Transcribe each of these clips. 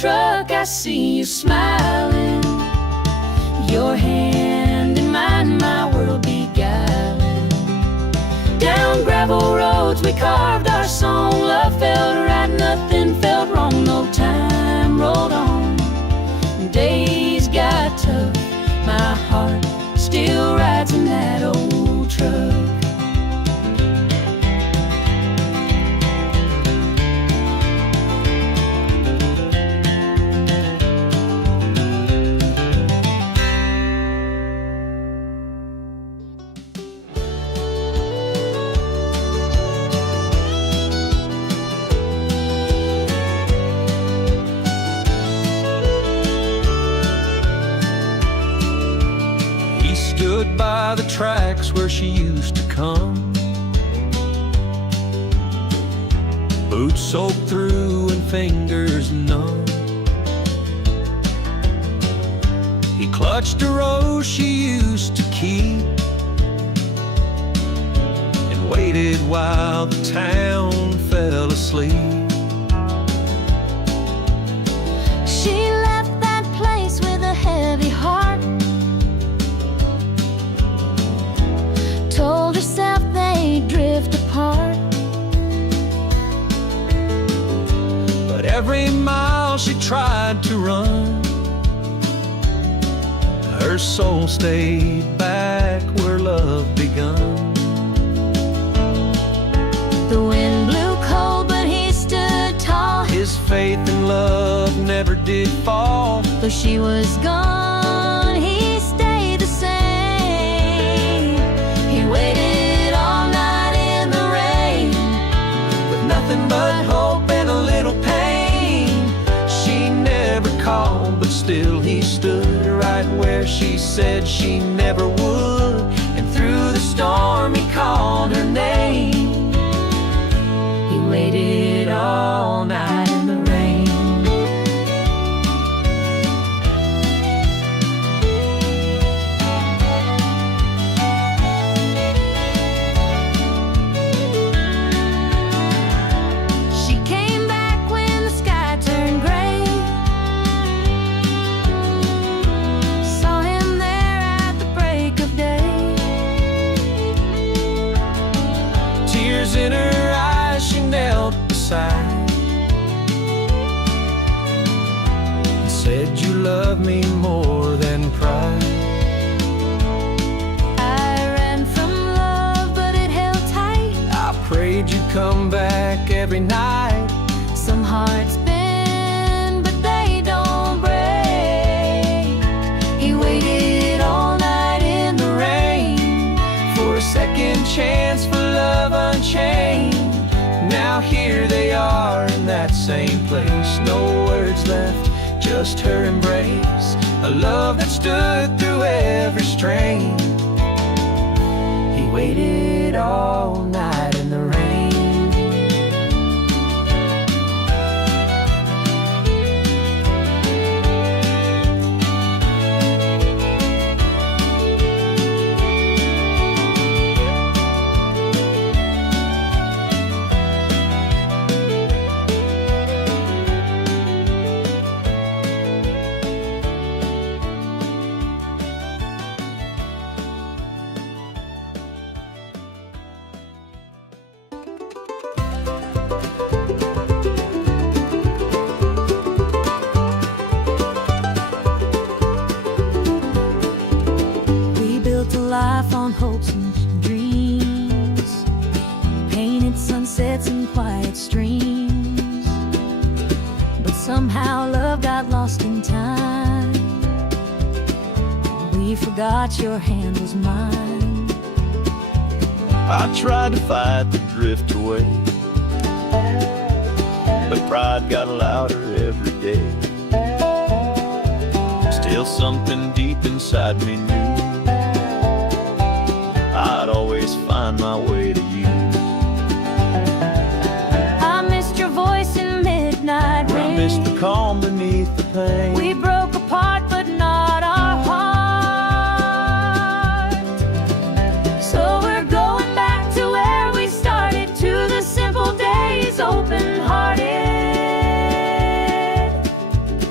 truck, I see you smiling, your hand in mine, my world beguiling. Down gravel roads we carved our song, love felt right, nothing felt wrong, no time rolled on. Days got tough, my heart still rides in that old truck. Stood by the tracks where she used to come, boots soaked through and fingers numb. He clutched a rose she used to keep and waited while the town fell asleep. She left that place with a heavy heart, told herself they'd drift apart. But every mile she tried to run, her soul stayed back where love begun. The wind blew cold, but he stood tall. His faith in love never did fall. Though she was gone, he stayed the same. He waited all night in the rain, With nothing but hope and a little pain. She never called, but still he stood right where she said she never would. And through the storm he called her name. He waited all night in the rain. she came back when the sky turned gray. Saw him there at the break of day. Tears in her eyes, she knelt beside and said, "You love me more than pride." I ran from love, but it held tight. I prayed you'd come back every night. Some hearts bend, but they don't break. He waited all night in the rain For a second chance, for love unchained. Now here they are in that same place. No words left, just her embrace. A love that stood through every strain. He waited all night in the rain. We built a life on hopes and dreams, painted sunsets and quiet streams. But somehow love got lost in time. We forgot your hand was mine. I tried to fight the drift away, but pride got louder every day. Still something deep inside me knew I'd always find my way to you. I missed your voice in midnight I rain. missed the calm beneath the pain. We broke apart, but not our heart. So we're going back to where we started, to the simple days, open-hearted.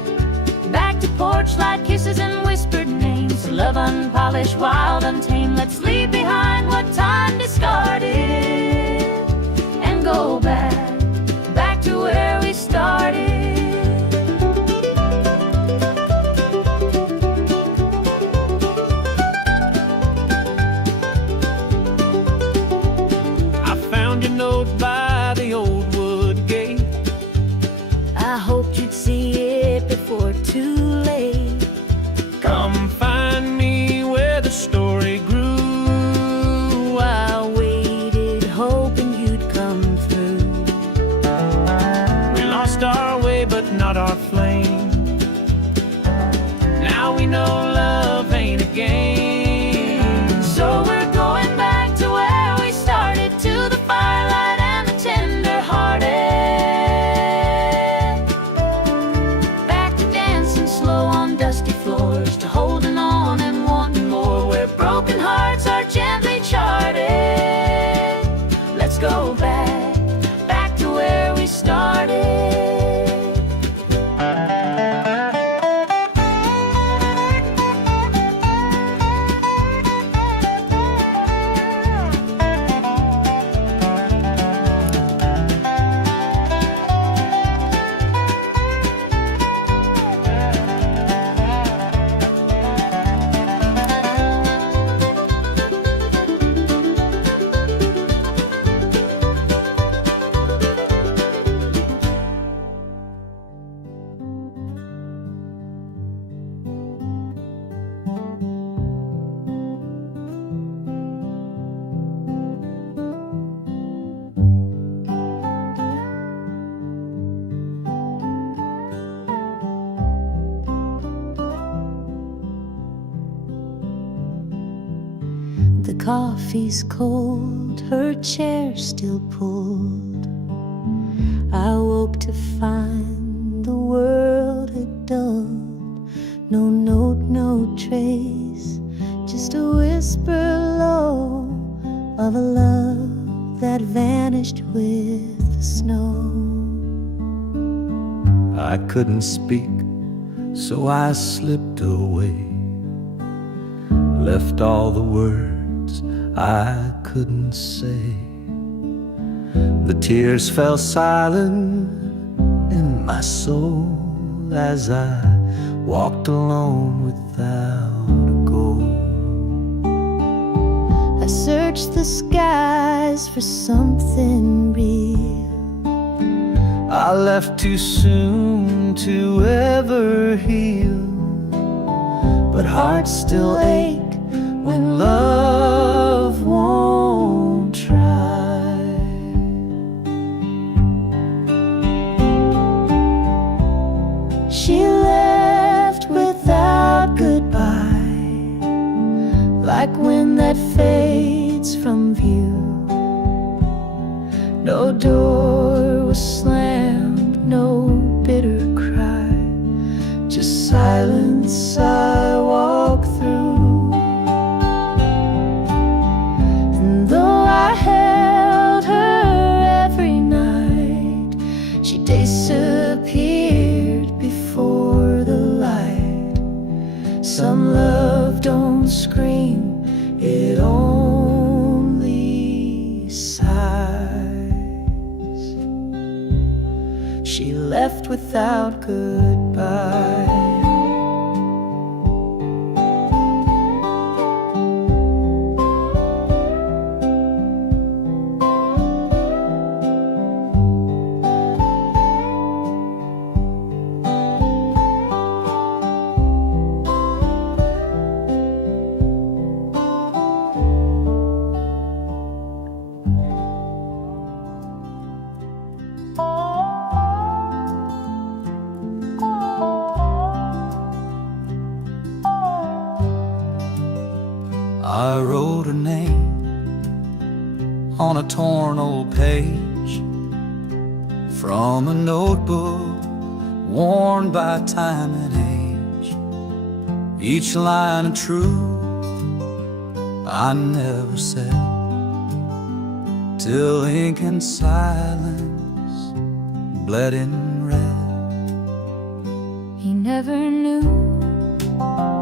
voices and whispered names. Love unpolished, wild, untamed. Let's leave behind what time discarded and go back to where we started. I found your note by the old wood gate. I hoped you'd see it before too late. Come find me where the story grew. I waited, hoping you'd come through. We lost our way, but not our flame. Now we know love ain't a game. So we're going back to where we started, to the firelight and the tender-hearted. Back to dancing slow on dusty floors, to holding on and wanting more, where broken hearts are gently charted. Let's go back to where we started. The coffee's cold, her chair still pulled. I woke to find the world had dulled. No note, no trace, just a whisper low of a love that vanished with the snow. I couldn't speak, so I slipped away. Left all the words I couldn't say. The tears fell silent in my soul as I walked alone without a goal. I searched the skies for something real. I left too soon to ever heal, but hearts still ache when love won't try. She left without goodbye, like wind that fades from view. No door was slammed, no bitter cry, just silence I walk through. And though I held her every night, she disappeared before the light. Some love don't scream, it only sighs. She left without goodbye. I wrote her name on a torn old page from a notebook worn by time and age. Each line of truth I never said, till ink and silence bled in red. He never knew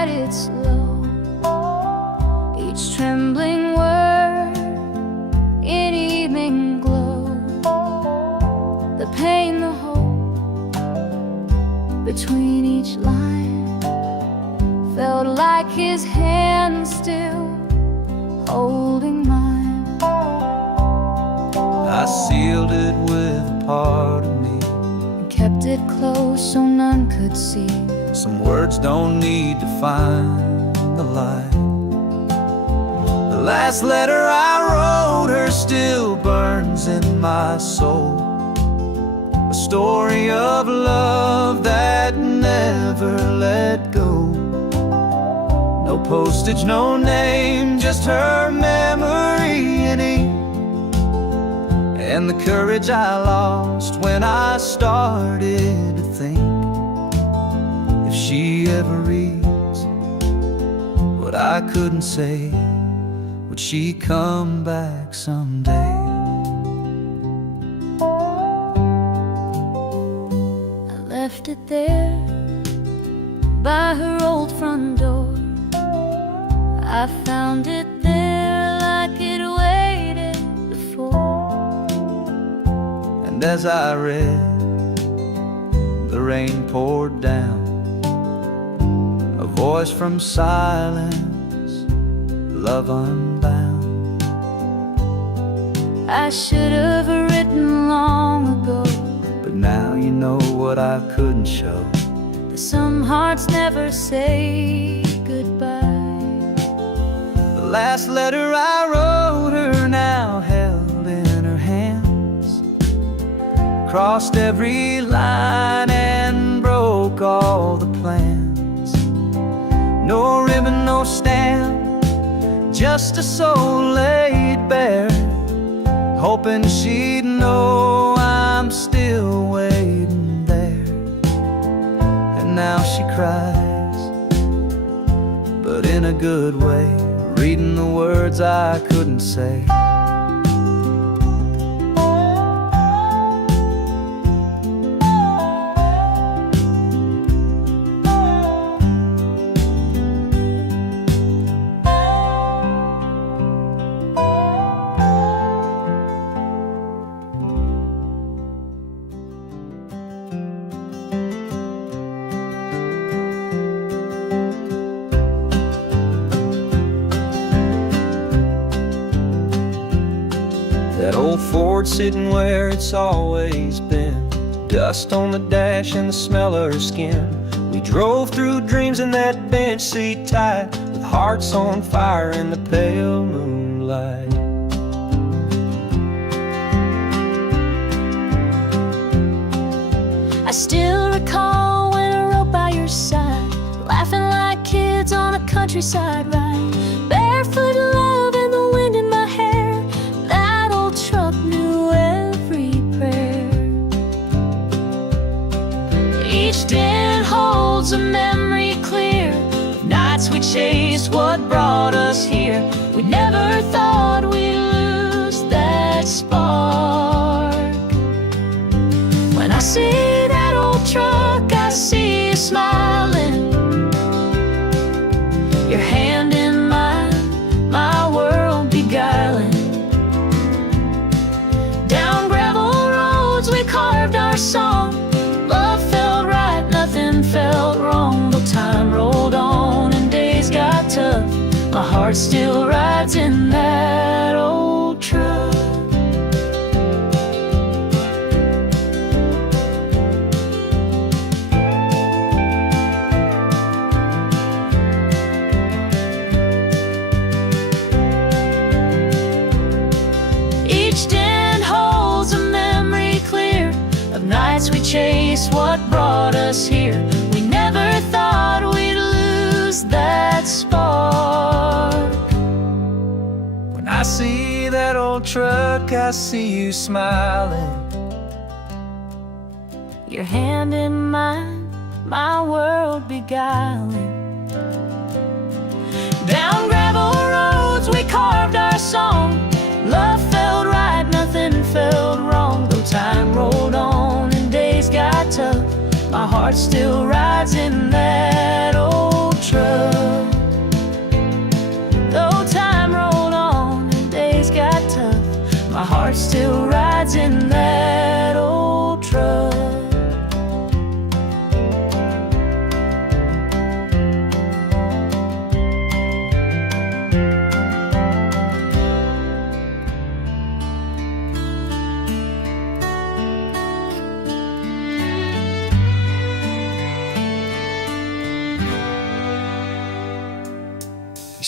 write it slow, each trembling word in evening glow. The pain, the hope between each line felt like his hand still holding mine. I sealed it with a part of me, And kept it close so none could see. some words don't need to find the light. The last letter I wrote her still burns in my soul, a story of love that never let go. No postage, no name, just her memory in ink, and the courage I lost when I started to think, if she ever reads what I couldn't say, would she come back someday? I left it there by her old front door. I found it there like it waited before. And as I read, the rain poured down, a voice from silence, love unbound. I should have written long ago, But now you know what I couldn't show. that some hearts never say goodbye. The last letter I wrote her now held in her hands, crossed every line and broke all the plans. No ribbon, no stamp, just a soul laid bare, hoping she'd know I'm still waiting there. And now she cries, but in a good way, reading the words I couldn't say. That old Ford sitting where it's always been, dust on the dash and the smell of her skin. We drove through dreams in that bench seat tight, with hearts on fire in the pale moonlight. I still recall when I rode by your side, laughing like kids on a countryside ride, barefoot love and the wind in my hair. That old truck knew every prayer. Each dent holds a memory clear of nights we chased what brought us here. We never thought we'd lose that spark. When I see that old truck, I see you smiling, your hand in mine, my world beguiling. Down gravel roads we carved our song, love felt right, nothing felt wrong. Though time rolled on and days got tough, my heart still rides in that old truck. Each dent holds a memory clear of nights we chased what brought us here. We never thought we'd lose that spark. When I see that old truck, I see you smiling, Your hand in mine, my world beguiling. Down gravel roads we carved our song, love felt right, nothing felt wrong. Though time rolled on and days got tough, my heart still rides in that old truck.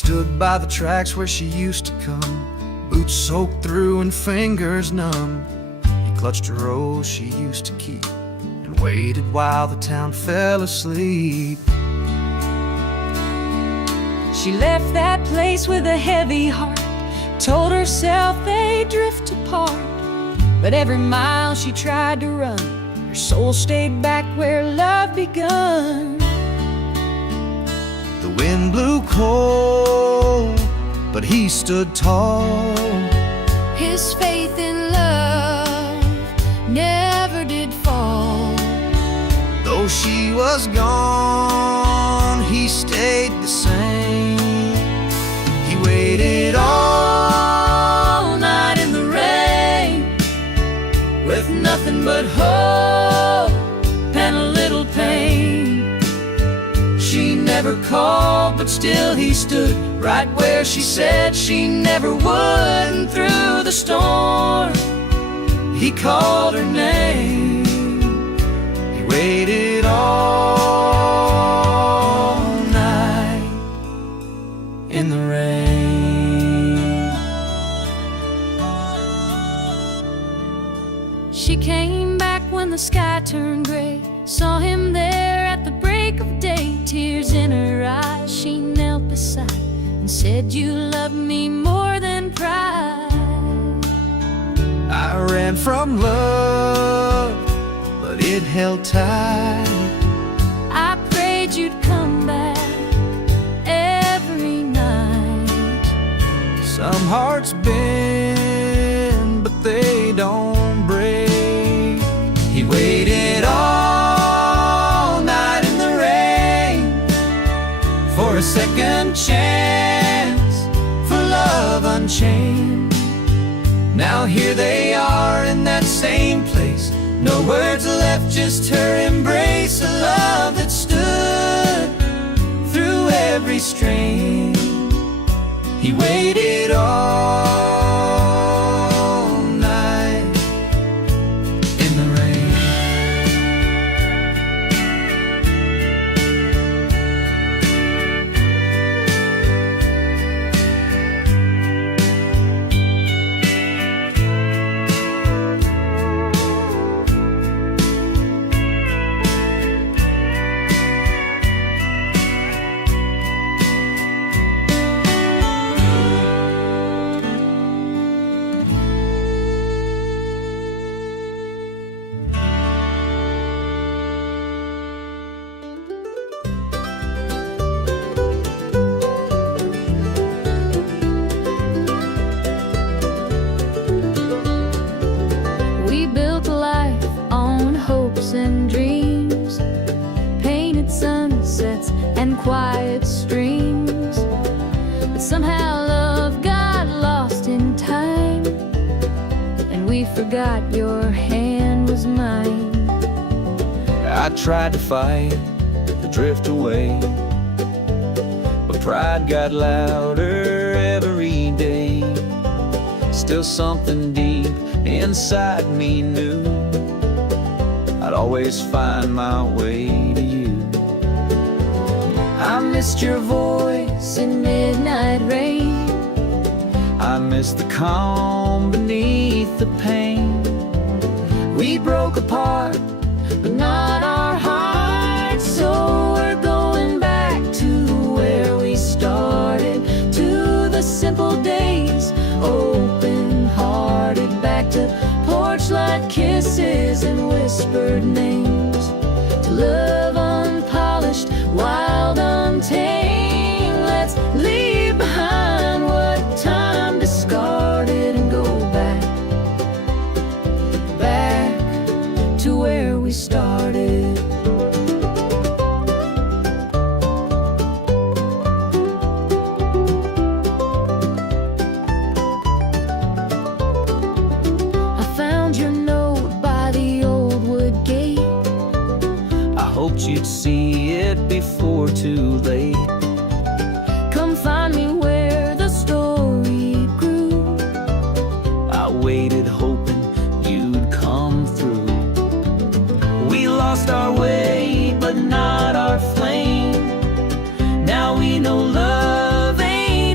stood by the tracks where she used to come, boots soaked through and fingers numb. He clutched a rose she used to keep and waited while the town fell asleep. She left that place with a heavy heart, told herself they'd drift apart. But every mile she tried to run, her soul stayed back where love begun. The wind blew cold, but he stood tall. His faith in love never did fall. Though she was gone, he stayed the same. He waited all night in the rain, with nothing but hope and a little pain. She never called, but still he stood right where she said she never would. And through the storm, he called her name. He waited all night in the rain. She came back when the sky turned gray, saw him there at the break of day. Tears in her eyes, she knelt beside and said, "You love me more than pride." I ran from love, but it held tight. I prayed you'd come back every night. Some hearts bend, but they don't break. He waited all night in the rain for a second chance, for love unchained. Now here they are in that same place, no words left, just her embrace. A love that stood through every strain. He waited all night in the rain. We built a life on hopes and dreams, painted sunsets and quiet streams. But somehow love got lost in time, and we forgot your hand was mine. I tried to fight, to drift away, but pride got louder every day. Still something deep inside me knew I'd always find my way to you. I missed your voice in midnight rain. I missed the calm beneath the pain. We broke apart, but not our hearts. So we're going back to where we started, to the simple days, open-hearted, back to porch light kisses and whispered names, to love unpolished, wild, untamed. Let's leave behind what time discarded and go back, back to where we started. I found your note by the old wood gate. I hoped you'd see it before too late. Come find me where the story grew. I waited hoping you'd come through. We lost our way, but not our flame. Now we know love ain't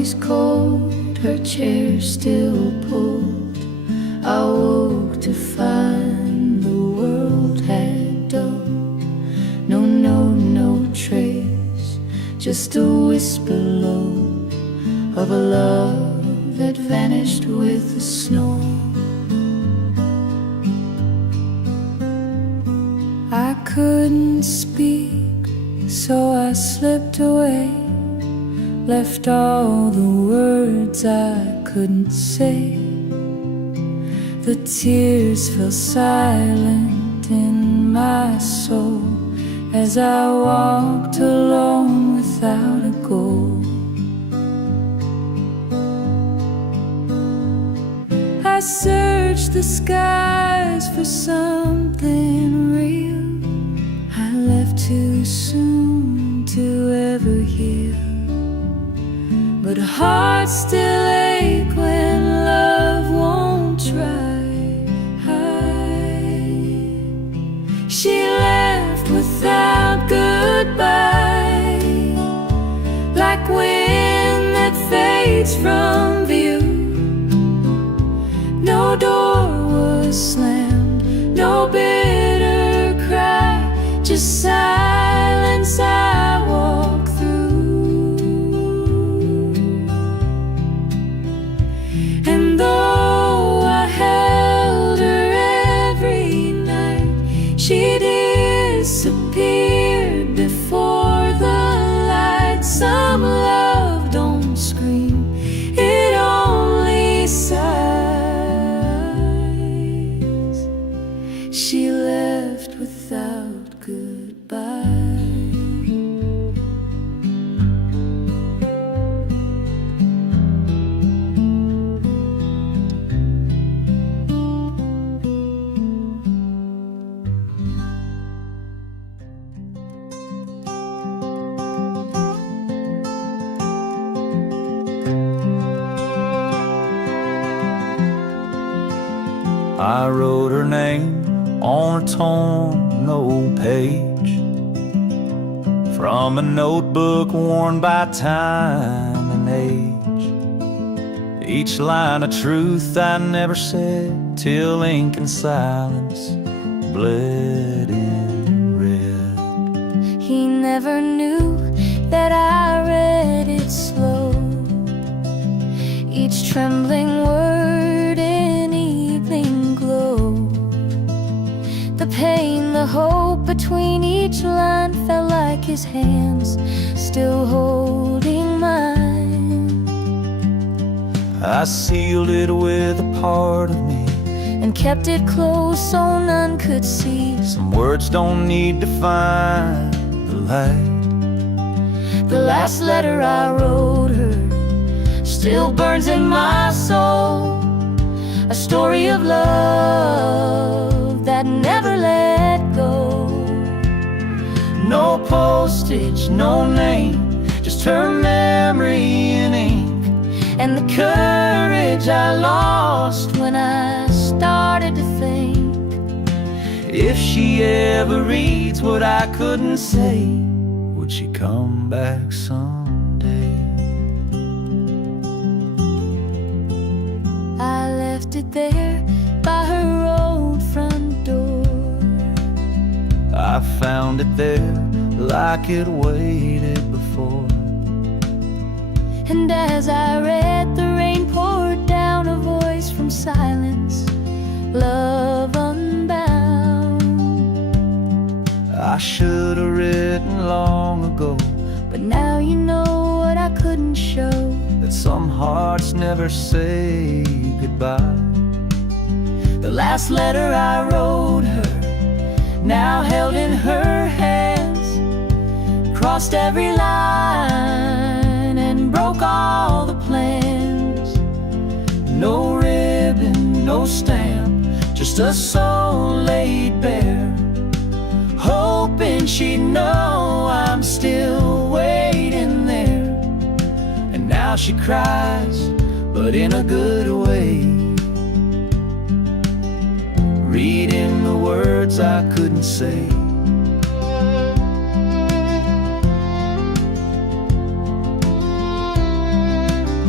she's cold, her chair still pulled. I woke to find the world had dulled. No trace, just a whisper low of a love that vanished with the snow. I couldn't speak, so I slipped away, left all the words I couldn't say. The tears fell silent in my soul as I walked alone without a goal. I searched the skies for something real. I left too soon to ever heal, but hearts still ache when love won't try. She left without goodbye, like wind that fades from view. No door was slammed, no bitter cry, just silence I walk through. And though I held her every night, she disappeared before the light. Some love don't scream, it only sighs. She left without goodbye. I wrote her name on a torn old page from a notebook worn by time and age. Each line a truth I never said till ink and silence bled in red. He never knew that I read it slow, each trembling word in evening glow. The pain, the hope between each line felt like his hands still holding mine. I sealed it with a part of me and kept it close so none could see. Some words don't need to find the light. The last letter I wrote her still burns in my soul, a story of love that never let go. No postage, no name, just her memory in ink, and the courage I lost when I started to think. If she ever reads what I couldn't say, would she come back someday? I left it there by her old front door. I found it there like it waited before. And as I read, the rain poured down, a voice from silence, love unbound. I should have written long ago, but now you know what I couldn't show, that some hearts never say goodbye. The last letter I wrote her, now held in her hands, crossed every line and broke all the plans. No ribbon, no stamp, just a soul laid bare, hoping she'd know I'm still waiting there. And now she cries, but in a good way, reading the words I couldn't say.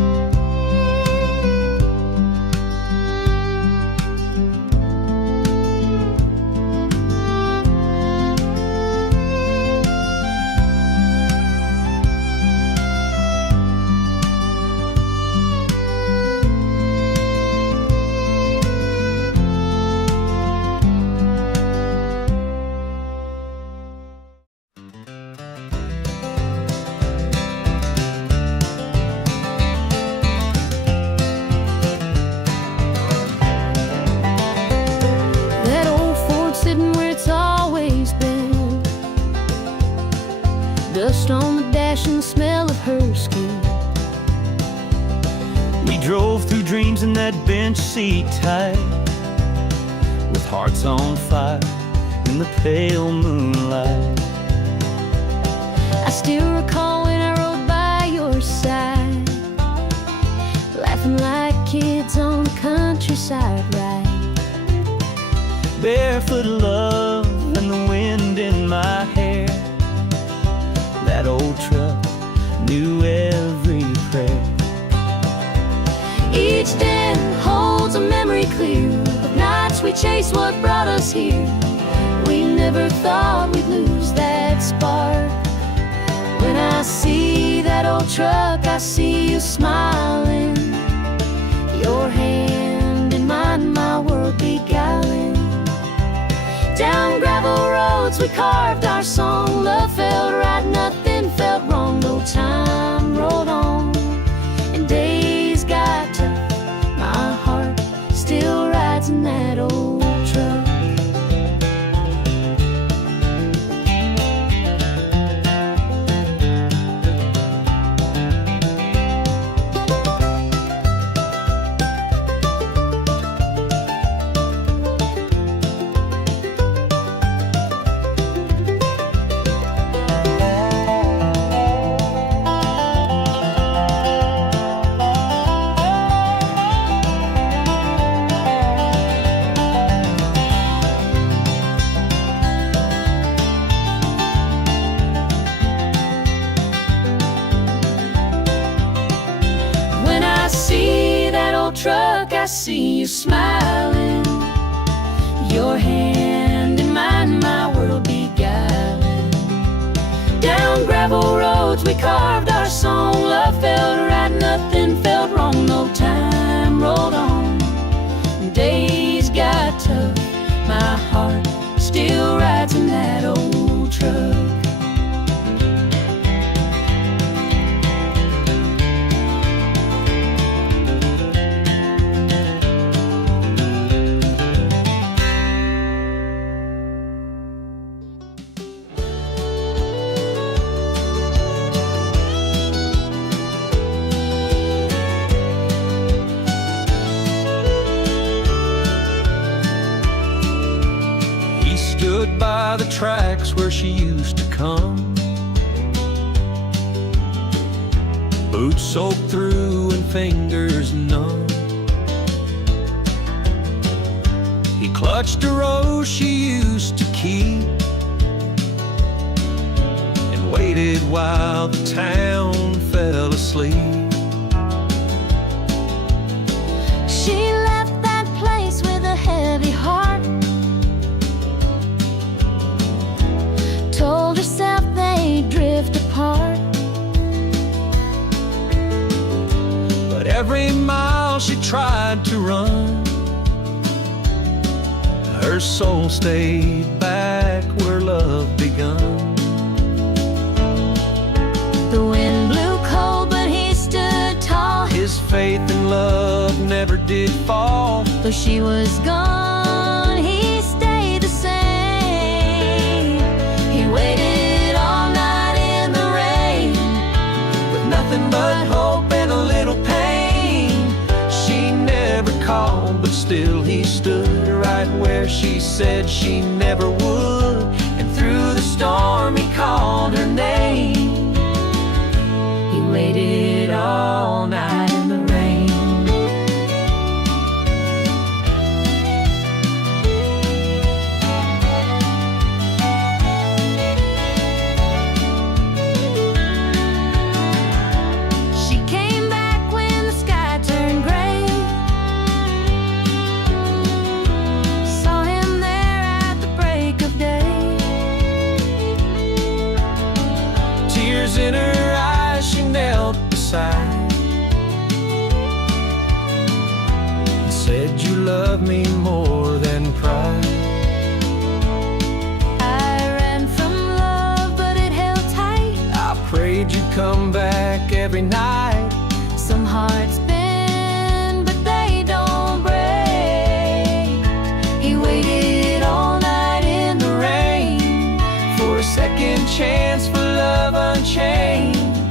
brush and the smell of her skin. We drove through dreams in that bench seat tight, with hearts on fire in the pale moonlight. I still recall when I rode by your side, laughing like kids on the countryside ride. Barefoot love and the wind in my hair. That old truck knew every prayer. Each day holds a memory clear of nights we chased what brought us here. We never thought we'd lose that spark. When I see that old truck, I see you smiling, your hand in mine, my world beguiling. Down gravel roads we carved our song. Love felt right, nothing felt wrong. No time rolled on and days got tough. My heart still rides in that old truck. Truck, I see you smiling, your hand in mine, my world beguiling. Down gravel roads we carved our song. Love felt right, nothing felt wrong. No time rolled on, days got tough. My heart still rides in that old truck. Stood by the tracks where she used to come, boots soaked through and fingers numb. He clutched a rose she used to keep and waited while the town fell asleep. She left that place with a heavy heart, told herself they'd drift apart. But every mile she tried to run, her soul stayed back where love begun. The wind blew cold, but he stood tall. His faith in love never did fall. Though she was gone, he stayed the same. He waited all night in the rain, With nothing but hope and a little pain. She never called, but still he stood right where she said she never would. And through the storm he called her name. he waited all night in the rain. She came back when the sky turned gray, saw him there at the break of day. Tears in her eyes, she knelt beside and said, "You love me more than pride." I ran from love, but it held tight. I prayed you'd come back every night. Some hearts bend, but they don't break. He waited all night in the rain For a second chance, for love unchained.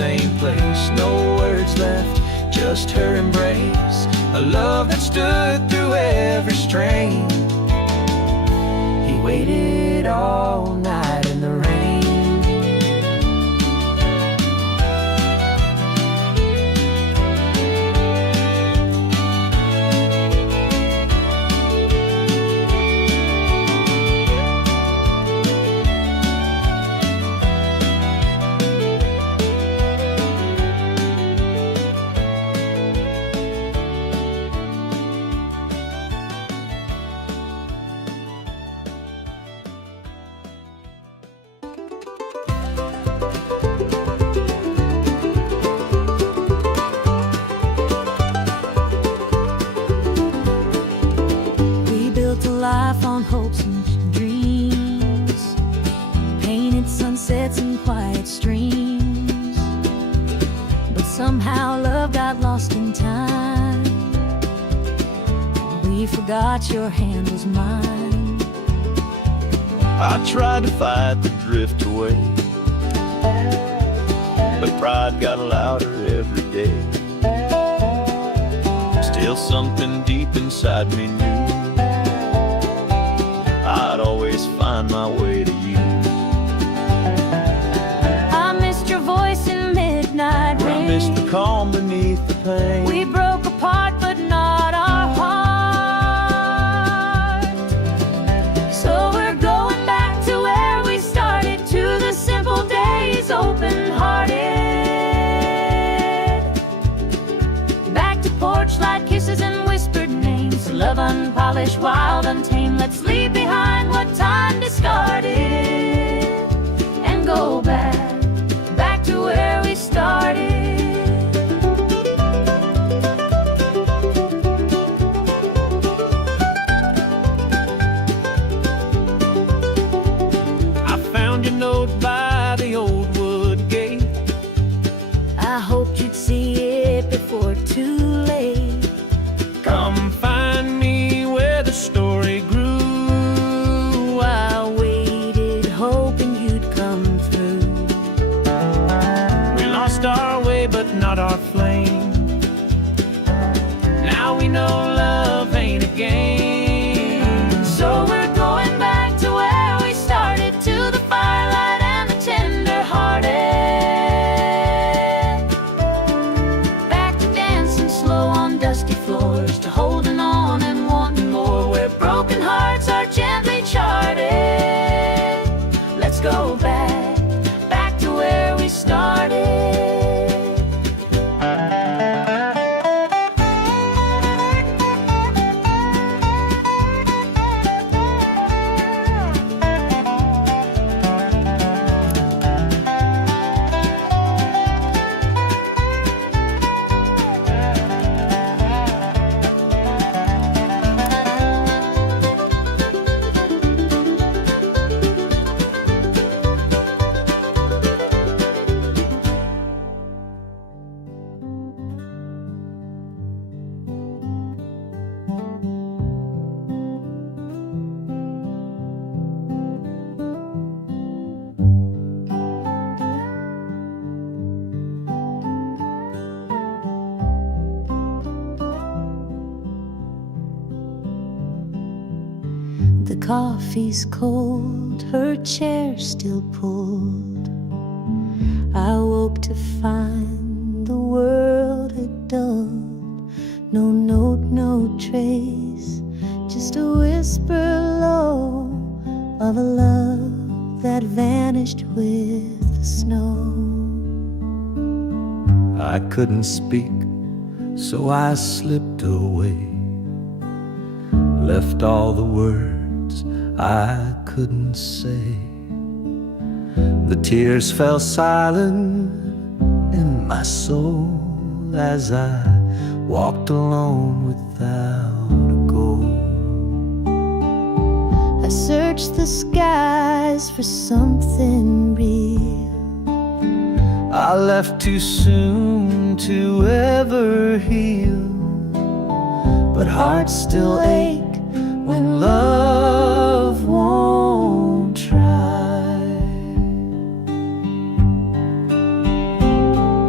same place. No words left, just her embrace. A love that stood through every strain. He waited all night in the rain. Life on hopes and dreams, painted sunsets and quiet streams. But somehow love got lost in time. We forgot your hand was mine. I tried to fight the drift away, but pride got louder every day. Still something deep inside me knew I'd always find my way to you. I missed your voice in midnight rain. I missed the calm beneath the pain. We broke apart but not our heart. So we're going back to where we started, to the simple days, open-hearted. Back to porch light kisses and whispered names. Love unpolished, wild, untamed. Let's leave behind what time discarded and go back to where we started. I found your note by the old wood gate. I hoped you'd see it before too late. Come find me where the story grew. I waited, hoping you'd come through. We lost our way, but not our flame. Now we know love ain't a game. So we're going back to where we started, to the firelight and the tender-hearted. Back to dancing slow on dusty floors, to holding on and wanting more, where broken hearts are gently charted. Let's go back to where we started. The coffee's cold, her chair still pulled. I woke to find the world had dulled. No note, no trace, just a whisper low of a love that vanished with the snow. I couldn't speak, so I slipped away. Left all the words I couldn't say. The tears fell silent in my soul as I walked alone without a goal. I searched the skies for something real. I left too soon to ever heal, but hearts still ache when love won't try.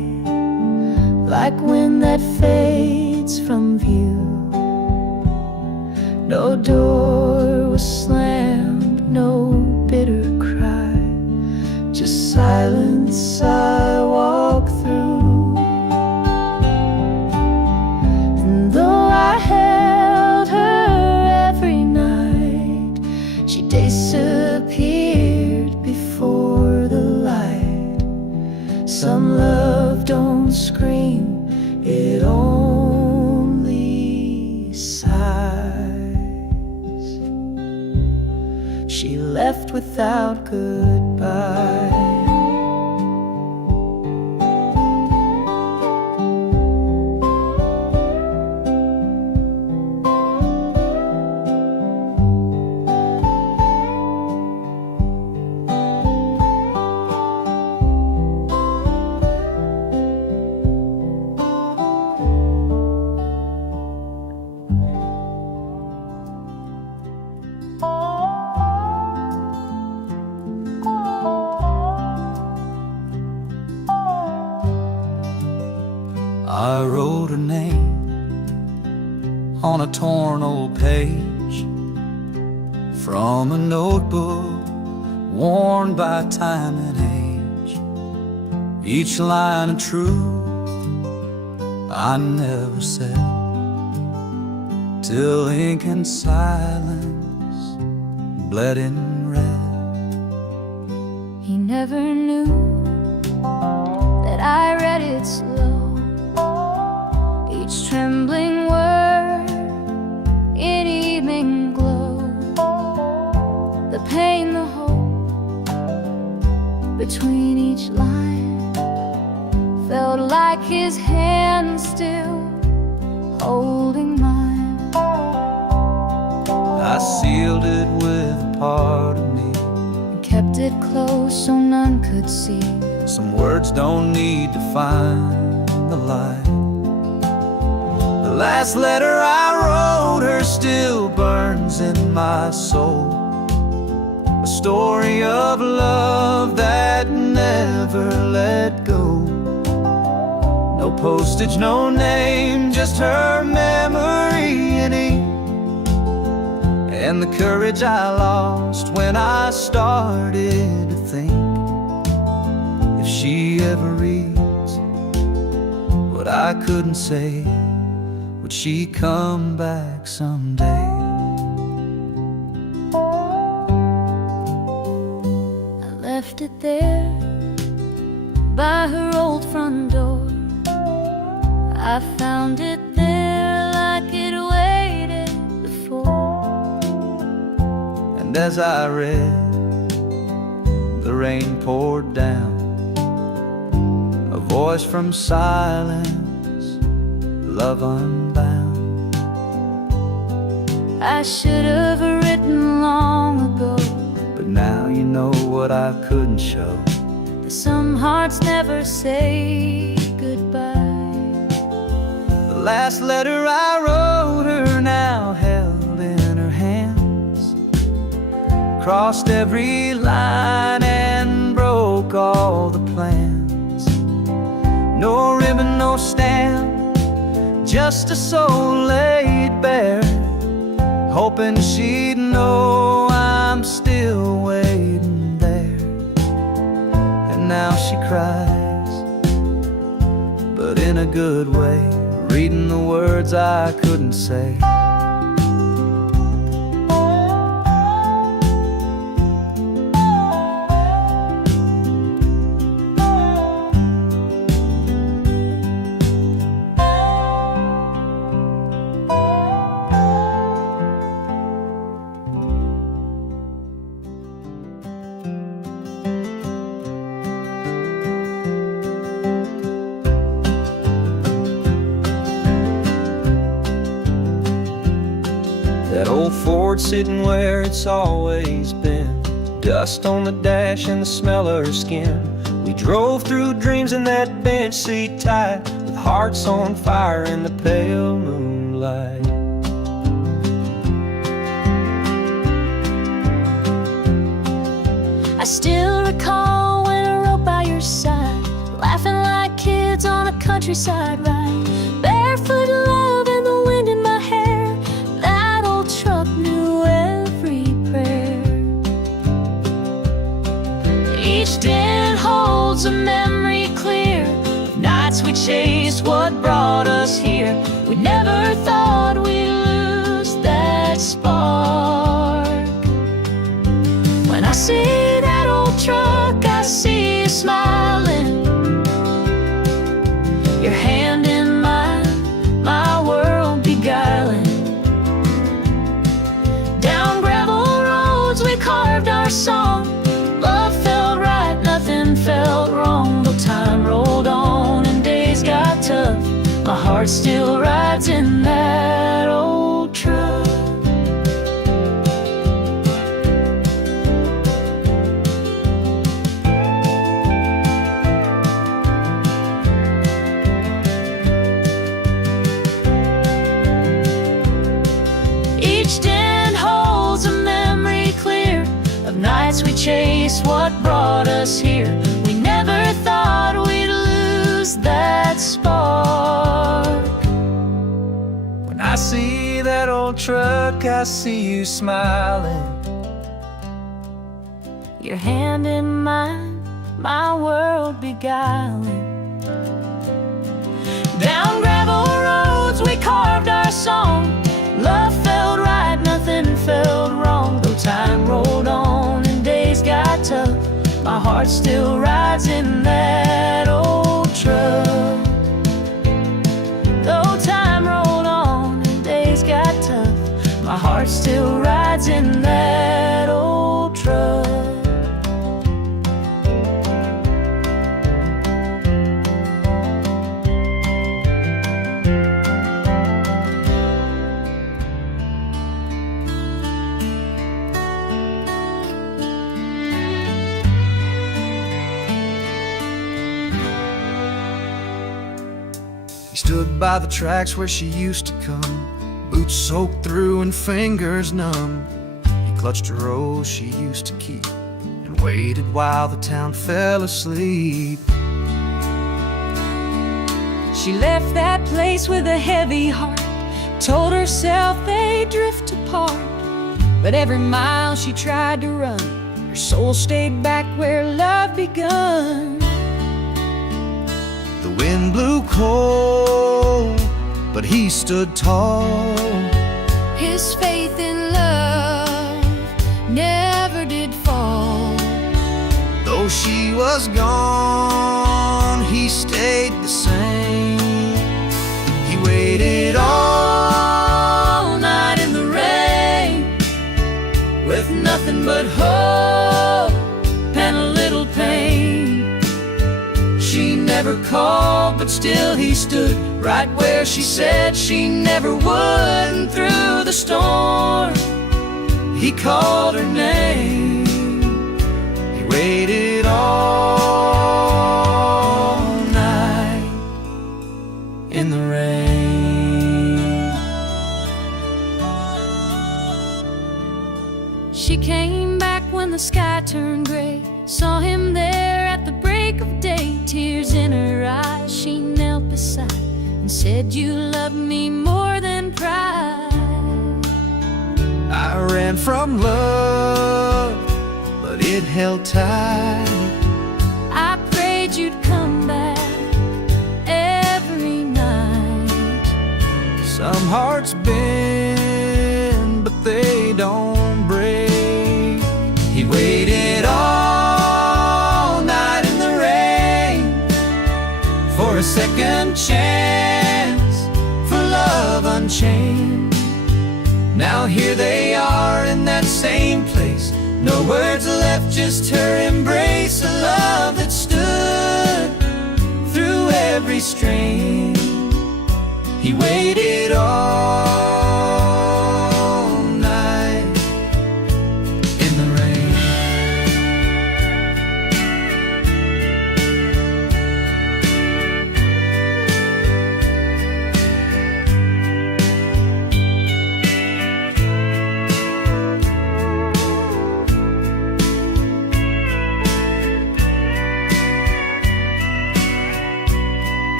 like wind that fades from view. No door was slammed, no bitter cry, just silence I walk through. And though I held her every night, she disappeared before the light. Some love don't scream, it only sighs. She left without goodbye. I wrote her name on a torn old page from a notebook worn by time and age. Each line of truth I never said, till ink and silence bled in red. He never knew that I read it slow, each trembling word in evening glow. The pain, the hope between each line felt like his hand still holding mine. I sealed it with a part of me, And kept it close so none could see. some words don't need to find the light. The last letter I wrote her still burns in my soul, a story of love that never let go. No postage, no name, just her memory in ink, and the courage I lost when I started to think, if she ever reads what I couldn't say, would she come back someday? I left it there by her old front door. I found it there like it waited before. And as I read, the rain poured down, a voice from silence, love unbound. I should have written long ago, But now you know what I couldn't show. that some hearts never say goodbye. The last letter I wrote her now held in her hands, crossed every line and broke all the plans. No ribbon, no stamp, just a soul laid bare, hoping she'd know I'm still waiting there. And now she cries, but in a good way, reading the words I couldn't say. That old Ford sitting where it's always been, dust on the dash and the smell of her skin. We drove through dreams in that bench seat tight, with hearts on fire in the pale moonlight. I still recall when I rode by your side, laughing like kids kids on a countryside ride, barefoot love and the wind in my hair. That old truck knew every prayer. Each den holds a memory clear, nights we chased what brought us here. We never thought we'd lose that spark. When I see that old truck, I see you smiling, your hand in mine, my world beguiling. Down gravel roads we carved our song. Love felt right, nothing felt wrong. Though time rolled on and days got tough, my heart still rides in that old truck. Each den holds a memory clear of nights we chased what brought us here. We never thought we'd lose that spark. When I see that old truck, I see you smiling, Your hand in mine, my world beguiling. Down gravel roads we carved our song. Love felt right, nothing felt wrong. Though time rolled on and days got tough, my heart still rides in that old truck. Though time rolled on and days got tough, my heart still rides in that old truck. He stood by the tracks where she used to come, boots soaked through and fingers numb. He clutched a rose she used to keep and waited while the town fell asleep. She left that place with a heavy heart, told herself they'd drift apart. But every mile she tried to run, her soul stayed back where love begun. The wind blew cold, but he stood tall. His faith in love never did fall. Though she was gone, he stayed the same. He waited all night in the rain, with nothing but hope and a little pain. She never called, but still he stood right where she said she never would. And through the storm, he called her name. He waited all night in the rain. She came back when the sky turned gray, saw him there at the break of day. Tears in her eyes, she knelt beside and said, "You love me more than pride." I ran from love, but it held tight. I prayed you'd come back every night. Some hearts bend, but they don't break. He waited all night in the rain for a second chance, for love unchained. Now here they are in that same place, no words left, just her embrace. A love that stood through every strain. He waited all night in the rain.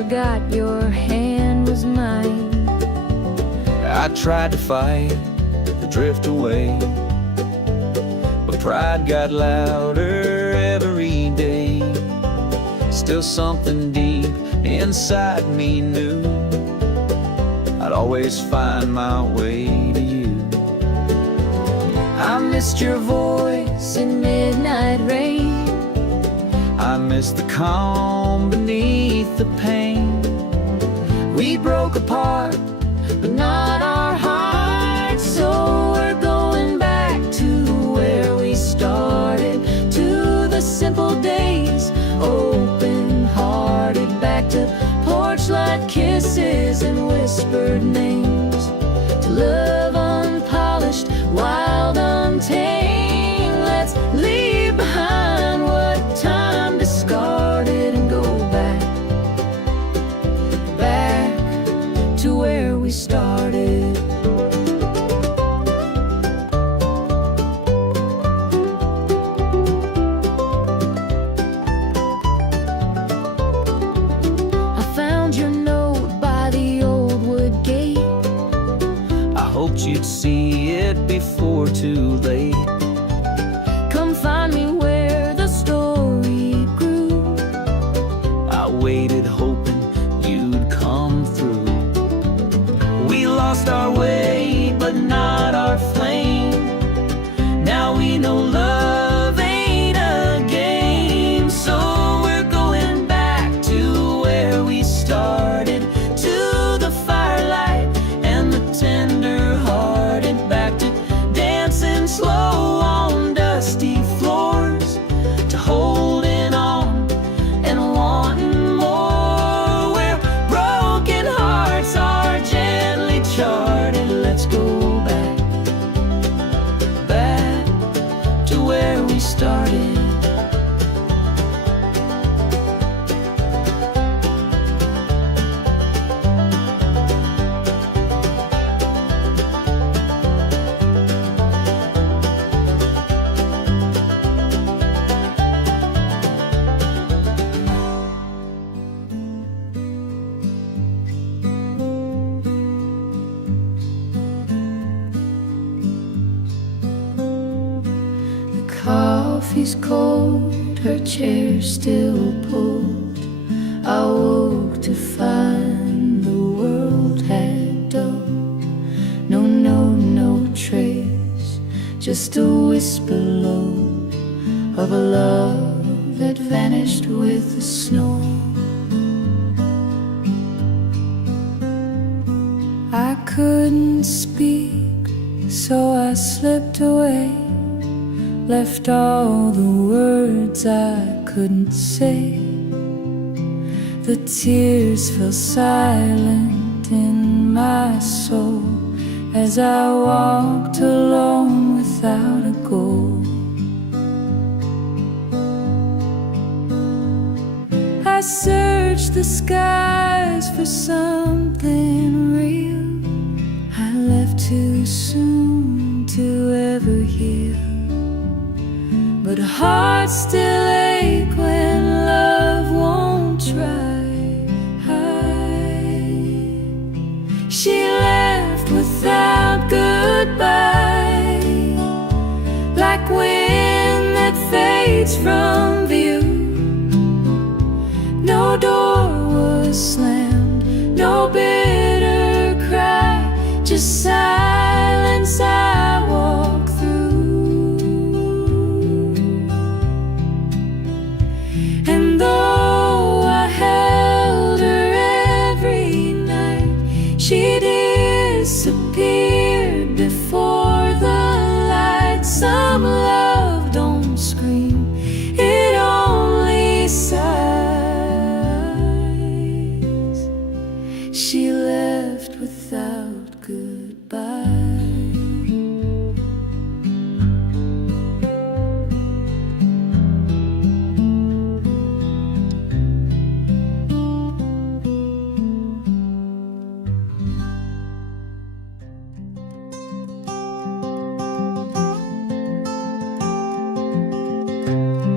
forgot your hand was mine. I tried to fight the drift away, but pride got louder every day. Still something deep inside me knew I'd always find my way to you. I missed your voice in midnight rain. I missed the calm beneath the pain. We broke apart, but not our hearts. So we're going back to where we started, to the simple days, open-hearted. Back to porch light kisses and whispered names, to love unpolished, wild, untamed. Let's leave behind what time discarded and go back, back to where we started. I found your note by the old wood gate. I hoped you'd see it before too late. Come find me where the story grew. I waited hoping you'd come through. We lost our way, but not our flame. Now we know love ain't a game. So we're going back to where we started, to the firelight and the tender-hearted. Back to dancing slow on dusty floors, to holding on and wanting more, where broken hearts are gently charted. Let's go back, back to where we started. The coffee's cold, her chair still pulled. I woke to find the world had dulled. No trace, just a whisper low of a love that vanished with the snow. I couldn't speak, so I slipped away, left all the words I couldn't say. The tears fell silent in my soul as I walked alone without a goal. I searched the skies for something real. I left too soon to ever heal, but hearts still ache when love won't try. She left without goodbye, like wind that fades from view. No door was slammed, no bitter cry, just silence I walk through. And though I held her every night, she disappeared before the light. Some love don't scream, it only sighs. She left without goodbye.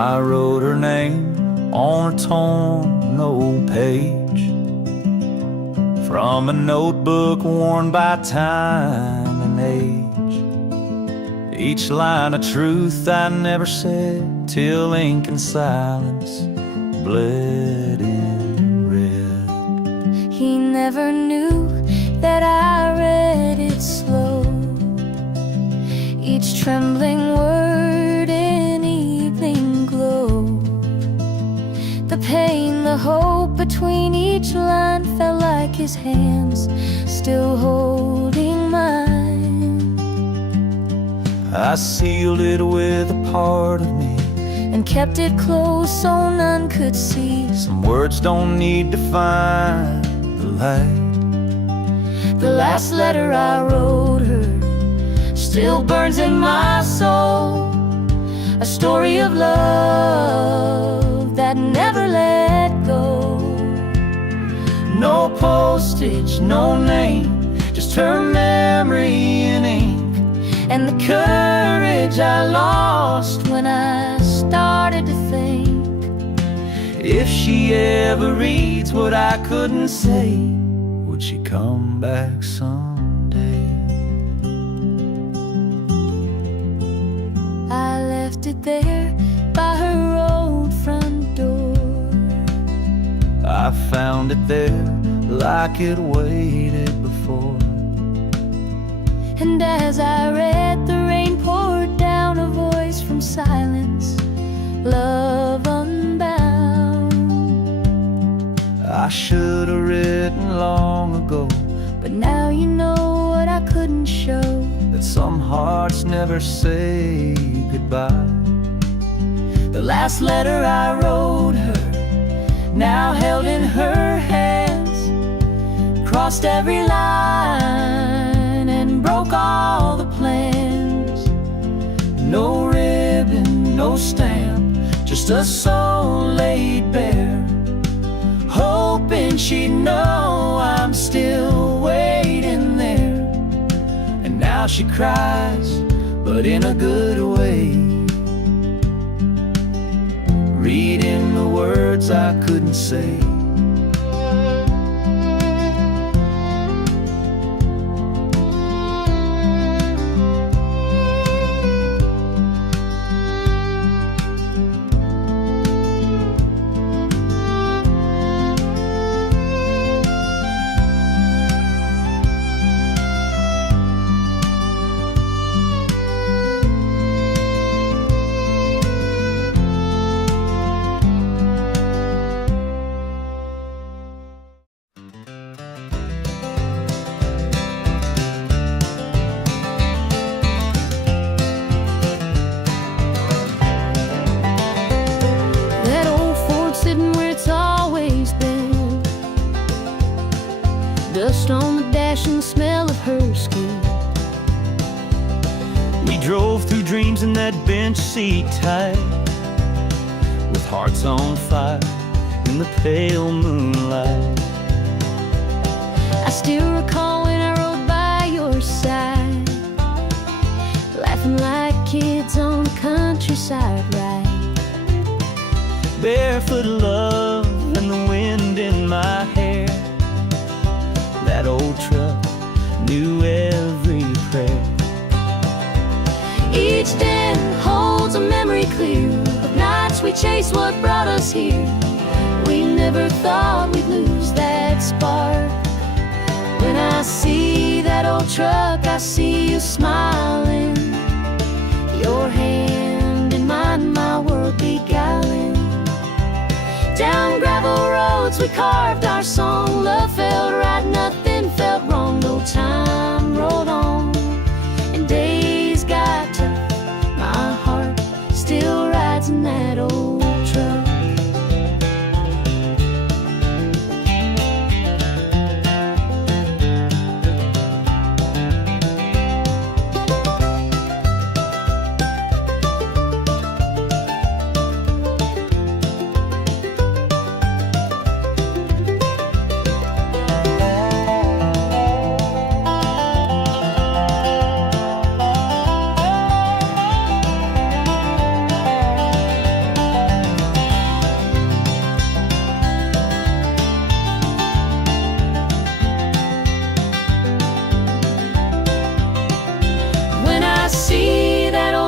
I wrote her name on a torn old page from a notebook worn by time and age. Each line of truth I never said till ink and silence bled in red. He never knew that I read it slow, each trembling word in evening glow. The pain, the hope between each line felt like his hands still holding mine. I sealed it with a part of me and kept it close so none could see. Some words don't need to find the light. The last letter I wrote her still burns in my soul, a story of love that never let go. No postage, no name, just her memory in ink, and the courage I lost when I started to think. If she ever reads what I couldn't say, would she come back someday? I left it there by her old front door. I found it there like it waited before. And as I read, the rain poured down, a voice from silence, love unbound. I should have written long ago, but now you know what I couldn't show, that some hearts never say goodbye. The last letter I wrote her, now held in her hands, crossed every line and broke all the plans. No ribbon, no stamp, just a soul laid bare, hoping she'd know I'm still waiting there. And now she cries, but in a good way, reading the words I couldn't say. Dust on the dash and the smell of her skin. We drove through dreams in that bench seat tight, with hearts on fire in the pale moonlight. I still recall when I rode by your side, laughing like kids on the countryside ride. Barefoot love and the wind in my hair. That old truck knew every prayer. Each den holds a memory clear of nights we chased what brought us here. We never thought we'd lose that spark. When I see that old truck, I see you smiling, your hand in mine, my world beguiling. Down gravel roads we carved our song. Love felt right, nothing felt wrong. No time rolled on and days got tough. My heart still rides in that old truck.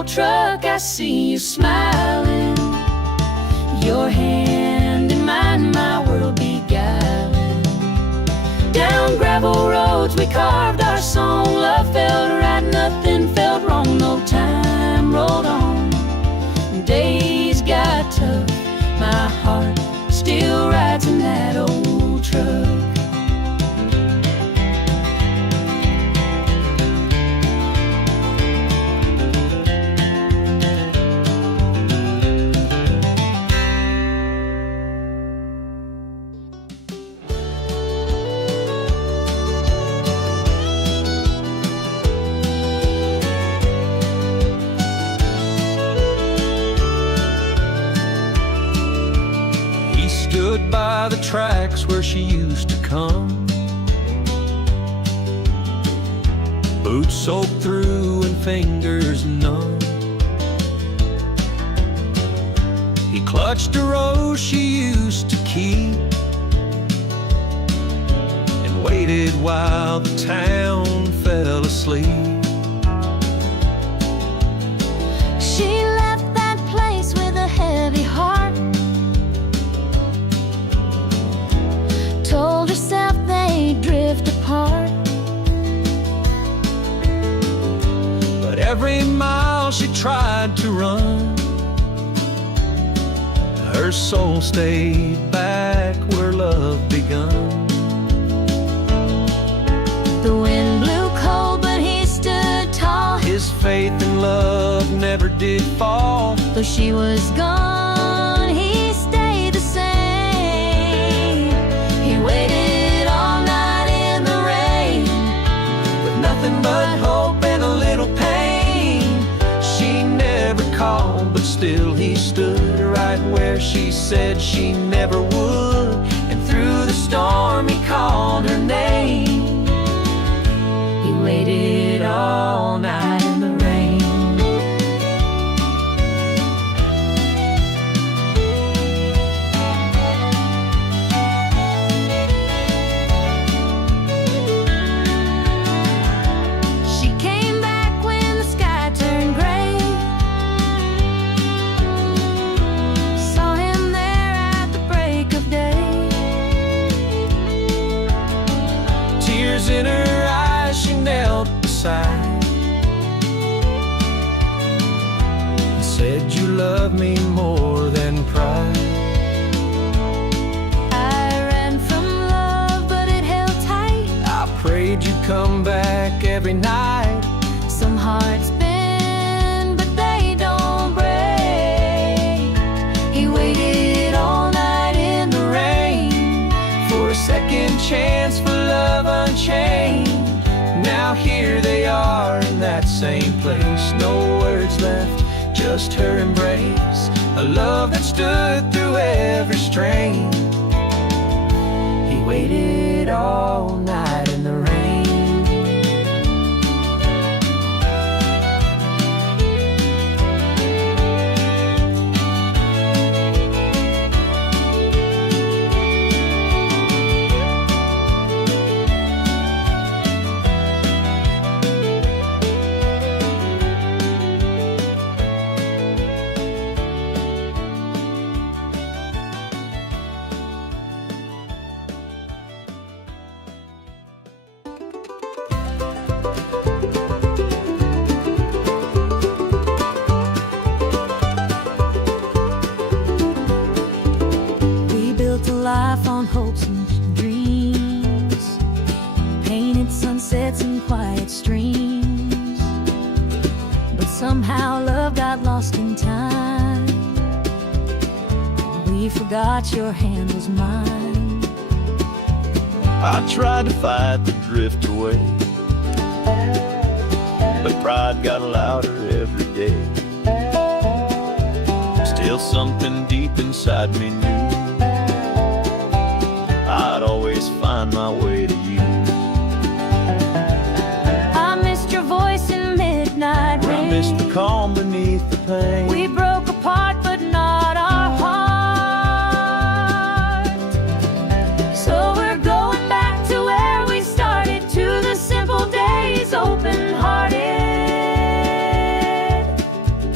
old truck, I see you smiling. Your hand in mine, my world beguiling. Down gravel roads we carved our song. Love felt right, nothing felt wrong. No time rolled on, days got tough. My heart still rides in that old truck. Stood by the tracks where she used to come, boots soaked through and fingers numb. He clutched a rose she used to keep and waited while the town fell asleep. She left that place with a heavy heart, told herself they'd drift apart. But every mile she tried to run, her soul stayed back where love begun. The wind blew cold, but he stood tall. His faith in love never did fall. Though she was gone, he stayed the same. He waited all night in the rain, With nothing but hope and a little pain. She never called, but still he stood right where she said she never would. And through the storm he called her name. He waited all night in the rain. she came back when the sky turned gray. Saw him there at the break of day. Tears in her eyes, she knelt beside and said, "You love me more than pride." I ran from love, but it held tight. I prayed you'd come back every night. Some hearts bend, but they don't break. He waited all night in the rain For a second chance for love unchained. Now here they are in that same place. No words left, just her embrace. A love that stood through every strain. He waited all night in the rain. We built a life on hopes and dreams, painted sunsets and quiet streams. But somehow love got lost in time. We forgot your hand was mine. I tried to fight the drift away, but pride got louder every day. Still something deep inside me knew I'd always find my way to you. I missed your voice in midnight I rain. missed the calm beneath the pain. We broke apart, but not our heart. So we're going back to where we started, to the simple days, open-hearted.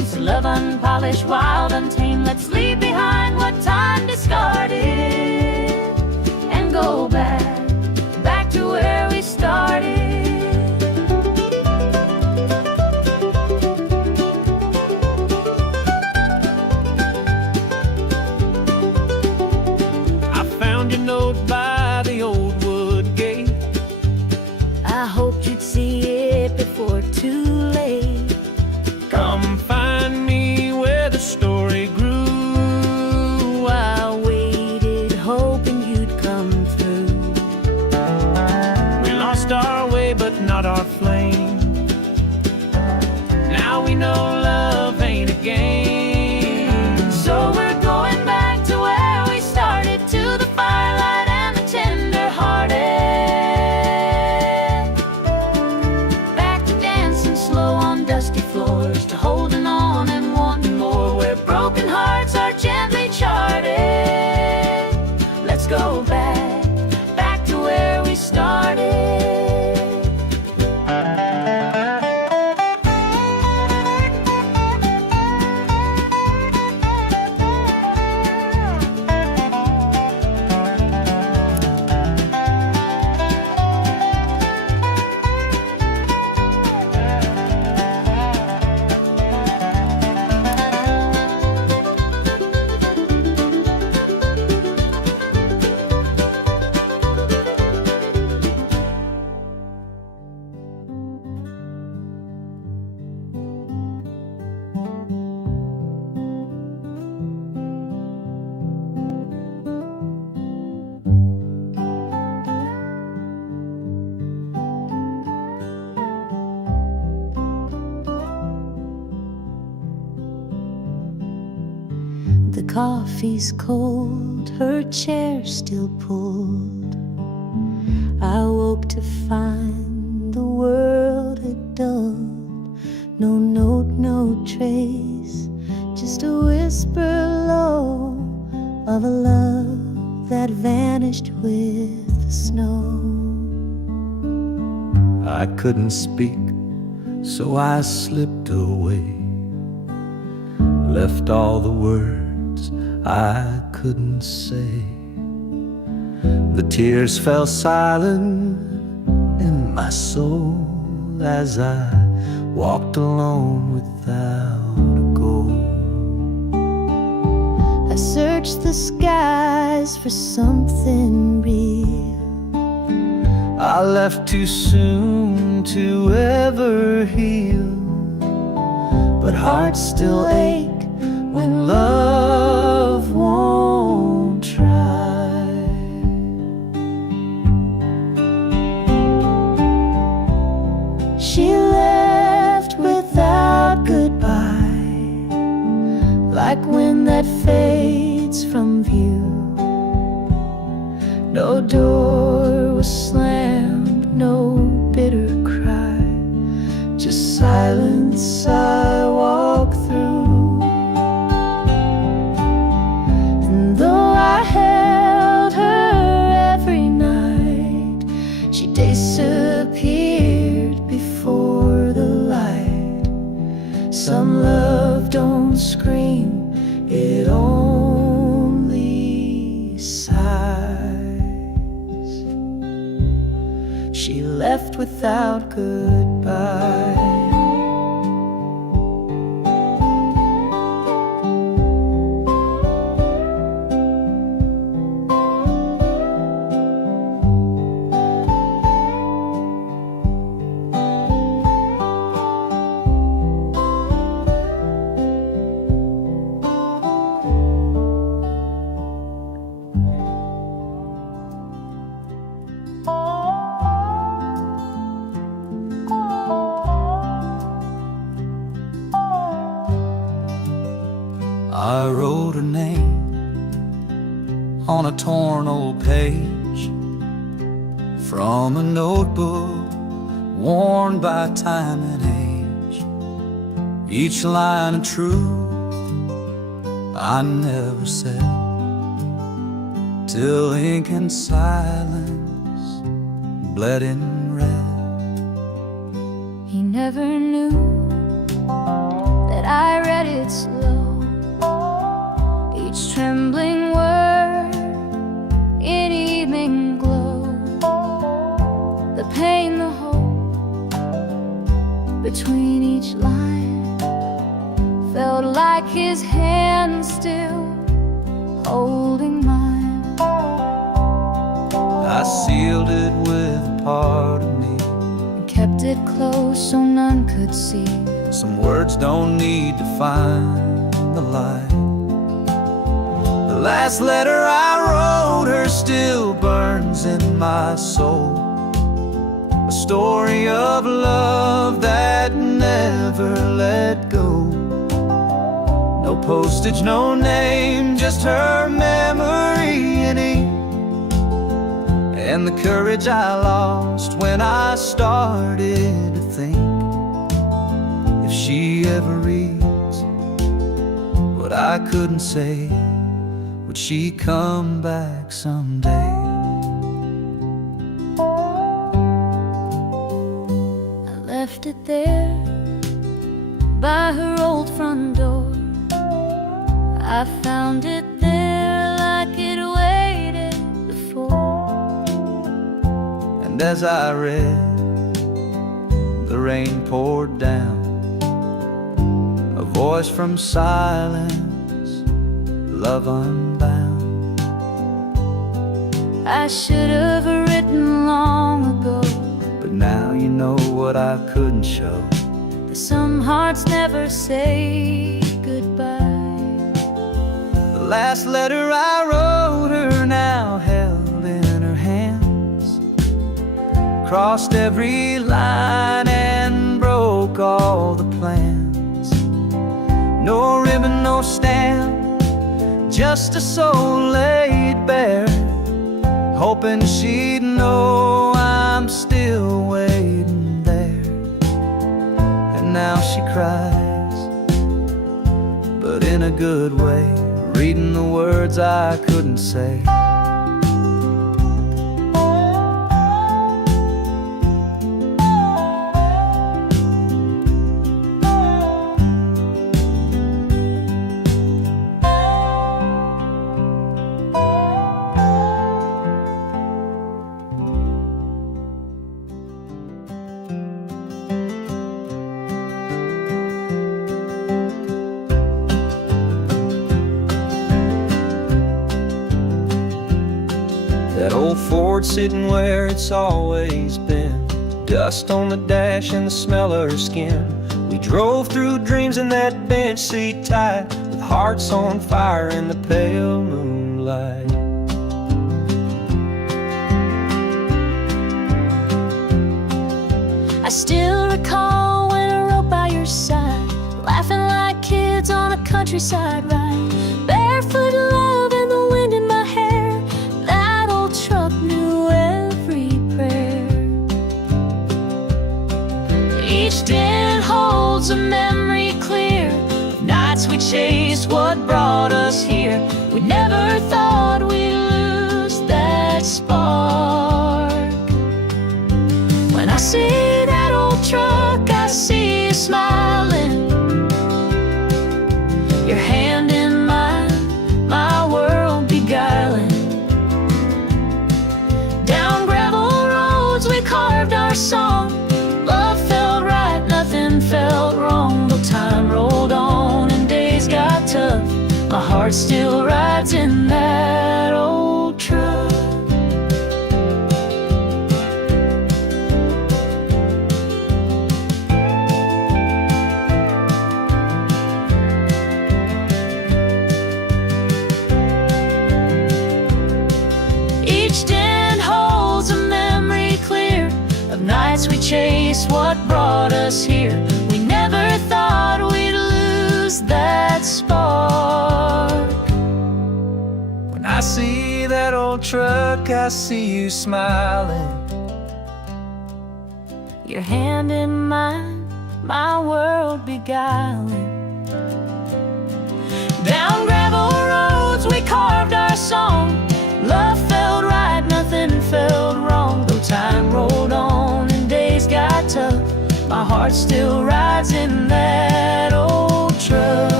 unpolished, wild, untamed. Let's leave behind what time discarded and go back to where we started. I found your note by the old wood gate. I hoped you'd see it before too late. Come find me where the story grew. I waited, hoping you'd come through. We lost our way, but not our flame. Now we know love ain't a game. So we're going back to where we started, to the firelight and the tender-hearted. Back to dancing slow on dusty floors, to holding on and wanting more, where broken hearts are gently charted. Let's go back to where we started. The coffee's cold, her chair still pulled. I woke to find the world had dulled. No note, no trace, just a whisper low of a love that vanished with the snow. I couldn't speak, so I slipped away, left all the words I couldn't say. The tears fell silent in my soul as I walked alone without a goal. I searched the skies for something real. I left too soon to ever heal, but hearts still ache when love won't try. She left without goodbye, like wind that fades from view. No door was slammed, no bitter cry, just silence I walk through. And though I held her every night, she disappeared before the light. Some love don't scream, it only sighs. She left without goodbye. I wrote her name on a torn old page from a notebook worn by time and age. Each line of truth I never said, till ink and silence bled in red. He never knew that I read read it slow, each trembling word in evening glow. The pain, the hope between each line felt like his hand still holding mine. I sealed it with a part of me And kept it close so none could see. Some words don't need to find the light. The last letter I wrote her still burns in my soul. A story of love that never let go. No postage, no name, just her memory in ink. And the courage I lost when I started to think, if she ever reads what I couldn't say, would she come back someday? I left it there by her old front door. I found it there like it waited before. And as I read, the rain poured down, a voice from silence, love unbound. I should have written long ago, But now you know what I couldn't show. that some hearts never say goodbye. The last letter I wrote her now held in her hands, crossed every line and broke all the plans. No ribbon, no stamp, just a soul laid bare, hoping she'd know I'm still waiting there. And now she cries, but in a good way, reading the words I couldn't say. That old Ford sitting where it's always been, dust on the dash and the smell of her skin. We drove through dreams in that bench seat tight, with hearts on fire in the pale moonlight. I still recall when I rode by your side, laughing like kids on a countryside ride. Barefoot love and the wind in my hair, that old truck knew every prayer. Each dent holds a memory clear of nights we chased what brought us here. We never thought we'd lose that spark. When I see that old truck, I see you smiling, your hand in mine, my world beguiling. Down gravel roads we carved our song. Love felt right, nothing felt wrong. Though time rolled on and days got tough, my heart still rides in that old truck. Each dent holds a memory clear of nights we chased what brought us here. We never thought we'd lose that spark. When I see that old truck, I see you smiling, Your hand in mine, my world beguiling. Down gravel roads we carved our song. Love felt right, nothing felt wrong. Though time rolled on and days got tough, my heart still rides in that old truck.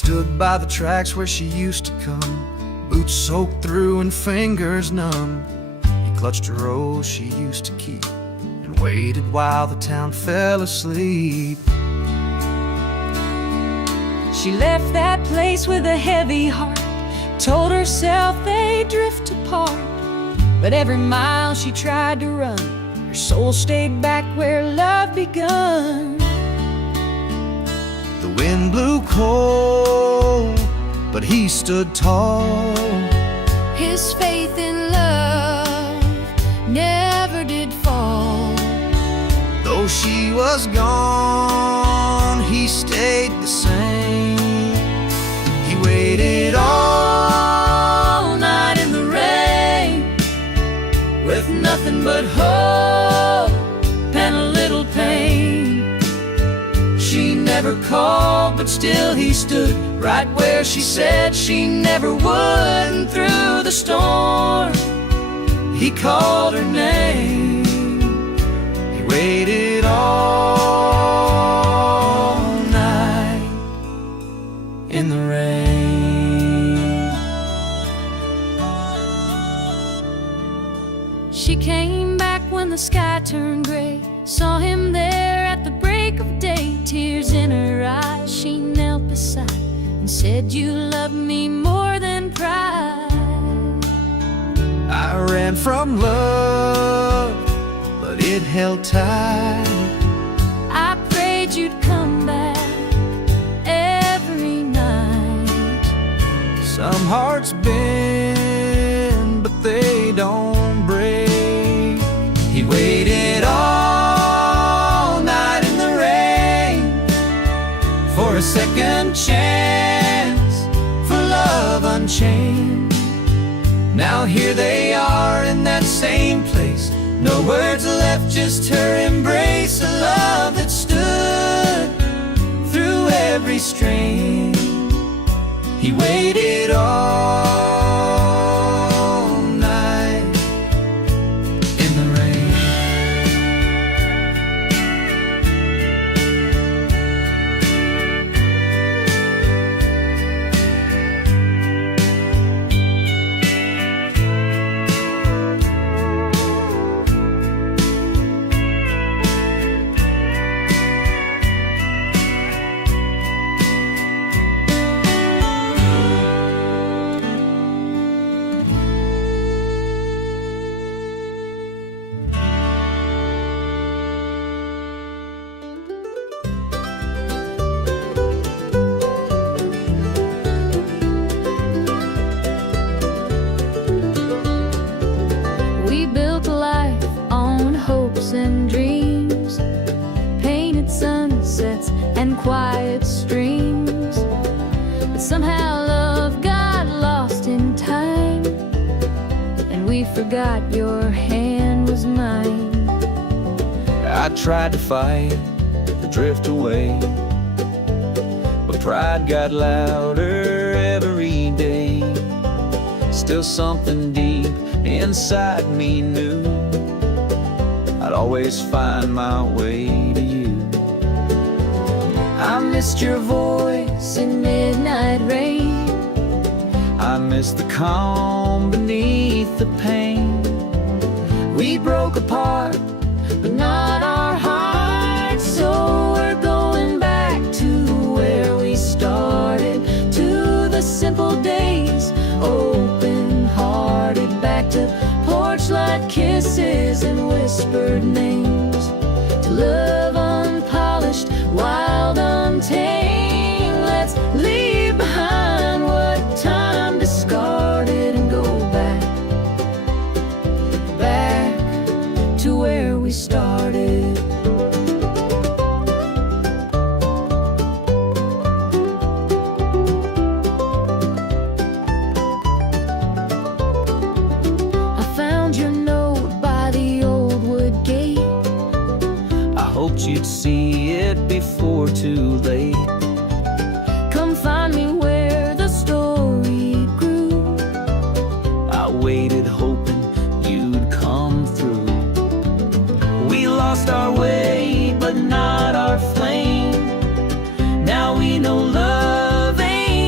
stood by the tracks where she used to come, boots soaked through and fingers numb. He clutched a rose she used to keep and waited while the town fell asleep. She left that place with a heavy heart, told herself they'd drift apart. But every mile she tried to run, her soul stayed back where love begun. The wind blew cold, but he stood tall. His faith in love never did fall. Though she was gone, he stayed the same. He waited all night in the rain, with nothing but hope and a little pain. She never called, but still he stood right where she said she never would. And through the storm, he called her name. He waited all night in the rain. She came back when the sky turned gray, saw him there at the break of day. Tears in her eyes, she knelt beside and said, "You love me more than pride." I ran from love, but it held tight. I prayed you'd come back every night. Some hearts bend, but they don't break. He waited all night in the rain for a second chance, for love unchained. Now here they are in that same place, no words left, just her embrace. A love that stood through every strain. He waited all night in the rain. We built a life on hopes and dreams, painted sunsets and quiet streams. But somehow love got lost in time, and we forgot your hand was mine. I tried to fight, to drift away, but pride got louder every day. Still something deep inside me knew I'd always find my way to you. I missed your voice in midnight rain. I miss the calm beneath the pain. We broke apart, but not our hearts. So we're going back to where we started, to the simple days, open-hearted, back to porch-light kisses and whispered names, to love unpolished, wild, untamed. Let's leave behind what time discarded and go back to where we started. I found your note by the old wood gate. I hoped you'd see it before too late. Come find me where the story grew. I waited hoping you'd come through. We lost our way, but not our flame. Now we know love ain't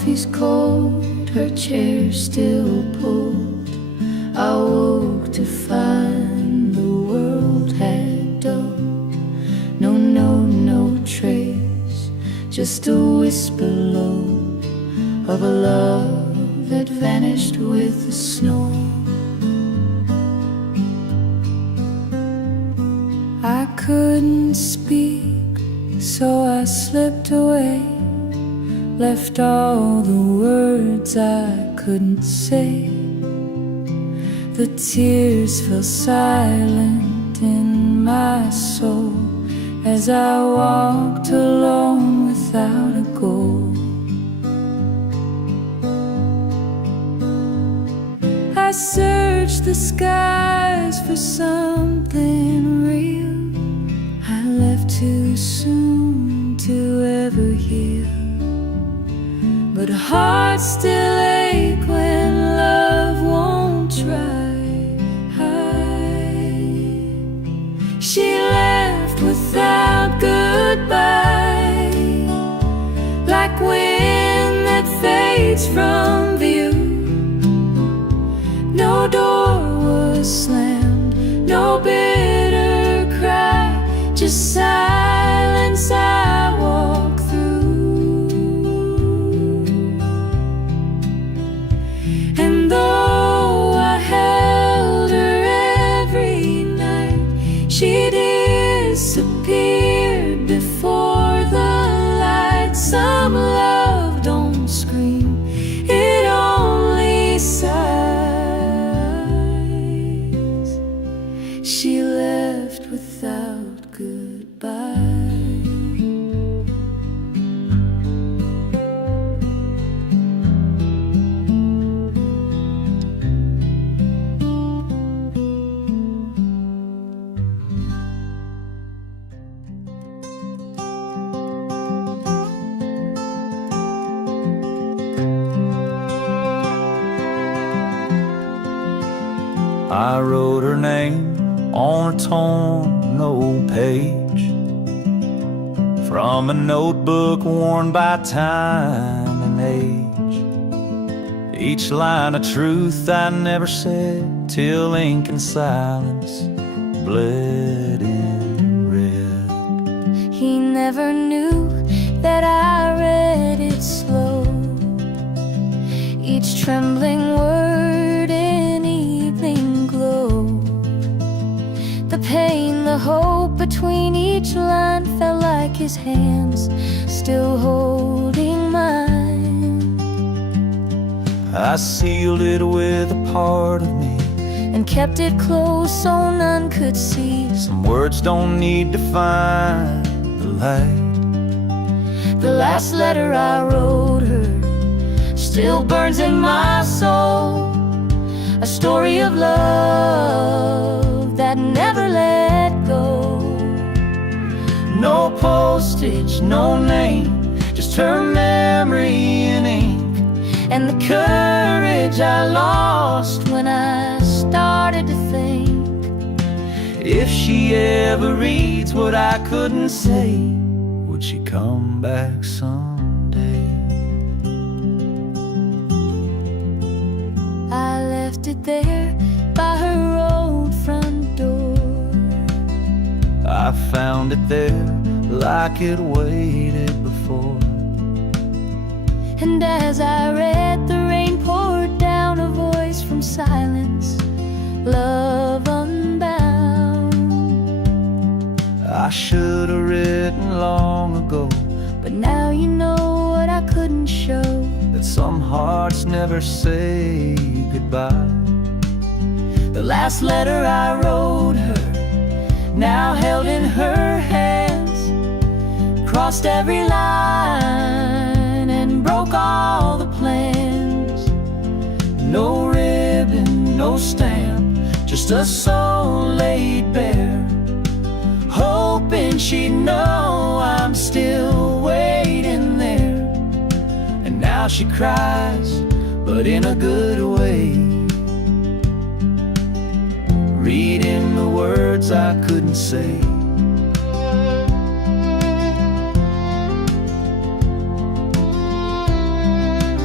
coffee's cold, her chair still pulled. I woke to find the world had dulled. No trace, just a whisper low of a love that vanished with the snow. I couldn't speak, so I slipped away, left all the words I couldn't say. The tears fell silent in my soul as I walked alone without a goal. I searched the skies for something real. I left too soon to ever heal, but hearts still ache when love won't try. She left without goodbye, like wind that fades from view. No door was slammed, no bitter cry, just silence I walk through. And though I held her every night, she disappeared before the light. Some love don't scream, it only sighs. She left without goodbye. I wrote her name on a torn old page from a notebook worn by time and age. Each line of truth I never said till ink and silence bled in red. He never knew that I read it slow, each trembling word in evening glow. The pain, the hope between each line felt like his hands still holding mine. I sealed it with a part of me and kept it close so none could see. Some words don't need to find the light. The last letter I wrote her still burns in my soul, a story of love that never let go. No postage, no name, just her memory in ink, and the courage I lost when I started to think, if she ever reads what I couldn't say, would she come back someday? I left it there by her old front door. I found it there like it waited before. And as I read, the rain poured down, a voice from silence, love unbound. I should have written long ago, but now you know what I couldn't show, that some hearts never say goodbye. The last letter I wrote her, now held in her hands, crossed every line and broke all the plans. No ribbon, no stamp, just a soul laid bare, hoping she'd know I'm still waiting there. And now she cries, but in a good way, reading the words I couldn't say.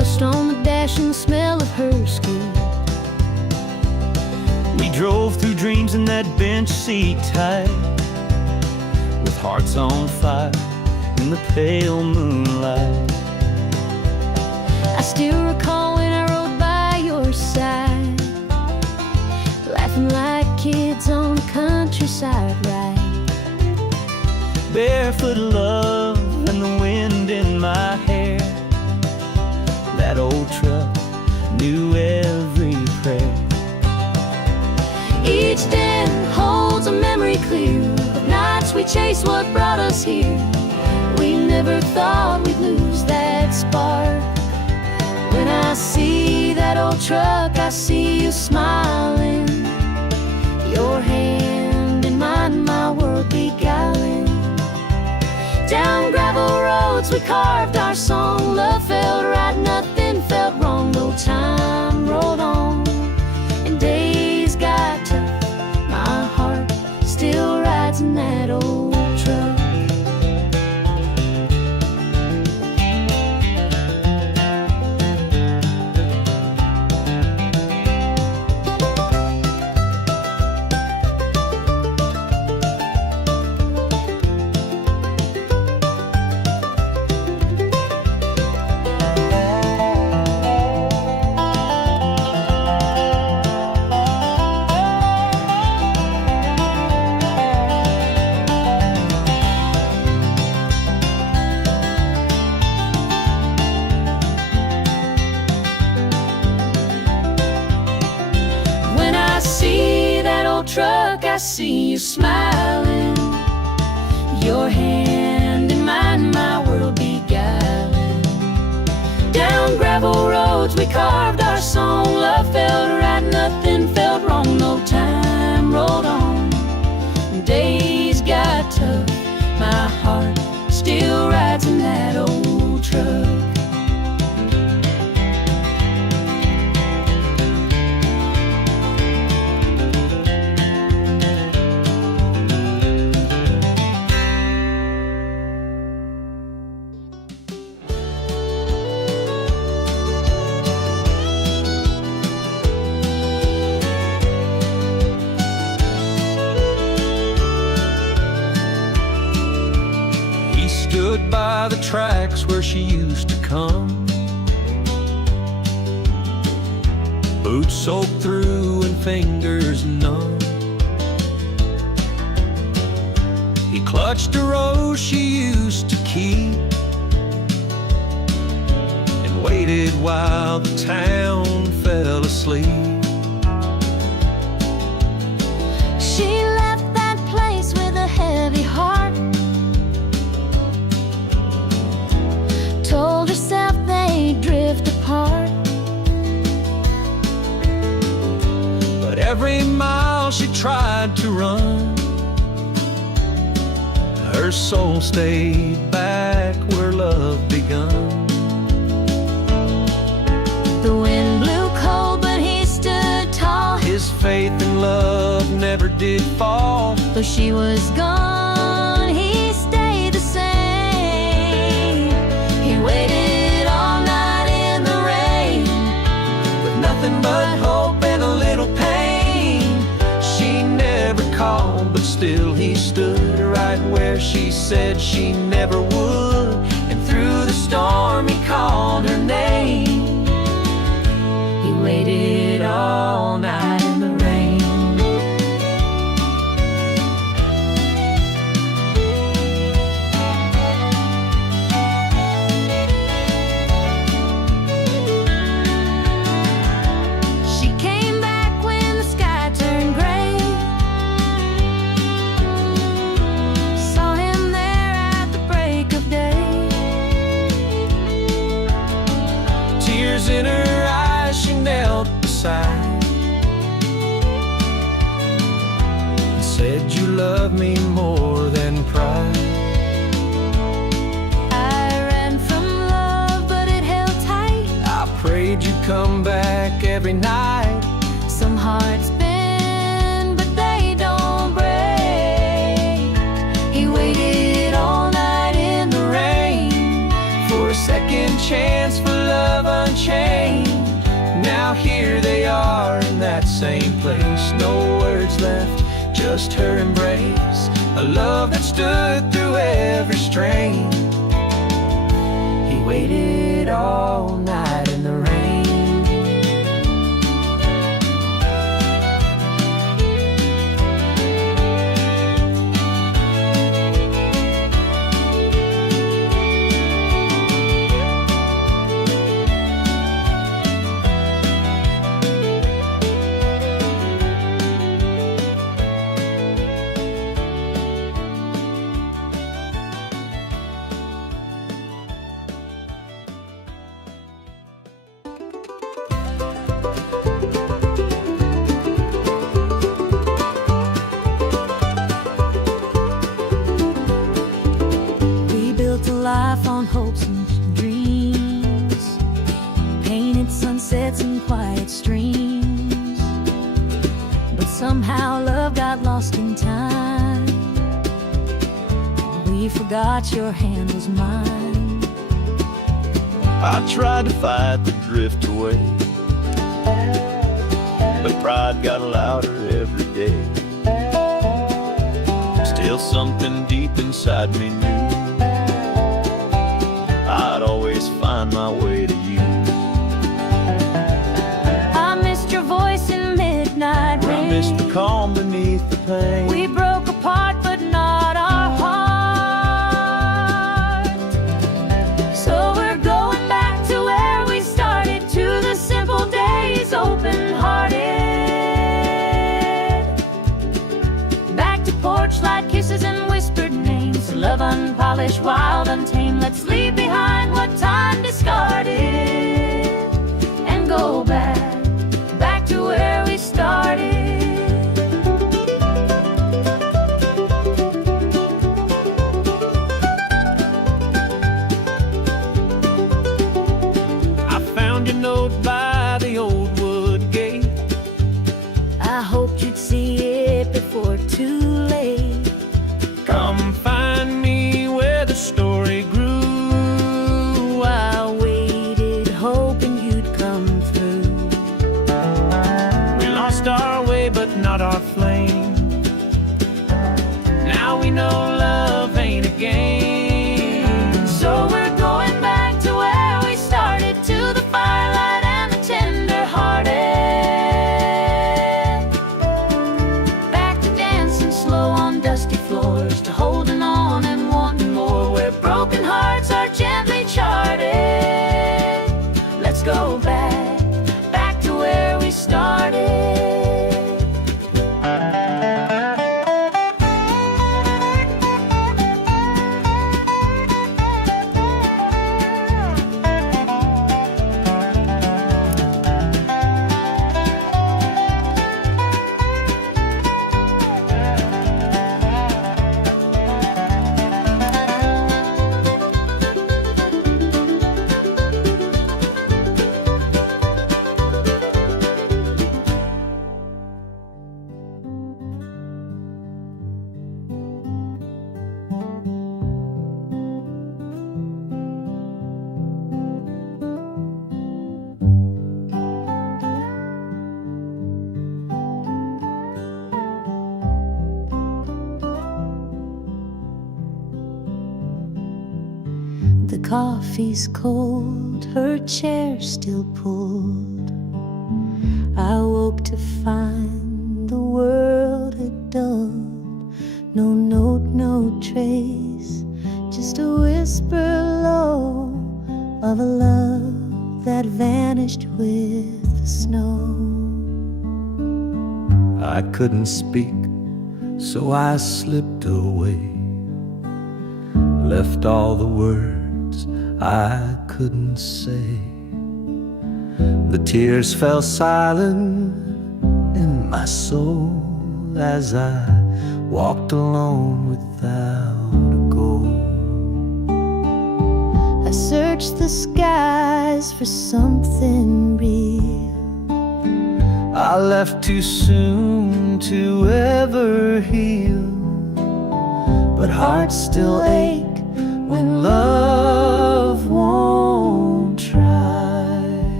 Dust on the dash and the smell of her skin. We drove through dreams in that bench seat tight, with hearts on fire in the pale moonlight. I still recall when I rode by your side, laughing like kids on the countryside ride. Barefoot love and the wind in my hair. That old truck knew every prayer. Each day holds a memory clear of nights we chased what brought us here. We never thought we'd lose that spark. When I see that old truck, I see you smiling, your hand in mine, my world beguiling. Down gravel roads we carved our song. Love felt right, nothing felt wrong. No time rolled on and days got tough. My heart still rides in that old truck. Truck, I see you smiling, your hand in mine, my world beguiling. Down gravel roads we carved our song. Love felt right, nothing felt wrong. No time rolled on, days got tough. My heart still rides in that old truck. Stood by the tracks where she used to come, boots soaked through and fingers numb. He clutched a rose she used to keep and waited while the town fell asleep. She left that place with a heavy heart, told herself they'd drift apart. But every mile she tried to run, her soul stayed back where love begun. The wind blew cold, but he stood tall. His faith in love never did fall. Though she was gone, he stayed the same. He waited all night in the rain, With nothing but hope and a little pain. She never called, but still he stood right where she said she never would. And through the storm he called her name. he waited all night in the rain. She came back when the sky turned gray, saw him there at the break of day. Tears in her eyes, she knelt beside and said, "You love me more than pride." I ran from love, but it held tight. I prayed you'd come back every night. Some hearts bend, but they don't break. He waited all night in the rain For a second chance for love unchained. Now here they are in that same place. No words left, just her embrace. A love that stood through every strain. He waited all night in the rain. Life on hopes and dreams, painted sunsets and quiet streams. But somehow love got lost in time. We forgot your hand was mine. I tried to fight the drift away, but pride got louder every day. Still something deep inside me knew I'd always find my way to you. I missed your voice in midnight rain. I missed the calm beneath the pain. We broke apart but not our heart. So we're going back to where we started, to the simple days, open-hearted. Back to porch light kisses and whispered names. Love unpolished, wild, untamed. Let's leave behind what time discarded and go back to where we started. I found your note by the old wood gate. I hoped you'd see it before too late. Come find me where the story grew. I waited, hoping you'd come through. We lost our way, but not our flame. Now we know love ain't a game. So we're going back to where we started, to the firelight and the tender-hearted. Back to dancing slow on dusty floors, to holding on and wanting more, where broken hearts are gently charted. Let's go back to where we started. The coffee's cold, her chair still pulled. I woke to find the world had dulled. No note, no trace, just a whisper low of a love that vanished with the snow. I couldn't speak, so I slipped away, left all the words I couldn't say. The tears fell silent in my soul as I walked alone without a goal. I searched the skies for something real. I left too soon to ever heal, but hearts still ache when love won't try.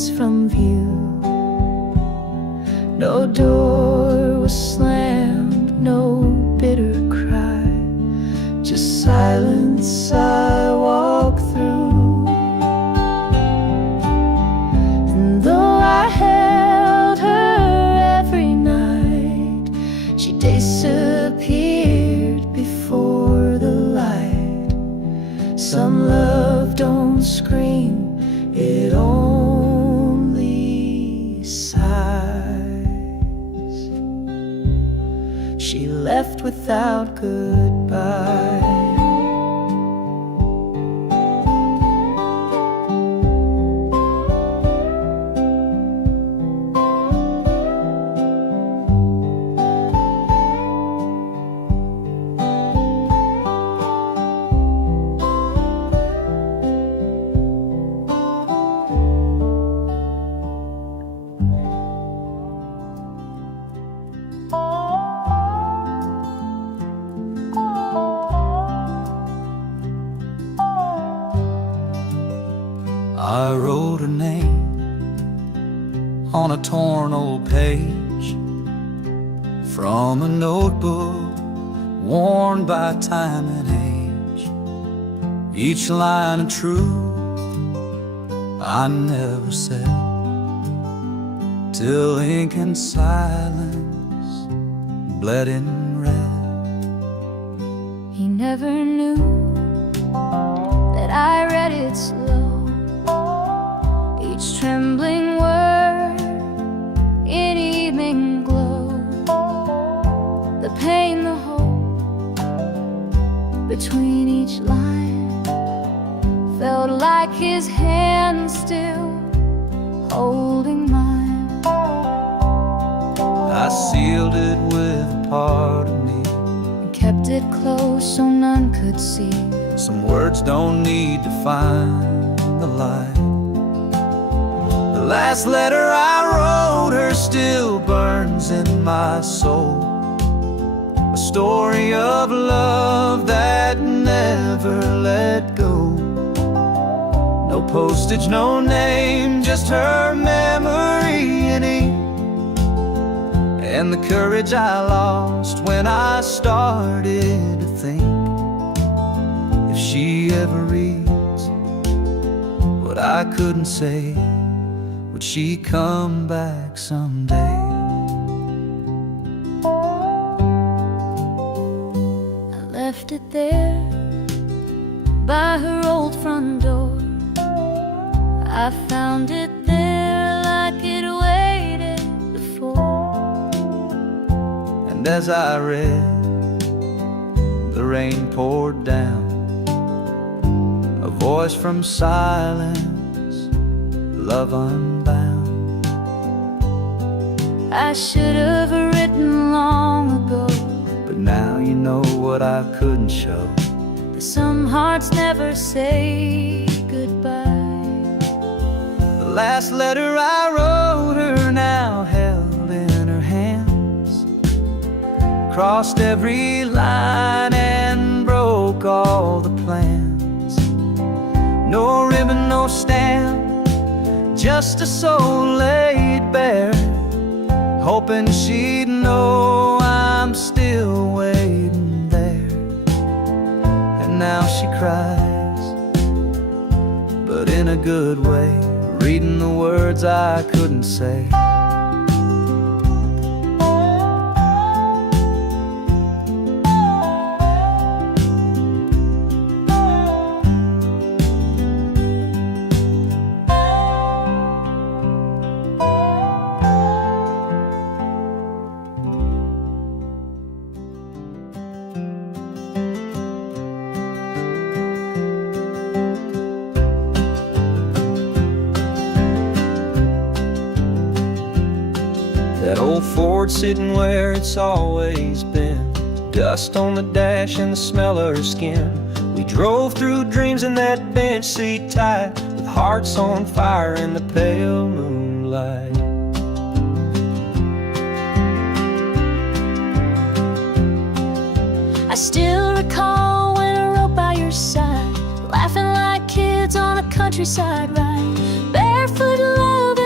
streets from view. No door was slammed, no bitter cry, just silence I walk through. And though I held her every night, she disappeared before the light. Some love don't scream, it only sighs. She left without goodbye. I wrote her name on a torn old page from a notebook worn by time and age. Each line of truth I never said, till ink and silence bled in red. He never knew that I read it slow, each trembling word in evening glow. The pain, the hope between each line felt like his hand still holding mine. I sealed it with a part of me, And kept it close so none could see. some words don't need to find the light. The last letter I wrote her still burns in my soul, a story of love that never let go. No postage, no name, just her memory in ink, and the courage I lost when I started to think, if she ever reads what I couldn't say, would she come back someday? I left it there by her old front door. I found it there like it waited before. And as I read, the rain poured down, a voice from silence, love unbound. I should have written long ago, But now you know what I couldn't show. that some hearts never say goodbye. The last letter I wrote her now held in her hands, crossed every line and broke all the plans. No ribbon, no stamp, just a soul laid bare, hoping she'd know I'm still waiting there. And now she cries, but in a good way, reading the words I couldn't say. That old Ford sitting where it's always been, dust on the dash and the smell of her skin. We drove through dreams in that bench seat tight, with hearts on fire in the pale moonlight. I still recall when I rode by your side, laughing like kids on a countryside ride, barefoot love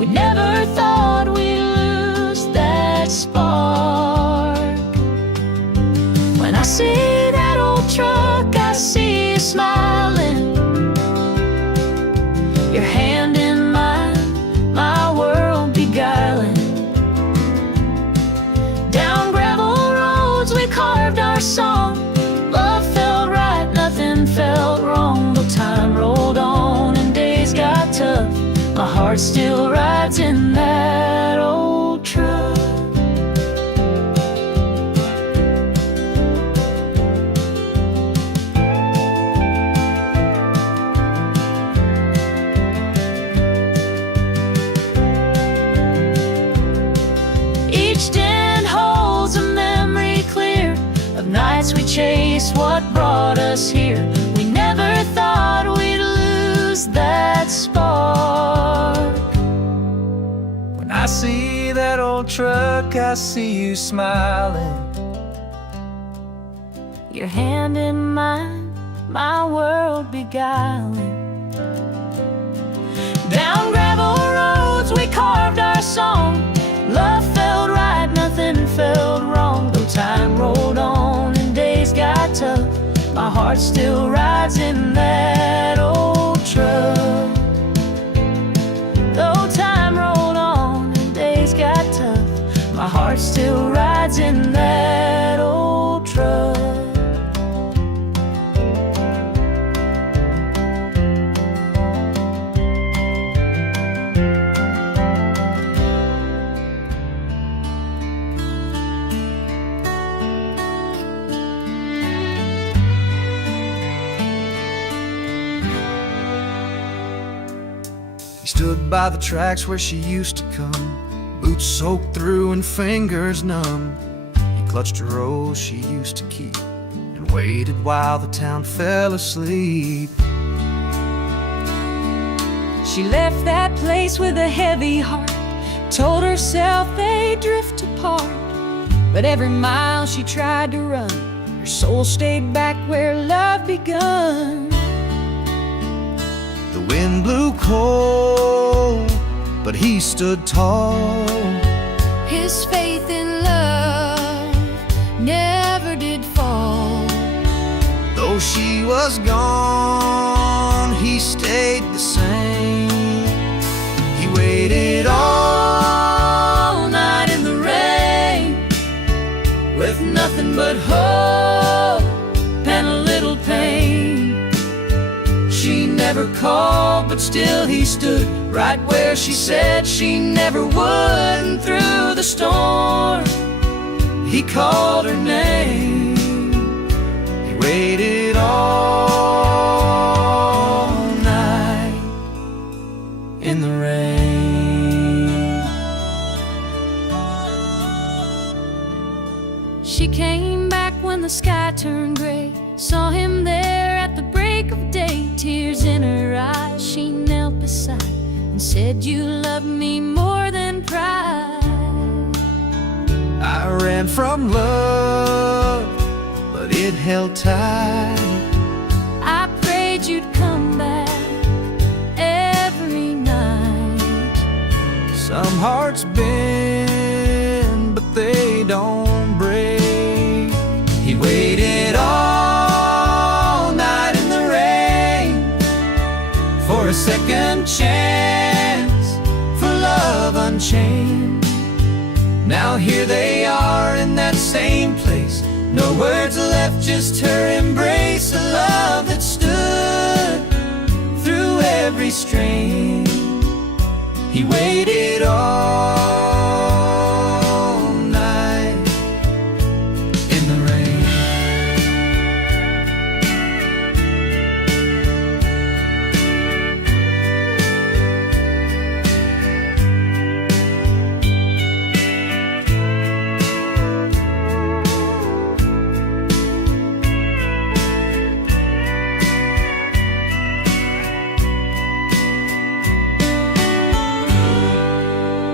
We never thought we'd lose that spark. When I see that old truck, I see you smiling, your hand in mine, my world beguiling. Down gravel roads we carved our song. Love felt right, nothing felt wrong. Though time rolled on and days got tough, my heart still rides in that old truck. Each den holds a memory clear of nights we chased what brought us here. We never thought we'd lose that spark. When I see that old truck, I see you smiling, Your hand in mine, my world beguiling. Down gravel roads we carved our song. Love felt right, nothing felt wrong. Though time rolled on and days got tough, my heart still rides in that old truck. Though time rolled on and days got tough, my heart still rides in that old truck. He stood by the tracks where she used to come, boots soaked through and fingers numb. He clutched a rose she used to keep and waited while the town fell asleep. She left that place with a heavy heart, told herself they'd drift apart. But every mile she tried to run, her soul stayed back where love begun. The wind blew cold, but he stood tall. His faith in love never did fall. Though she was gone, he stayed the same. He waited all night in the rain, With nothing but hope and a little pain. She never called, but still he stood right where she said she never would. And through the storm, he called her name. he waited all night In the rain, She came back when the sky turned gray, saw him there at the break of day. Tears in her eyes, she knelt beside and said, "You love me more than pride." I ran from love, but it held tight. I prayed you'd come back every night. Some hearts bend, but they don't break. He waited all night in the rain for a second chance, for love unchained. Now here they are in that same place, no words left, just her embrace. A love that stood through every strain. He waited all night in the rain.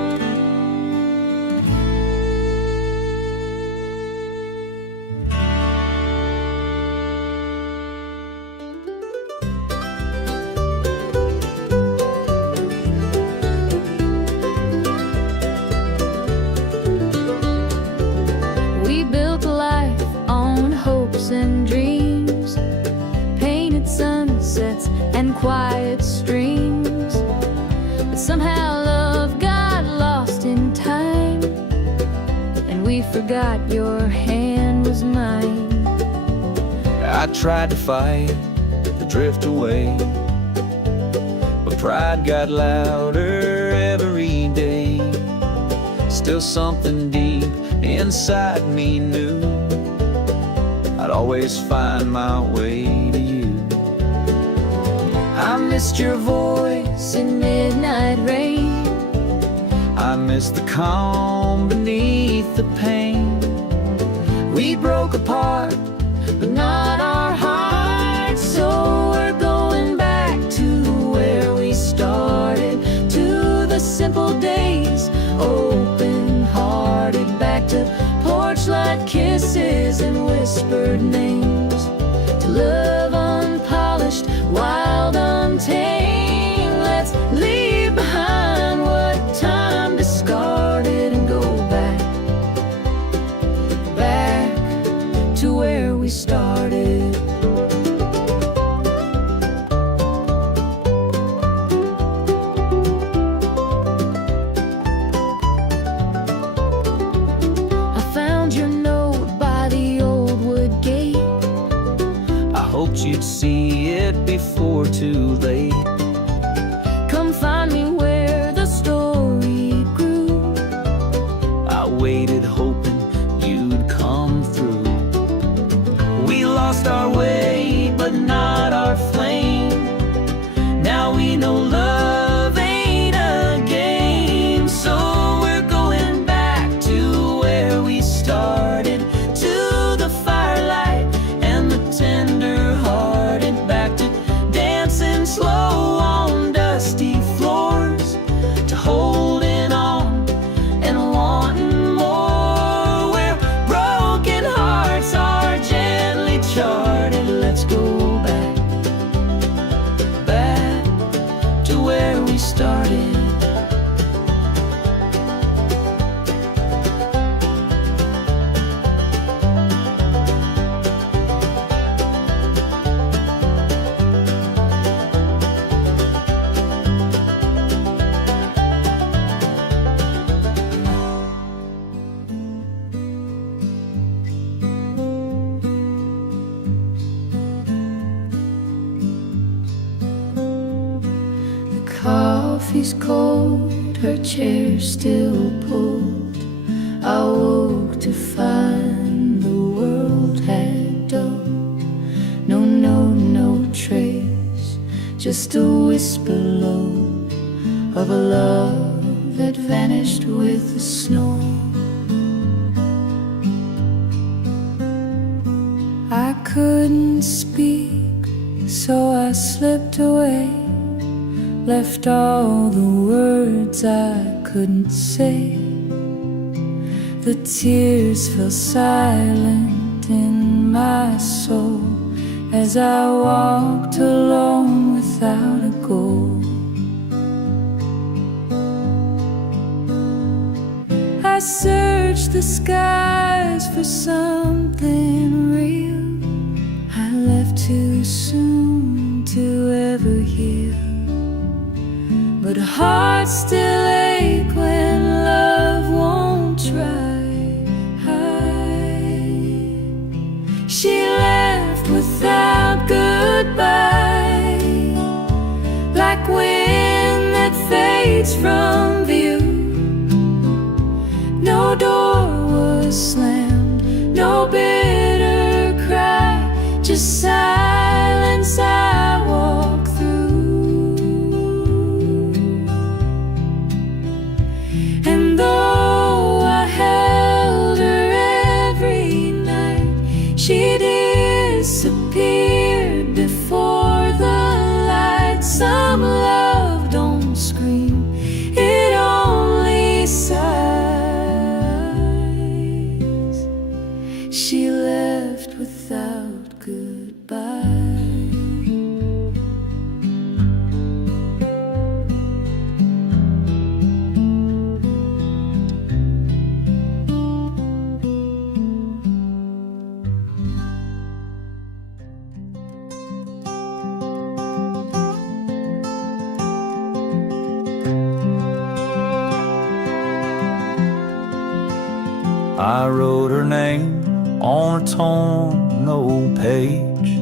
I tried to fight the drift away, but pride got louder every day. Still something deep inside me knew I'd always find my way to you. I missed your voice in midnight rain. I miss the calm beneath the pain. We broke apart, but not our hearts. So we're going back to where we started, to the simple days, open-hearted. Back to porch light kisses and whispered names, to love unpolished, wild, untamed. Let's leave behind what time discarded and go back to where we started. I found your note by the old wood gate. I hoped you'd see it before too late. Come find me where the story grew. I waited hoping you'd come through. We lost our way, but not our flame. Now we know love ain't a game. So we're going back to where we started, to the firelight and the tender-hearted. Back to dancing slow on dusty floors, to holding on and wanting more. Where broken hearts are gently charted. Let's go back to where we started. Coffee's cold, her chair still pulled. I woke to find the world had dulled. No note, no trace, just a whisper low of a love that vanished with the snow. I couldn't speak, so I slipped away, left all the words I couldn't say. The tears fell silent in my soul as I walked alone without a goal. I searched the skies for something real. I left too soon to ever heal, but hearts still ache when love won't try. She left without goodbye, like wind that fades from view. No door was slammed, no bitter cry, just silence I walk through. And though I held her every night, she disappeared before the light. Some love don't scream, it only sighs. She left without goodbye. I wrote her name on a torn old page.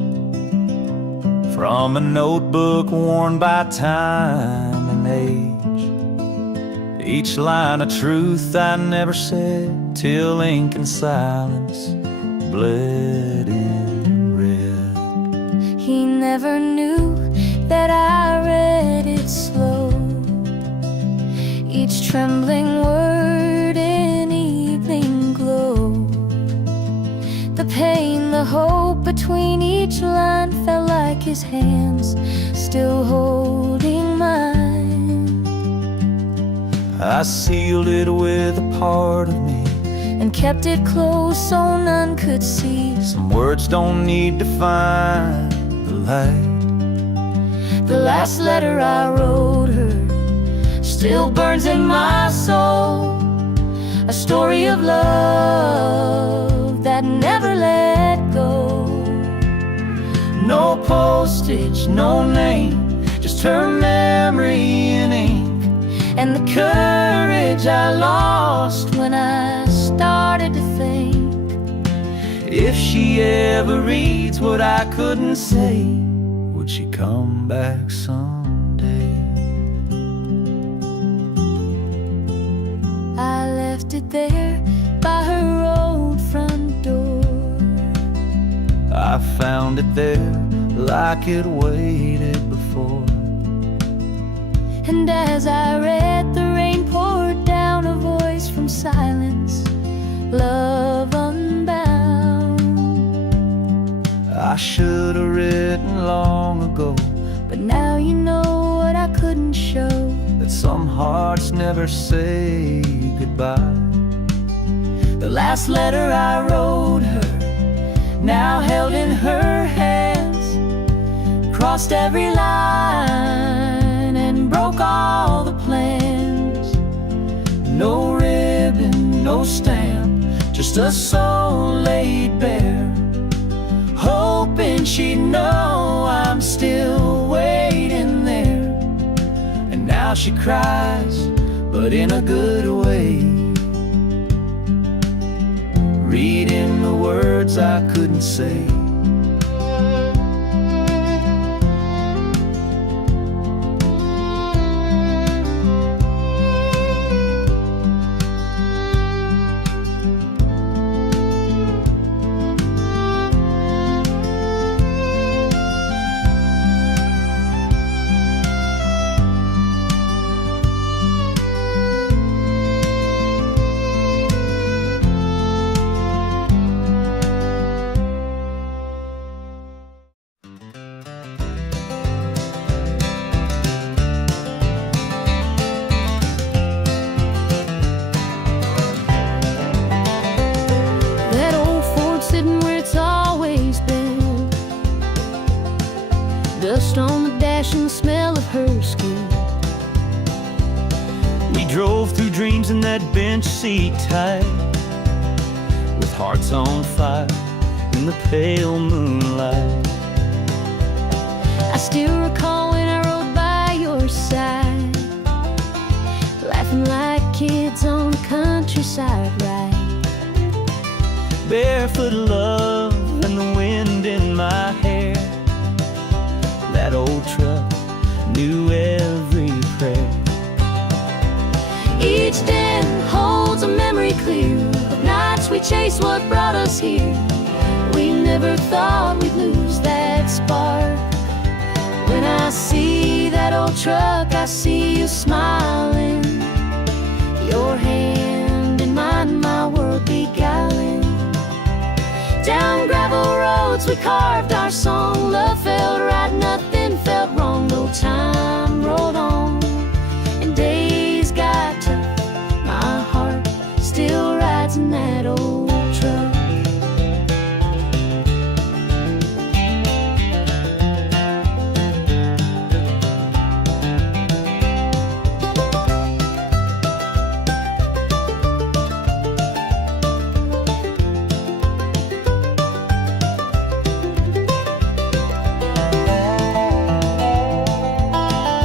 from a notebook worn by time and age. Each line a truth I never said, till ink and silence bled in red. He never knew that I read it slow, each trembling word in evening glow. The pain, the hope between each line felt like his hands still holding mine. I sealed it with a part of me and kept it close so none could see. Some words don't need to find the light. The last letter I wrote her still burns in my soul, a story of love that never let go. No postage, no name, just her memory in ink, and the courage I lost when I started to think. If she ever reads what I couldn't say, would she come back someday? I left it there by her old front door. I found it there like it waited before. And as I read, the rain poured down, a voice from silence, love unbound. I should have written long ago, but now you know what I couldn't show, that some hearts never say goodbye. the last letter I wrote her, now held in her hands, crossed every line and broke all the plans. No ribbon, no stamp, just a soul laid bare, hoping she'd know I'm still waiting there. And now she cries, but in a good way, reading the words I couldn't say. Dust on the dash and the smell of her skin. We drove through dreams in that bench seat tight, with hearts on fire in the pale moonlight. I still recall when I rode by your side, laughing like kids on the countryside ride. Barefoot love and the wind in my hair. That old truck knew every prayer. Each den holds a memory clear of nights we chased what brought us here. We never thought we'd lose that spark. When I see that old truck, I see you smiling, your hand in mine, my world beguiling. Down gravel roads we carved our song. Love felt right, nothing felt wrong. No time rolled on and days got tough. My heart still rides in that old truck.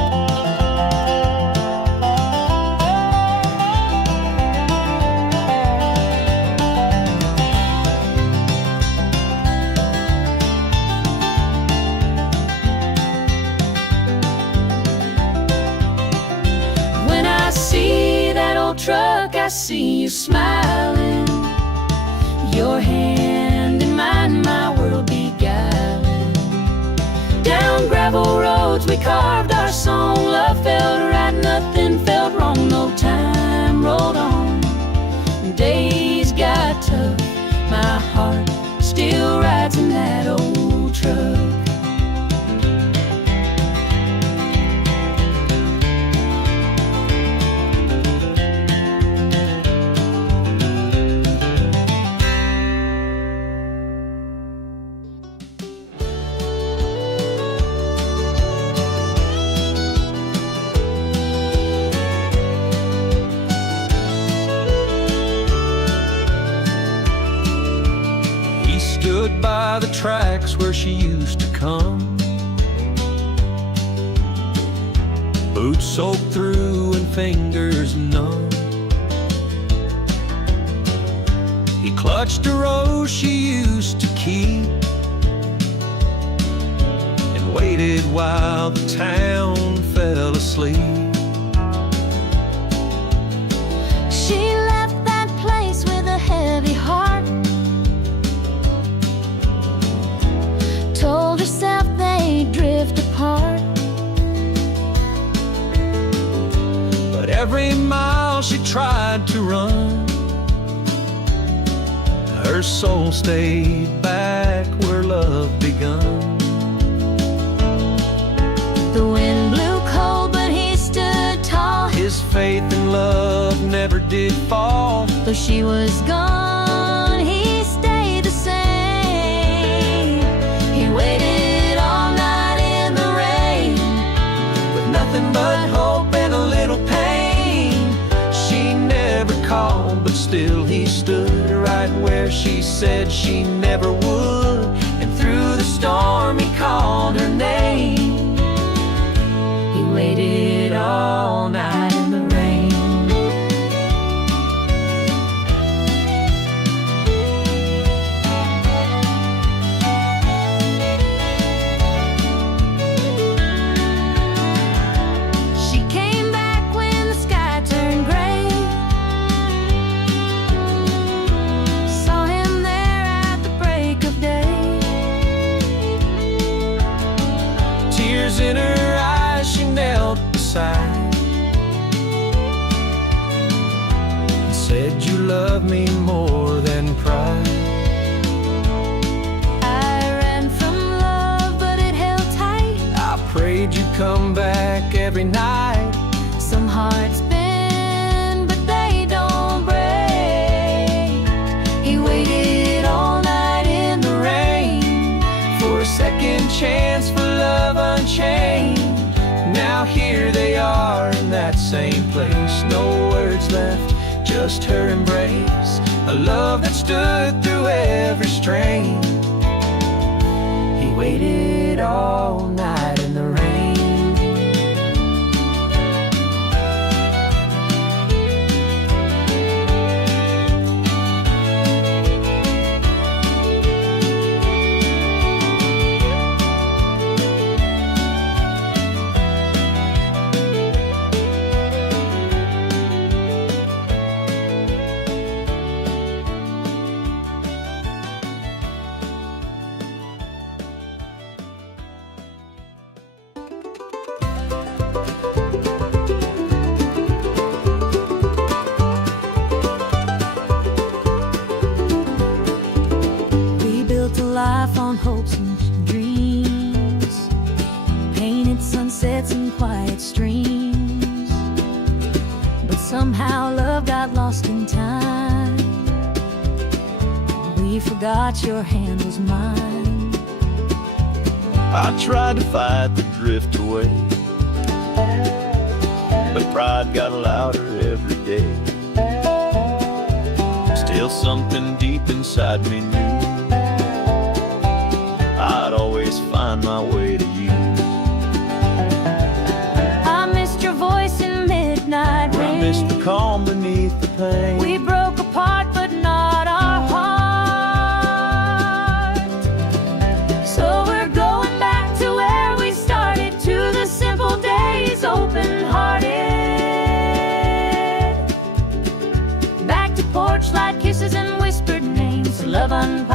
truck, I see you smiling, your hand in mine, my world beguiling. Down gravel roads we carved our song, love felt right, nothing felt wrong, no time rolled on. Days got tough, my heart still rides in that old truck. Stood by the tracks where she used to come, boots soaked through and fingers numb. He clutched a rose she used to keep and waited while the town fell asleep. She left that place with a heavy heart, told herself they'd drift apart. But every mile she tried to run, her soul stayed back where love begun. The wind blew cold, but he stood tall. His faith in love never did fall. Though she was gone, he stayed the same. He waited all night in the rain, With nothing but hope and a little pain. She never called, but still he stood right where she said she never would. And through the storm he called her name. He waited all night in the rain. she came back when the sky turned gray. Saw him there at the break of day. Tears in her eyes, she knelt beside and said, "You love me more than pride." I ran from love, but it held tight. I prayed you'd come back every night. Some hearts bend, but they don't break. He waited all night in the rain For a second chance for love unchained. Now here they are in that same place. No words left, just her embrace. A love that stood through every strain. He waited all night in the rain. We built a life on hopes and dreams, painted sunsets and quiet streams. But somehow love got lost in time. We forgot your hand was mine. I tried to fight the drift away, but pride got louder every day. Still something deep inside me knew I'd always find my way to you. I missed your voice in midnight rain. I missed the calm beneath the pain. We broke apart, but not our heart. So we're going back to where we started, to the simple days, open-hearted.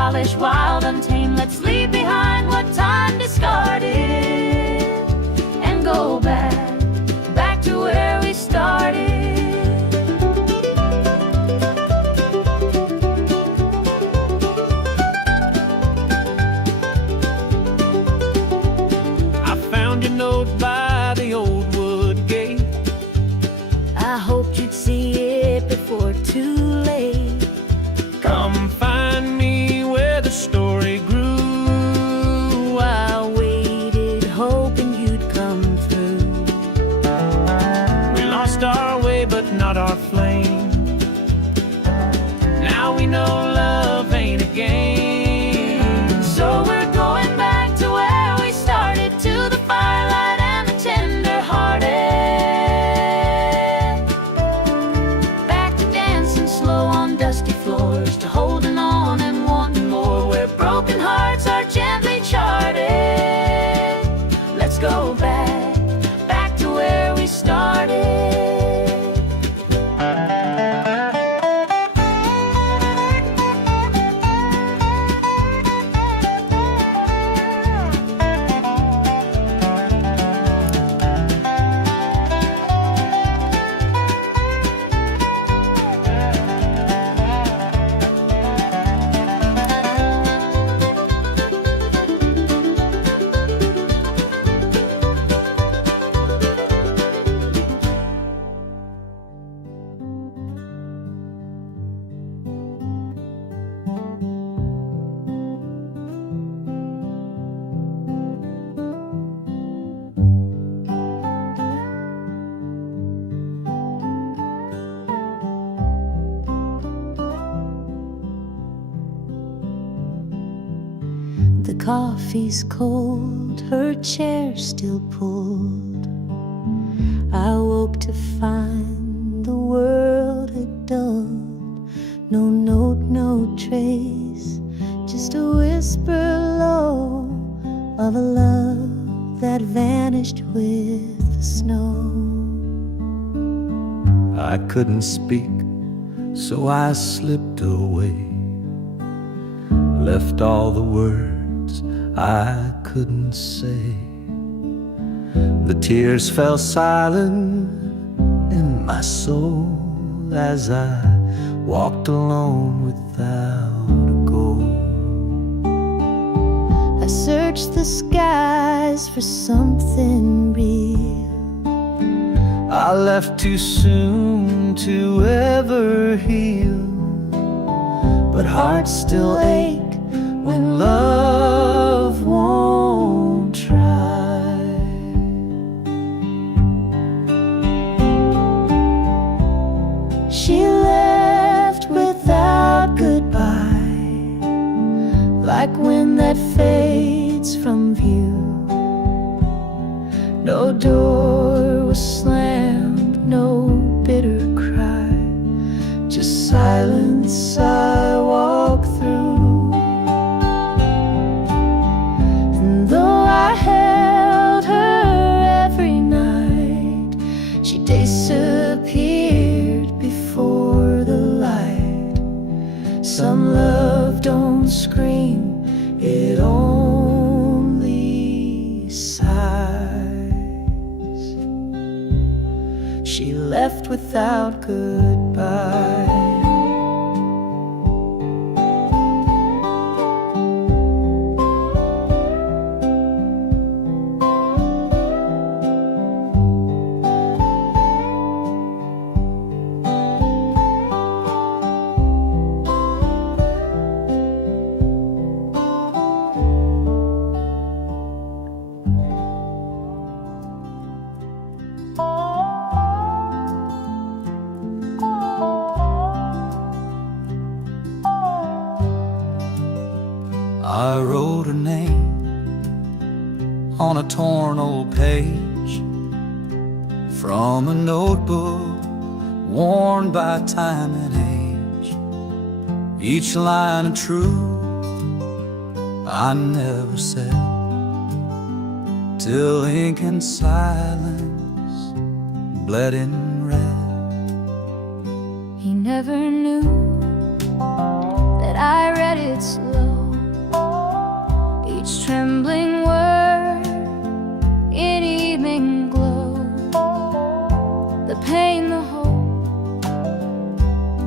childish, wild, untamed. Let's leave behind what time discarded and go back to where we started. I found your note by the old wood gate. I hoped you'd see it before too late. Come find me where the story grew. I waited, hoping you'd come through. We lost our way, but not our flame. Now we know love ain't a game. So we're going back to where we started, to the firelight and the tender-hearted. Back to dancing slow on dusty floors, to holding on and wanting more, where broken hearts are gently charted. Let's go back to where we started. The coffee's cold, her chair still pulled. I woke to find the world had dulled. No note, no trace, just a whisper low of a love that vanished with the snow. I couldn't speak, so I slipped away, left all the words I couldn't say. The tears fell silent in my soul as I walked alone without a goal. I searched the skies for something real. I left too soon to ever heal, but hearts still ache when love won't try. She left without goodbye, like wind that fades from view. No door was slammed, no bitter cry, just silence I walk through. And though I held her every night, she disappeared before the light. Some love don't scream, it only sighs. She left without goodbye. I wrote her name on a torn old page from a notebook worn by time and age. Each line a truth I never said, till ink and silence bled in red. He never knew that I read it slow,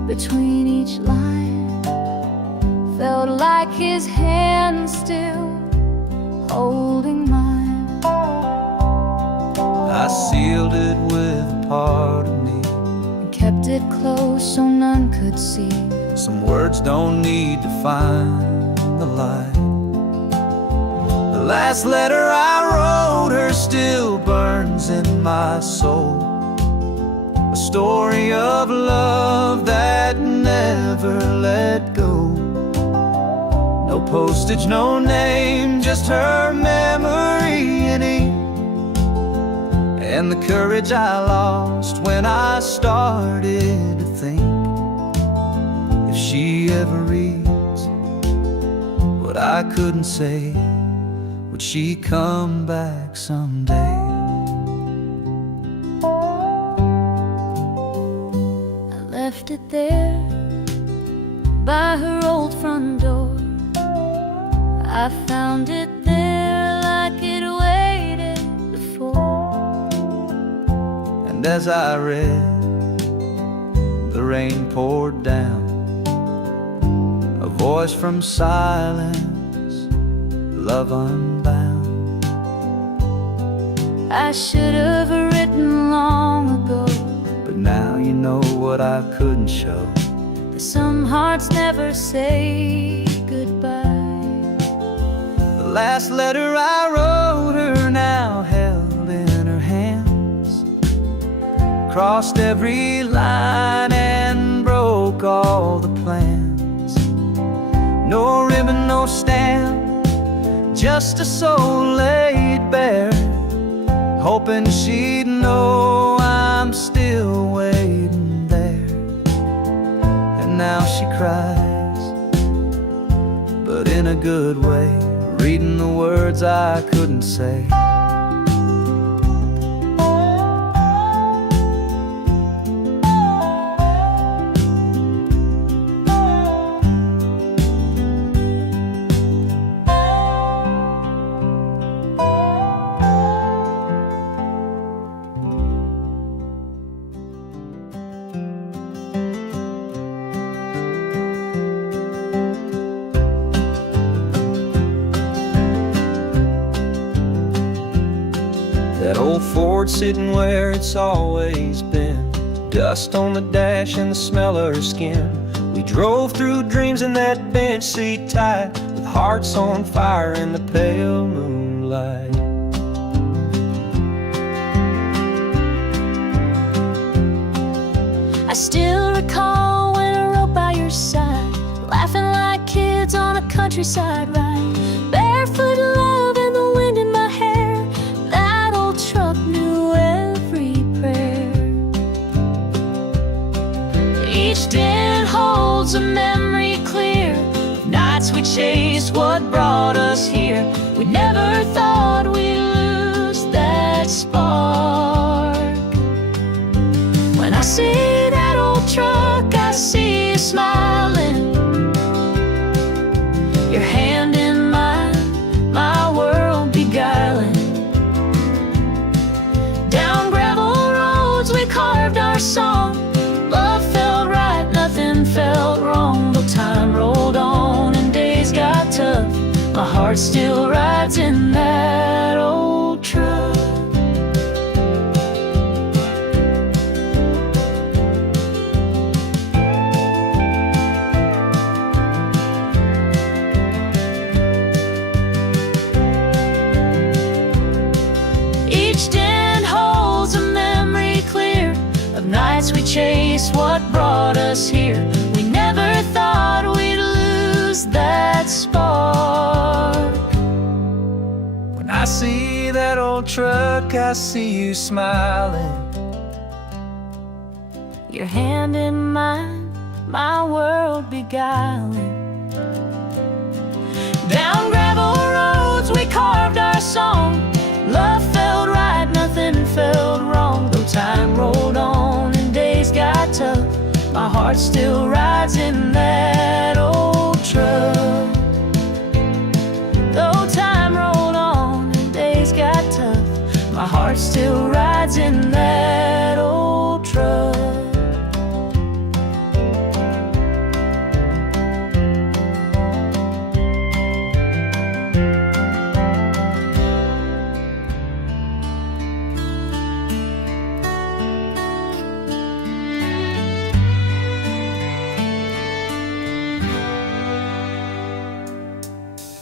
between each line. Felt like his hand still holding mine. I sealed it with a part of me, And kept it close so none could see. some words don't need to find the light. The last letter I wrote her still burns in my soul, a story of love that never let go. No postage, no name, just her memory in ink, and the courage I lost when I started to think, if she ever reads what I couldn't say, would she come back someday? I left it there by her old front door. I found it there like it waited before. And as I read, the rain poured down, a voice from silence, love unbound. I should have written long ago, But now you know what I couldn't show. that some hearts never say goodbye. The last letter I wrote her now held in her hands, crossed every line and broke all the plans. No ribbon, no stamp, just a soul laid bare, hoping she'd know I'm still waiting there. And now she cries, but in a good way, reading the words I couldn't say. That old Ford sitting where it's always been, dust on the dash and the smell of her skin. We drove through dreams in that bench seat tight, with hearts on fire in the pale moonlight. I still recall when I rode by your side, laughing like kids on a countryside ride. Barefoot love and the wind in my hair, that old truck knew every prayer. Each dent holds a memory clear, nights we chased what brought us here. We never thought we'd lose that spark. When I see that old truck, I see you smiling, your hand in mine, my world beguiling. Down gravel roads we carved our song, love felt right, nothing felt wrong. Though time rolled on and days got tough, my heart still rides in that old truck. Nights we chased what brought us here. We never thought we'd lose that spark. When I see that old truck, I see you smiling, your hand in mine, my world beguiling. Down gravel roads we carved our song, love felt right, nothing felt wrong. Though time rolled on and days got tough, my heart still rides in that old truck. Though time rolled on and days got tough, my heart still rides in that old truck.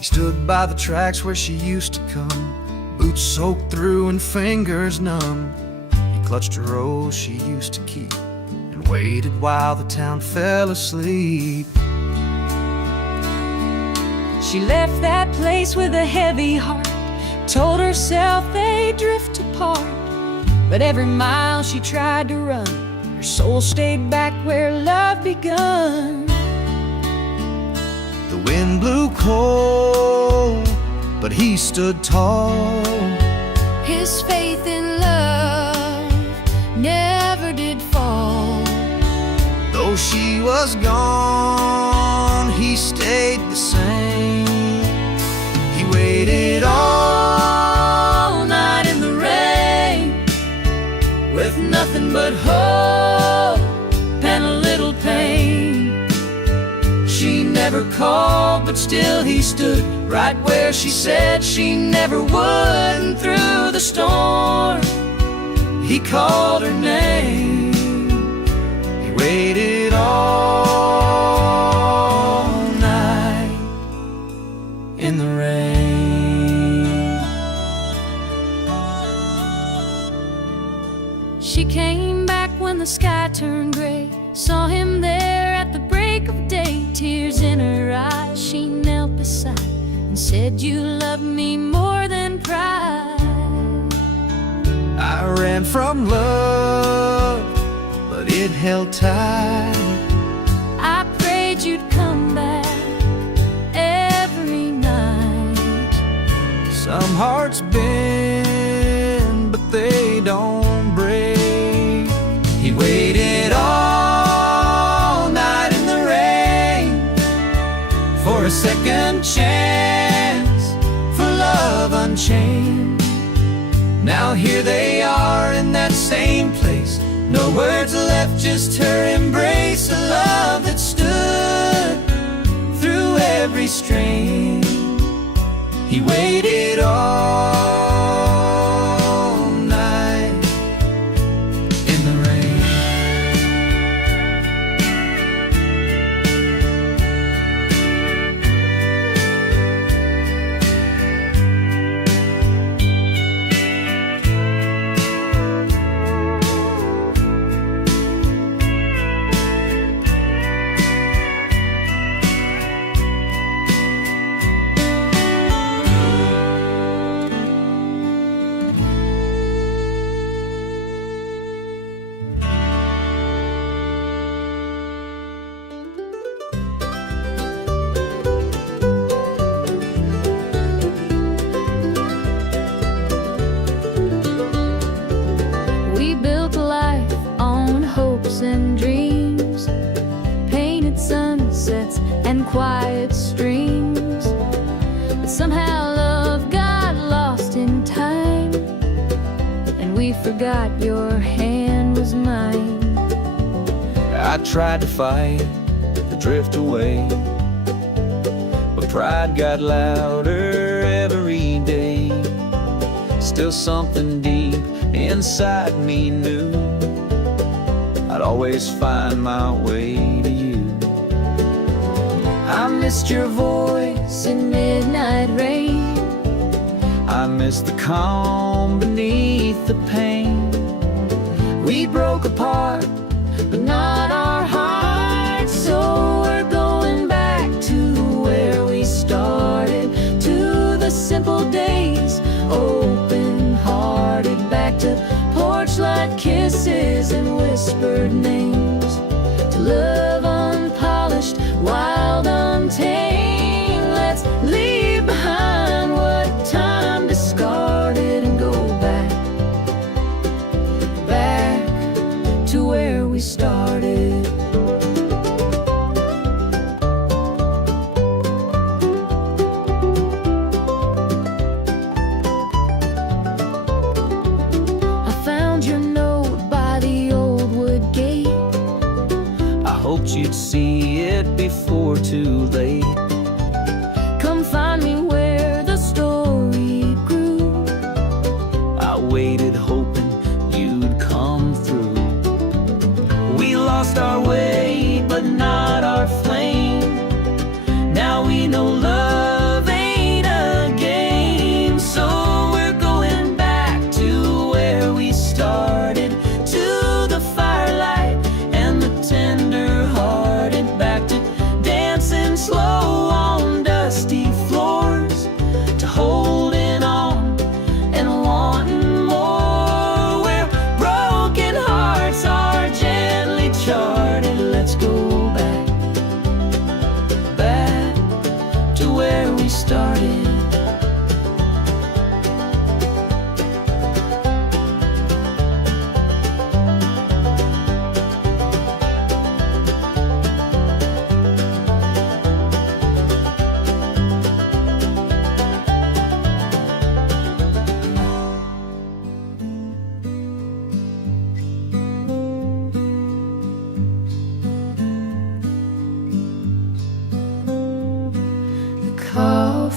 stood by the tracks where she used to come, boots soaked through and fingers numb. He clutched a rose she used to keep and waited while the town fell asleep. She left that place with a heavy heart, told herself they'd drift apart. But every mile she tried to run, her soul stayed back where love begun. The wind blew cold, but he stood tall. His faith in love never did fall. Though she was gone, he stayed the same. He waited all night in the rain, with nothing but hope and a little pain. She never called, but still he stood right where she said she never would. And through the storm, he called her name. he waited all night In the rain. She came back when the sky turned gray, saw him there at the break of day. Tears in her eyes, she knelt beside and said, "You love me more than pride." I ran from love, but it held tight. I prayed you'd come back every night. Some hearts bend, but they don't break. He waited all night in the rain for a second chance, for love unchained. Now here they are in that same place, no words left, just her embrace. A love that stood through every strain. He waited all night in the rain. We built a life on hopes and dreams, painted sunsets and quiet streams. But somehow love got lost in time, and we forgot your hand was mine. I tried to fight the drift away, but pride got louder every day. Still something deep inside me knew I'd always find my way to you. I missed your voice in midnight rain. I miss the calm beneath the pain. We broke apart, but not our hearts. So we're going back to where we started, to the simple days, open-hearted, back to porch light kisses and whispered names, to love unpolished, wild, untamed. Let's leave behind what time discarded and go back to where we started. I found your note by the old wood gate. I hoped you'd see it before too late. Come find me where the story grew. I waited hoping you'd come through. We lost our way, but not our flame. Now we know love ain't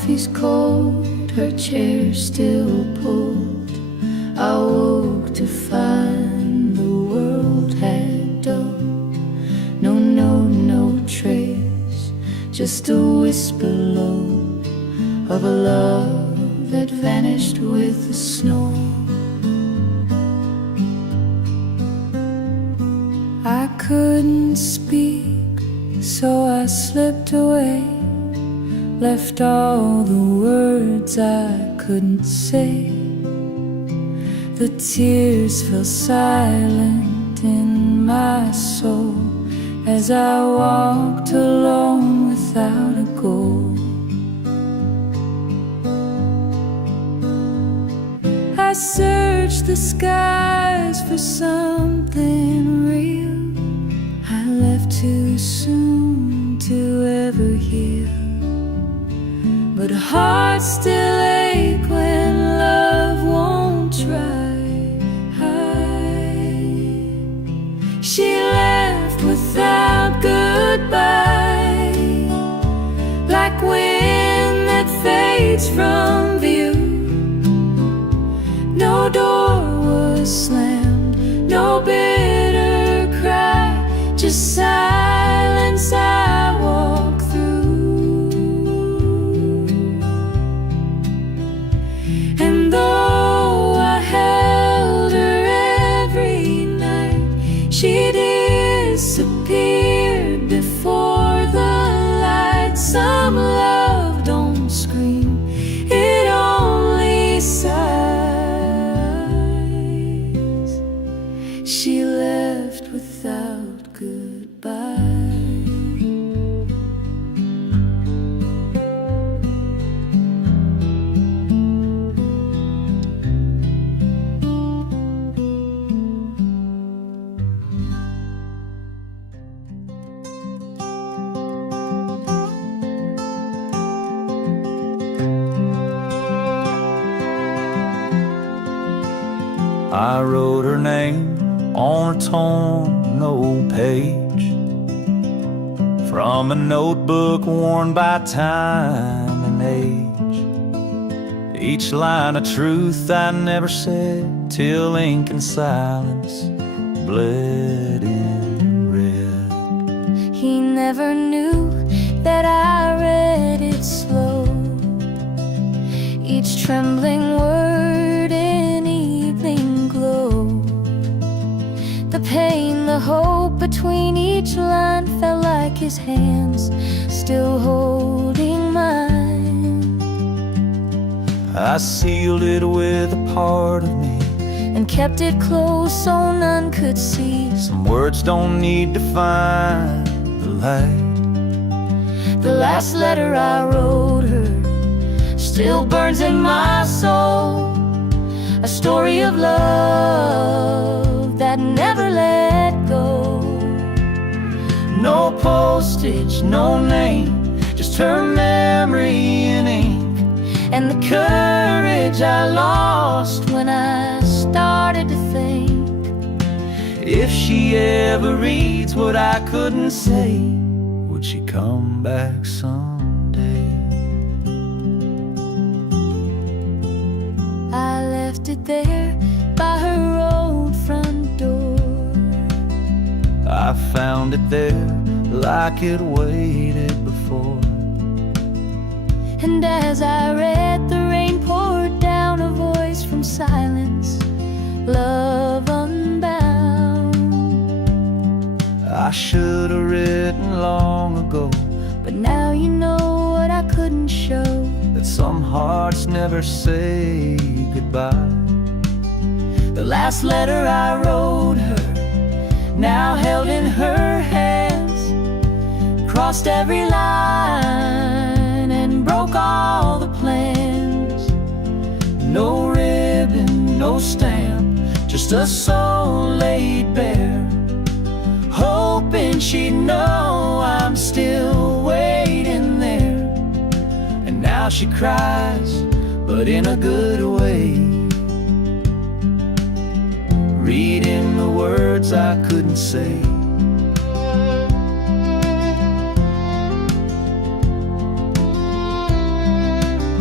coffee's cold, her chair still pulled. I woke to find the world had dulled. No trace, just a whisper low of a love that vanished with the snow. I couldn't speak, so I slipped away, left all the words I couldn't say. The tears fell silent in my soul as I walked alone without a goal. I searched the skies for something real. I left too soon to ever heal, but hearts still ache when love won't try. She left without goodbye, like wind that fades from view. No door was slammed, no bitter cry, just silence I walk through. And though I held her every night, she disappeared before the light. Some love don't scream, it only sighs. She left without goodbye. I wrote her name on a torn old page from a notebook worn by time and age. Each line of truth I never said till ink and silence bled in red. He never knew that I read it slow, each trembling word in evening glow. The pain, the hope between each line felt like his hands still holding mine. I sealed it with a part of me and kept it close so none could see. Some words don't need to find the light. The last letter I wrote her still burns in my soul, a story of love that never let go. No postage, no name, just her memory in ink, and the courage I lost when I started to think. If she ever reads what I couldn't say, would she come back someday? I left it there by her old front door. I found it there like it waited before. And as I read, the rain poured down, a voice from silence, love unbound. I should have written long ago, but now you know what I couldn't show, that some hearts never say goodbye. The last letter I wrote her, now held in her hands, crossed every line and broke all the plans. No ribbon, no stamp, just a soul laid bare, hoping she'd know I'm still waiting there. And now she cries, but in a good way, reading the words I couldn't say.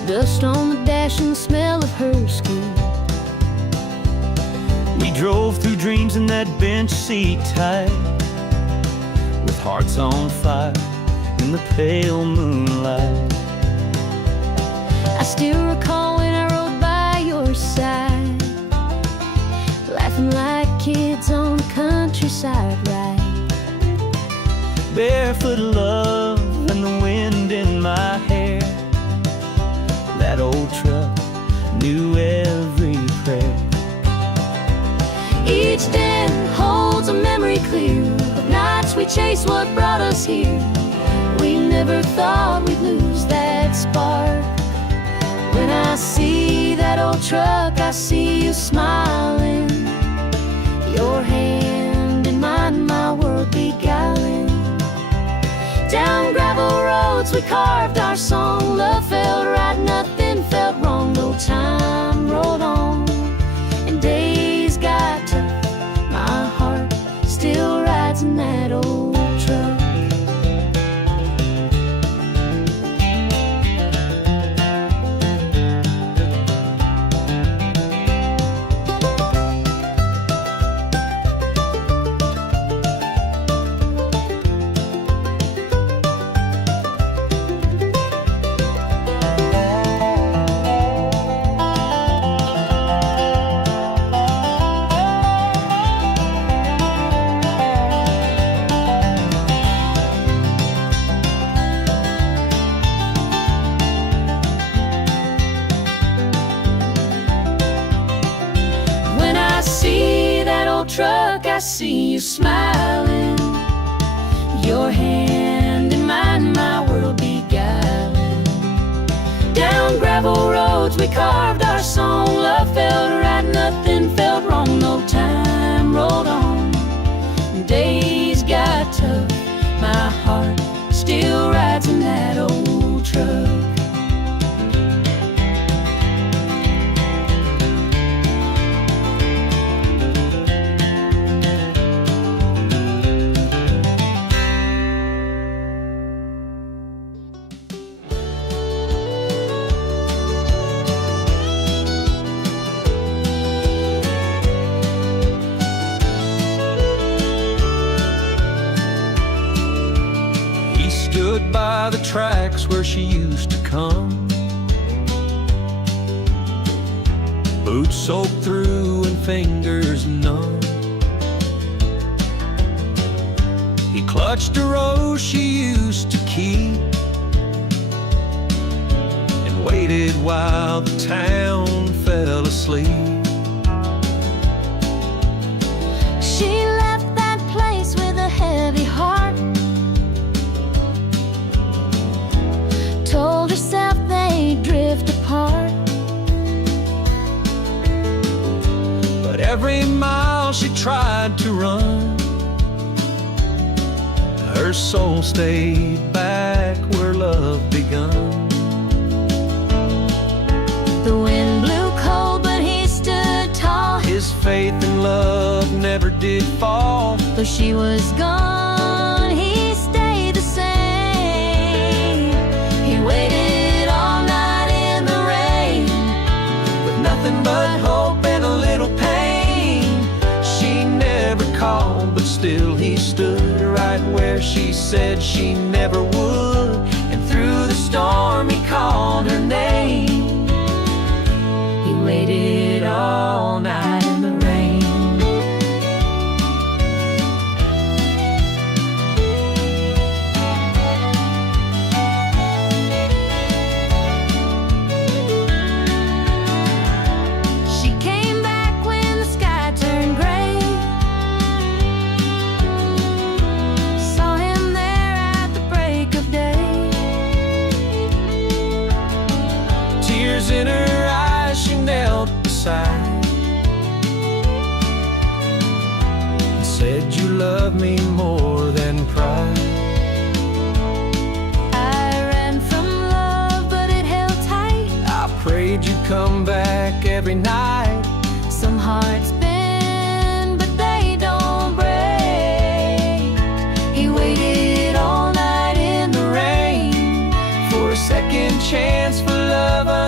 dust on the dash and the smell of her skin. We drove through dreams in that bench seat tight, with hearts on fire in the pale moonlight. I still recall when I rode by your side, laughing like kids on the countryside ride. Barefoot love and the wind in my hair. That old truck knew every prayer. Each den holds a memory clear of nights we chased what brought us here. We never thought we'd lose that spark. When I see that old truck, I see you smiling, your hand in mine, my world beguiling. Down gravel roads we carved our song. Love felt right, nothing felt wrong. No time rolled on and days got tough. My heart still rides in that old truck. Truck, I see you smiling, your hand in mine, my world beguiling. Down gravel roads we carved our song. Love felt right, nothing felt wrong. No time rolled on, days got tough. My heart still rides in that old truck. Stood by the tracks where she used to come, boots soaked through and fingers numb. He clutched a rose she used to keep and waited while the town fell asleep. She left that place with a heavy heart, told herself they'd drift apart. But every mile she tried to run, her soul stayed back where love begun. The wind blew cold, but he stood tall. His faith in love never did fall. Though she was gone, he stayed the same. He waited all night in the rain, With nothing but hope and a little pain. She never called, but still he stood right where she said she never would. And through the storm he called her name. he waited all night in the rain. She came back when the sky turned gray, saw him there at the break of day. Tears in her eyes, she knelt beside and said, "You love me more than pride." I ran from love, but it held tight. I prayed you'd come back every night. Some hearts bend, but they don't break. He waited all night in the rain For a second chance, for love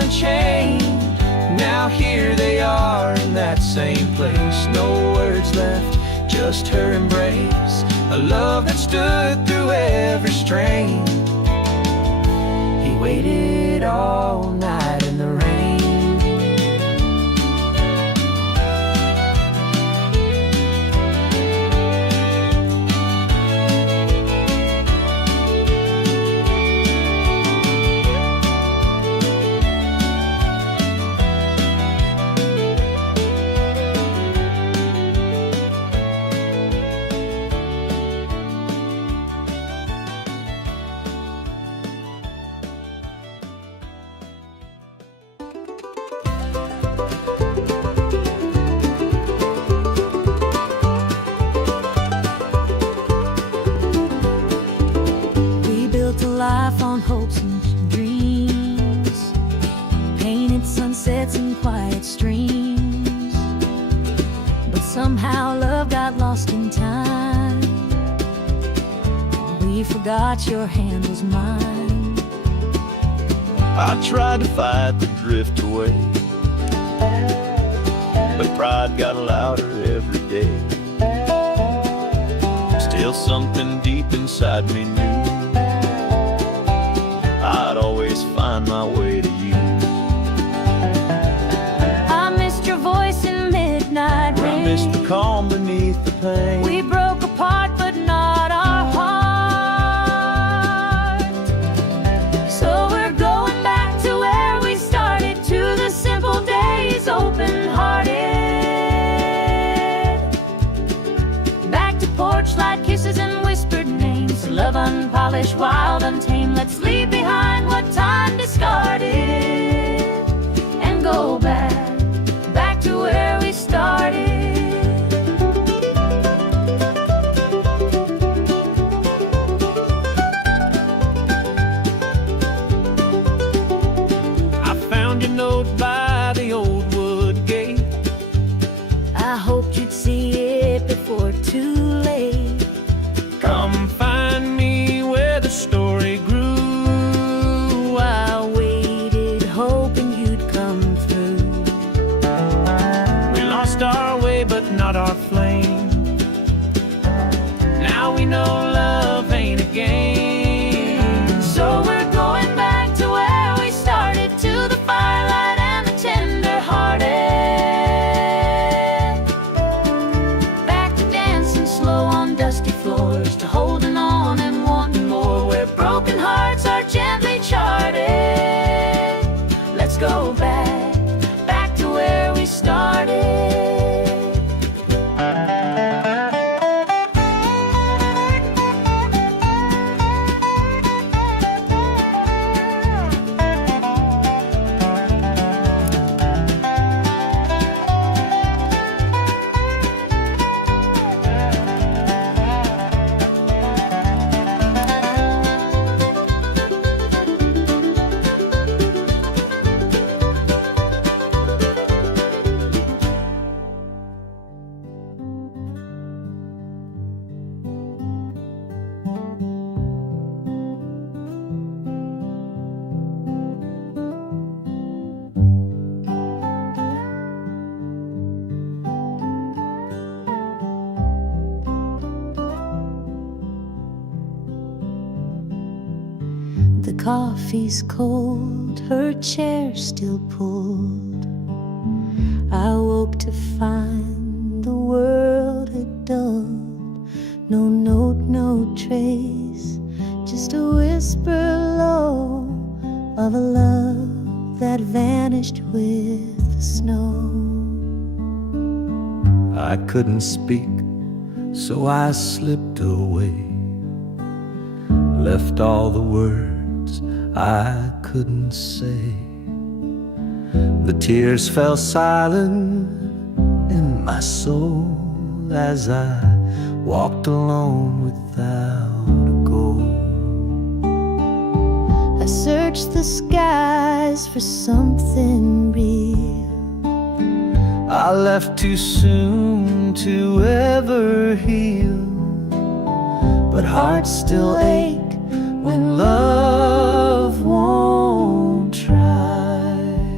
unchained. Now here they are in that same place. No words left, just her embrace. A love that stood through every strain. He waited all night in the rain. We built a life on hopes and dreams, painted sunsets and quiet streams. But somehow love got lost in time. We forgot your hand was mine. I tried to fight the drift away, but pride got louder every day. Still something deep inside me knew I'd always find my way to you. I missed your voice in midnight rain. I missed the calm beneath the pain. We broke apart, but not our heart. So we're going back to where we started, to the simple days, open-hearted. Back to porch light kisses and whispered names. Love unpolished, wild, untamed. Let's leave behind what time discarded and go back to where we started. I found your note by the old wood gate. I hoped you'd see it before too late. Come find me where the story grew. I waited, hoping you'd come through. We lost our way, but not our flame. Now we know love ain't a game. So we're going back to where we started, to the firelight and the tender-hearted. Back to dancing slow on dusty floors, to holding on and wanting more, where broken hearts are gently charted. Let's go back to where we started. The coffee's cold, her chair still pulled. I woke to find the world had dulled. No note, no trace, just a whisper low of a love that vanished with the snow. I couldn't speak, so I slipped away, left all the words I couldn't say. The tears fell silent in my soul as I walked alone without a goal. I searched the skies for something real. I left too soon to ever heal, but hearts still ache when love won't try.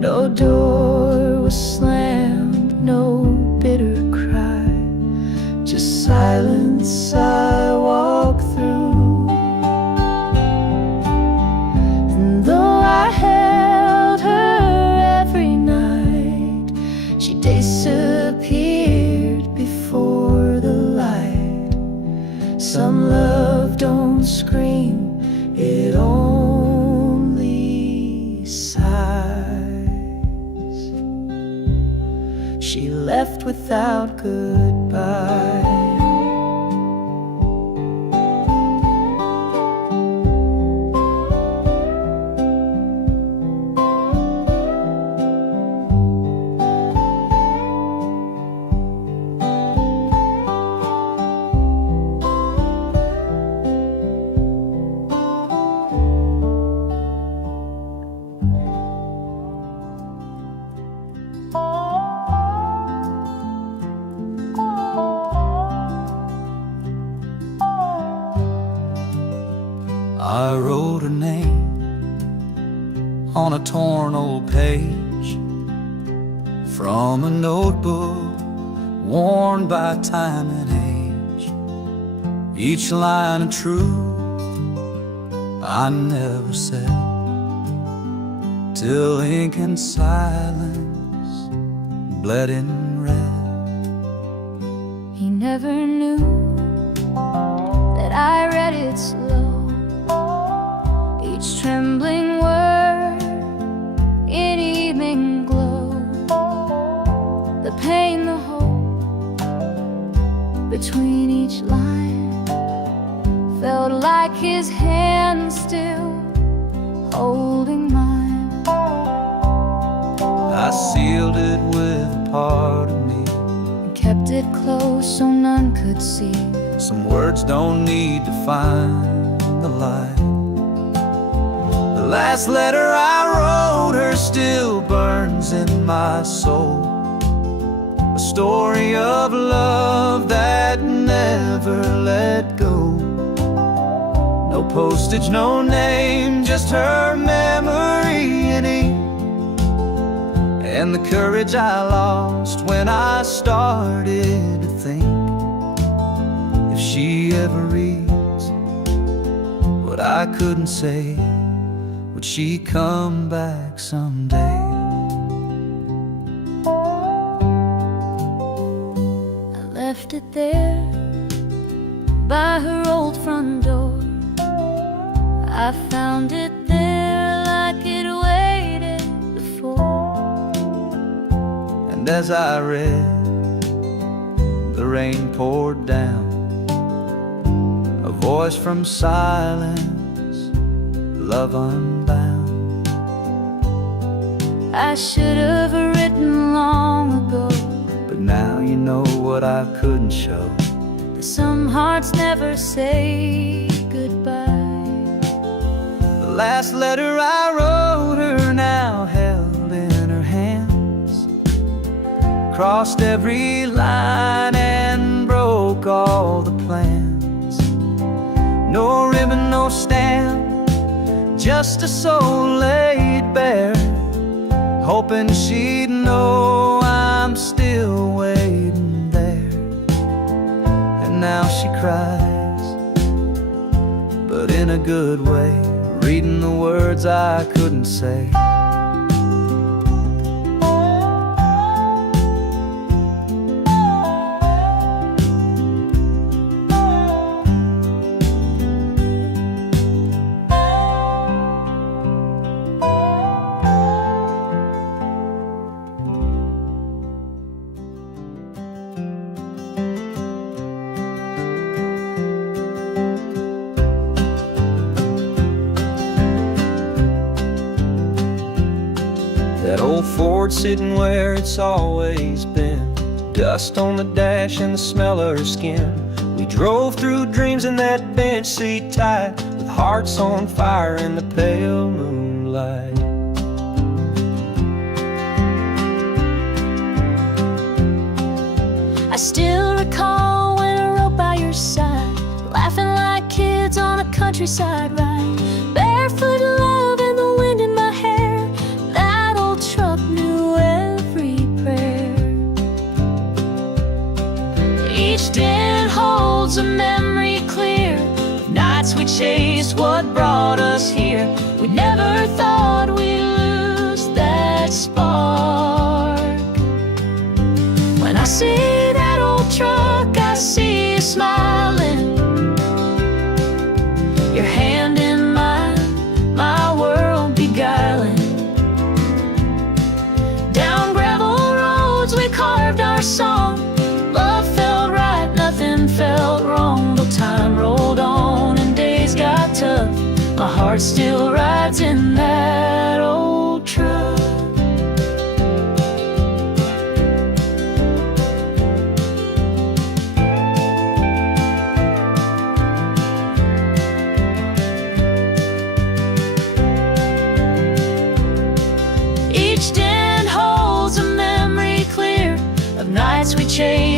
No door was slammed, no bitter cry, just silence I walk through. And though I held her every night, she disappeared before the light. Some love don't scream, it only sighs. She left without goodbye. I wrote her name on a torn old page from a notebook worn by time and age. Each line of truth I never said, till ink and silence bled in red. He never knew that I read it slow, each trembling word in evening glow. The pain, the hope between each line felt like his hand still holding mine. I sealed it with a part of me, And kept it close so none could see. some words don't need to find the light. The last letter I wrote her still burns in my soul, a story of love that never let go. No postage, no name, just her memory in ink, and the courage I lost when I started to think, if she ever reads what I couldn't say, would she come back someday? I left it there by her old front door. I found it there like it waited before. And as I read, the rain poured down, a voice from silence, love unbound. I should have written long ago, But now you know what I couldn't show. that some hearts never say goodbye. The last letter I wrote her now held in her hands, crossed every line and broke all the plans. No ribbon, no stamp, just a soul laid bare, hoping she'd know I'm still waiting there. And now she cries, but in a good way, reading the words I couldn't say. That old Ford sitting where it's always been, dust on the dash and the smell of her skin. We drove through dreams in that bench seat tight, with hearts on fire in the pale moonlight. I still recall when I rode by your side, laughing like kids on a countryside ride. Barefoot love and the wind in my hair, that old truck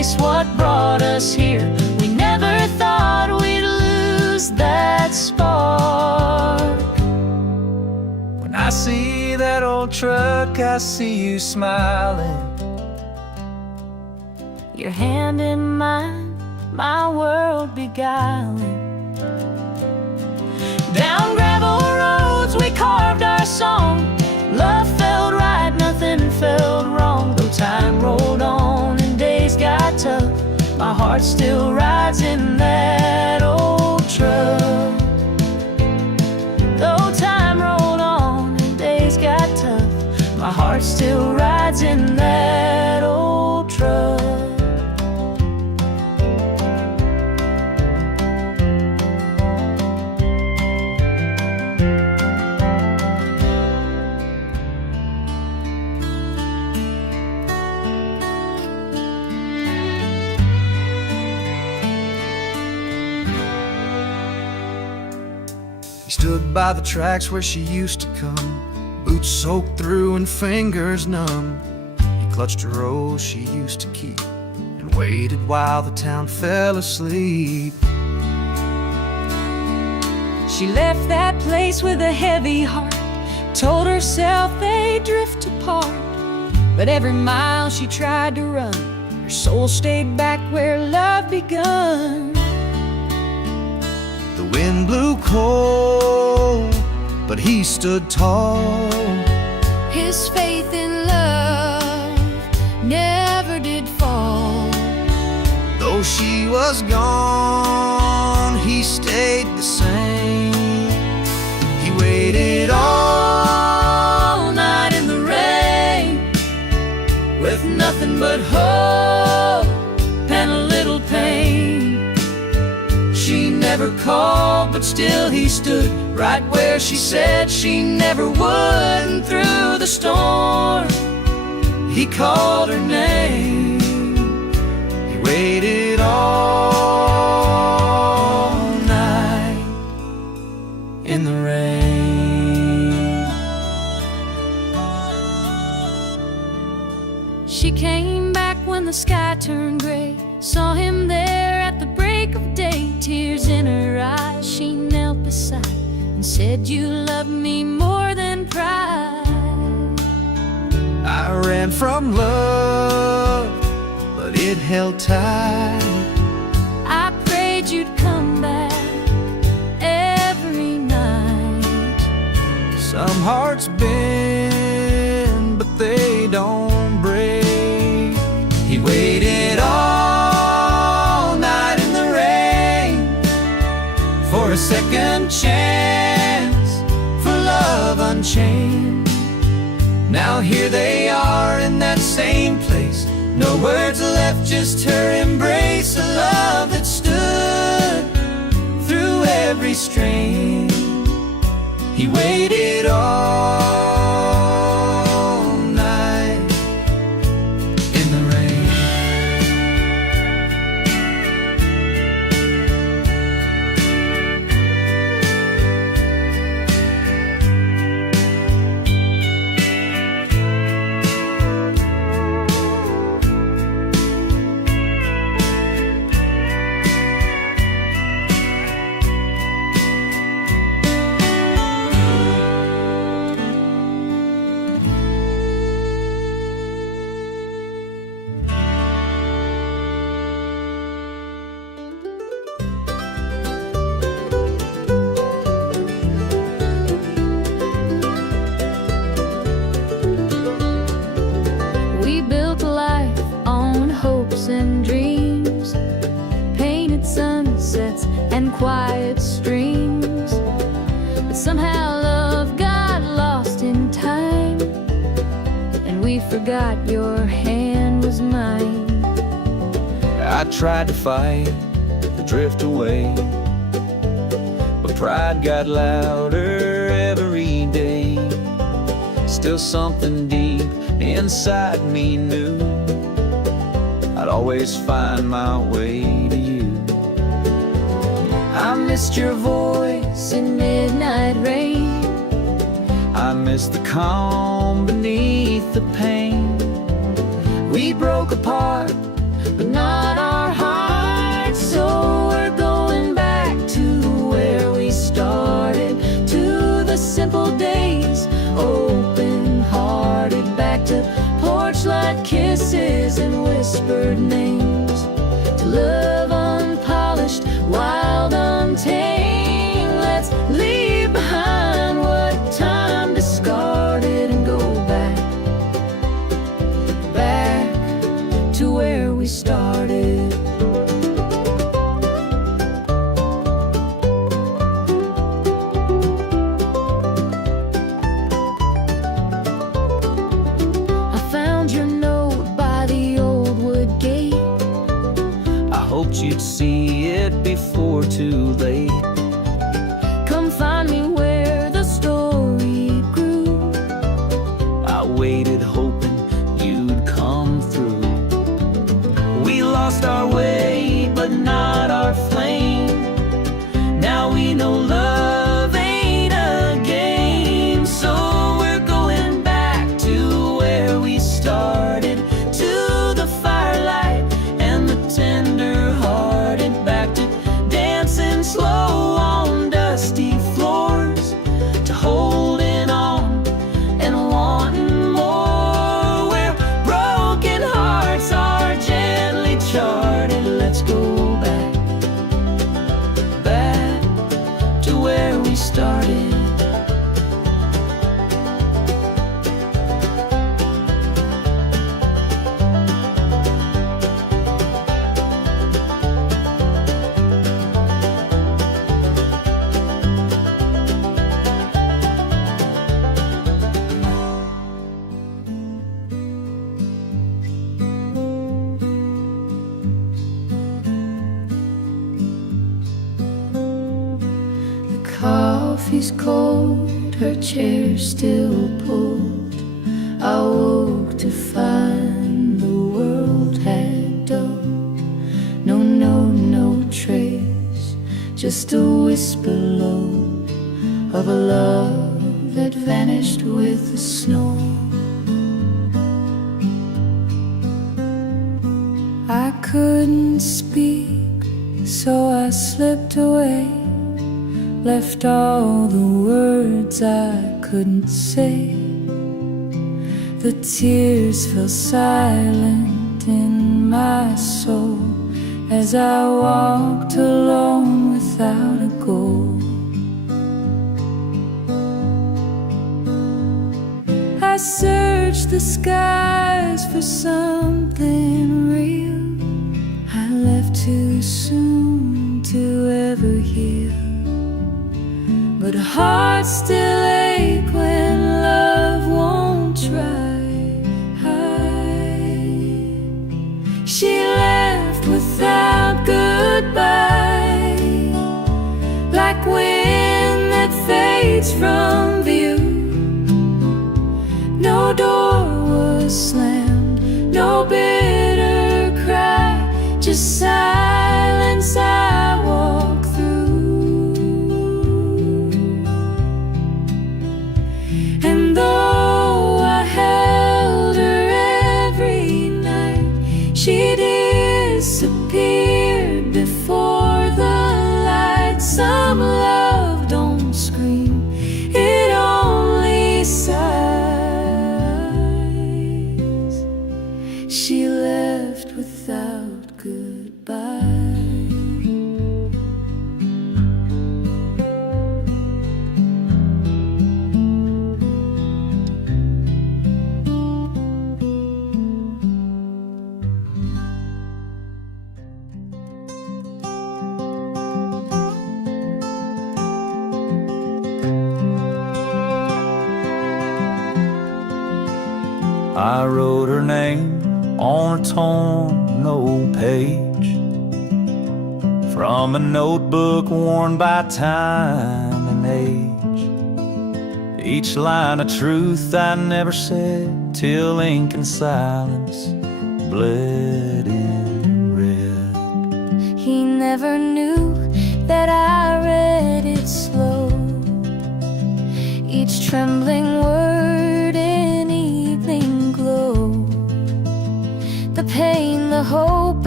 chase what brought us here. We never thought we'd lose that spark. When I see that old truck, I see you smiling. Your hand in mine, my world beguiling. Down gravel roads we carved our song. Love felt right, nothing felt wrong. Though time rolled on and days got tough, my heart still rides in that old truck. Though time rolled on and days got tough, my heart still rides in that old truck. He stood by the tracks where she used to come, boots soaked through and fingers numb. He clutched a rose she used to keep and waited while the town fell asleep. She left that place with a heavy heart, told herself they'd drift apart. But every mile she tried to run, her soul stayed back where love begun. The wind blew cold, but he stood tall. His faith in love never did fall. Though she was gone, he stayed the same. He waited all night in the rain, With nothing but hope and a little pain. She never called, but still he stood right where she said she never would. And through the storm, he called her name. he waited all night In the rain. She came back when the sky turned gray, saw him there at the break of day. Tears in her eyes, she knelt beside and said, "You love me more than pride." I ran from love, but it held tight. I prayed you'd come back every night. Some hearts bend, but they don't break. He waited all night in the rain for a second chance, for love unchained. Now here they are in that same place, no words left, just her embrace. A love that stood through every strain. He waited all night in the rain. We built a life on hopes and dreams, painted sunsets and quiet streams. But somehow love got lost in time, and we forgot your hand was mine. I tried to fight the drift away, but pride got louder every day. Still something deep inside me knew I'd always find my way to you. I missed your voice in midnight rain. I miss the calm beneath the pain. We broke apart but not our hearts. So we're going back to where we started, to the simple days, open-hearted, back to porch light kisses and whispered names, to love unpolished, wild, untamed. Let's leave behind what time discarded and go back, back to where we started. I found your note by the old wood gate. I hoped you'd see it before too late. Come find me where the story grew. I waited hoping you'd come through. We lost our way, but not our flame. Now we know love ain't a game. So we're going back to where we started, to the firelight and the tender-hearted, back to dancing slow on dusty floors, to holding on and wanting more, where broken hearts are gently charted. Let's go back, back to where we started. Coffee's cold, her chair still pulled. I woke to find the world had dulled. No note, no trace, just a whisper low of a love that vanished with the snow. I couldn't speak, so I slipped away, left all the words I couldn't say. The tears fell silent in my soul as I walked alone without a goal. I searched the skies for something real. I left too soon to ever heal, but hearts still ache when love won't try. She left without goodbye, like wind that fades from view. No door was slammed, no bitter cry, just silence I walk through. And though I held her every night, she disappeared before the light. Some love don't scream, it only sighs. She left without goodbye. I wrote her name on a torn old page from a notebook worn by time and age. Each line a truth I never said, till ink and silence bled in red. He never knew that I read it slow, each trembling word in evening glow. The pain, the hope,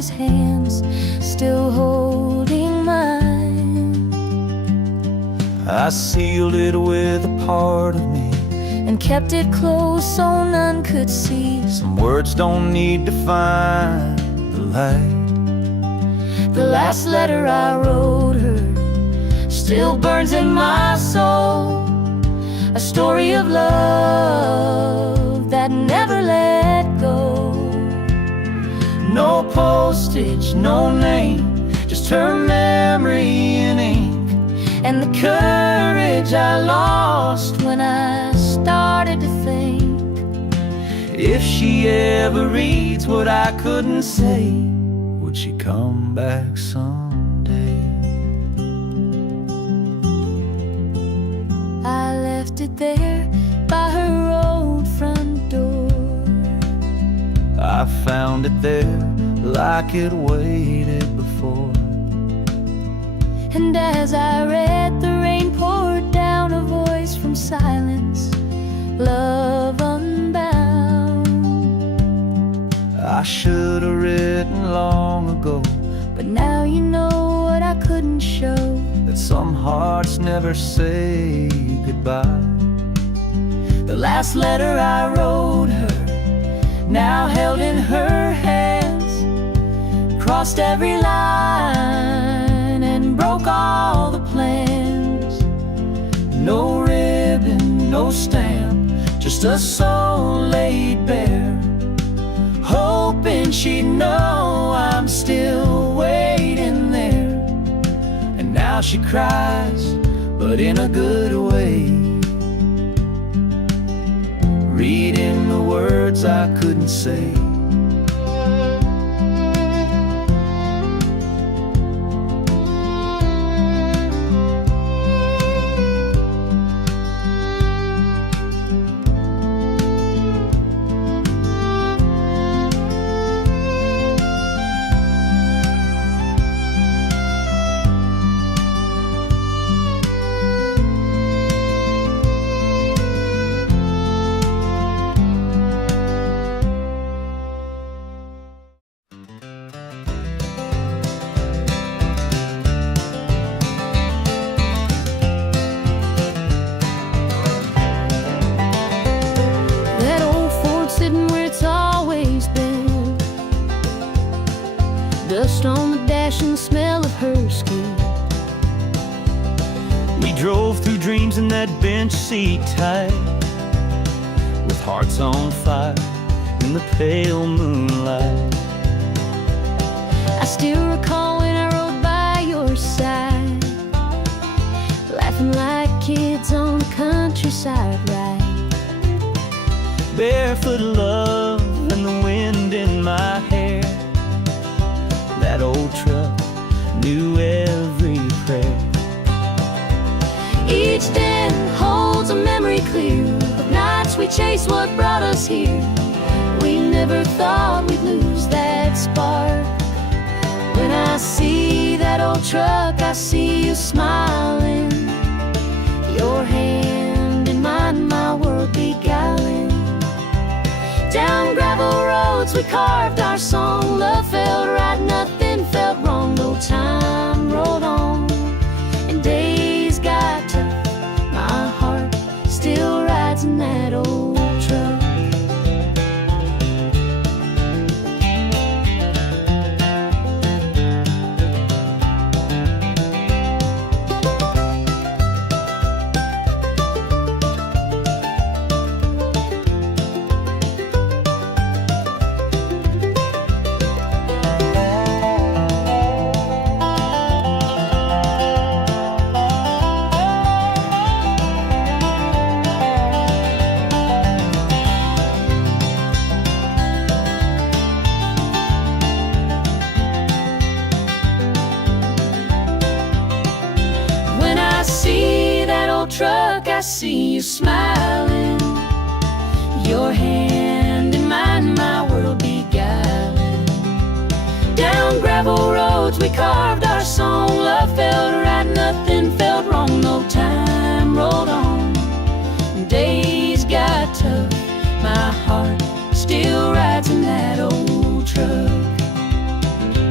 his hands still holding mine. I sealed it with a part of me And kept it close so none could see. Some words don't need to find the light. The last letter I wrote her still burns in my soul. A story of love that never let go. No postage, no name, just her memory in ink. And the courage I lost when I started to think. If she ever reads what I couldn't say, would she come back someday? I left it there by her old front door. I found it there like it waited before. And as I read, the rain poured down a voice from silence, love unbound. I should have written long ago, But now you know what I couldn't show. that some hearts never say goodbye. The last letter I wrote her, now held in her hands, crossed every line and broke all the plans. No ribbon, no stamp, just a soul laid bare, hoping she'd know I'm still waiting there. And now she cries, but in a good way, reading the words I couldn't say. That old Ford sitting where it's always been, dust on the dash and the smell of her skin. We drove through dreams in that bench seat tight, with hearts on fire in the pale moonlight. I still recall when I rode by your side, laughing like kids on the countryside ride. Barefoot love and the wind in my hair. That old truck knew every prayer. Each den holds a memory clear of nights we chased what brought us here. We never thought we'd lose that spark. When I see that old truck, I see you smiling, your hand in mine, my world beguiling. Down gravel roads we carved our song. Love felt right, nothing felt wrong. No time rolled on and days got tough. My heart still rides in that old truck. Truck, I see you smiling, your hand in mine, my world beguiling. Down gravel roads we carved our song. Love felt right, nothing felt wrong. No time rolled on, days got tough. My heart still rides in that old truck.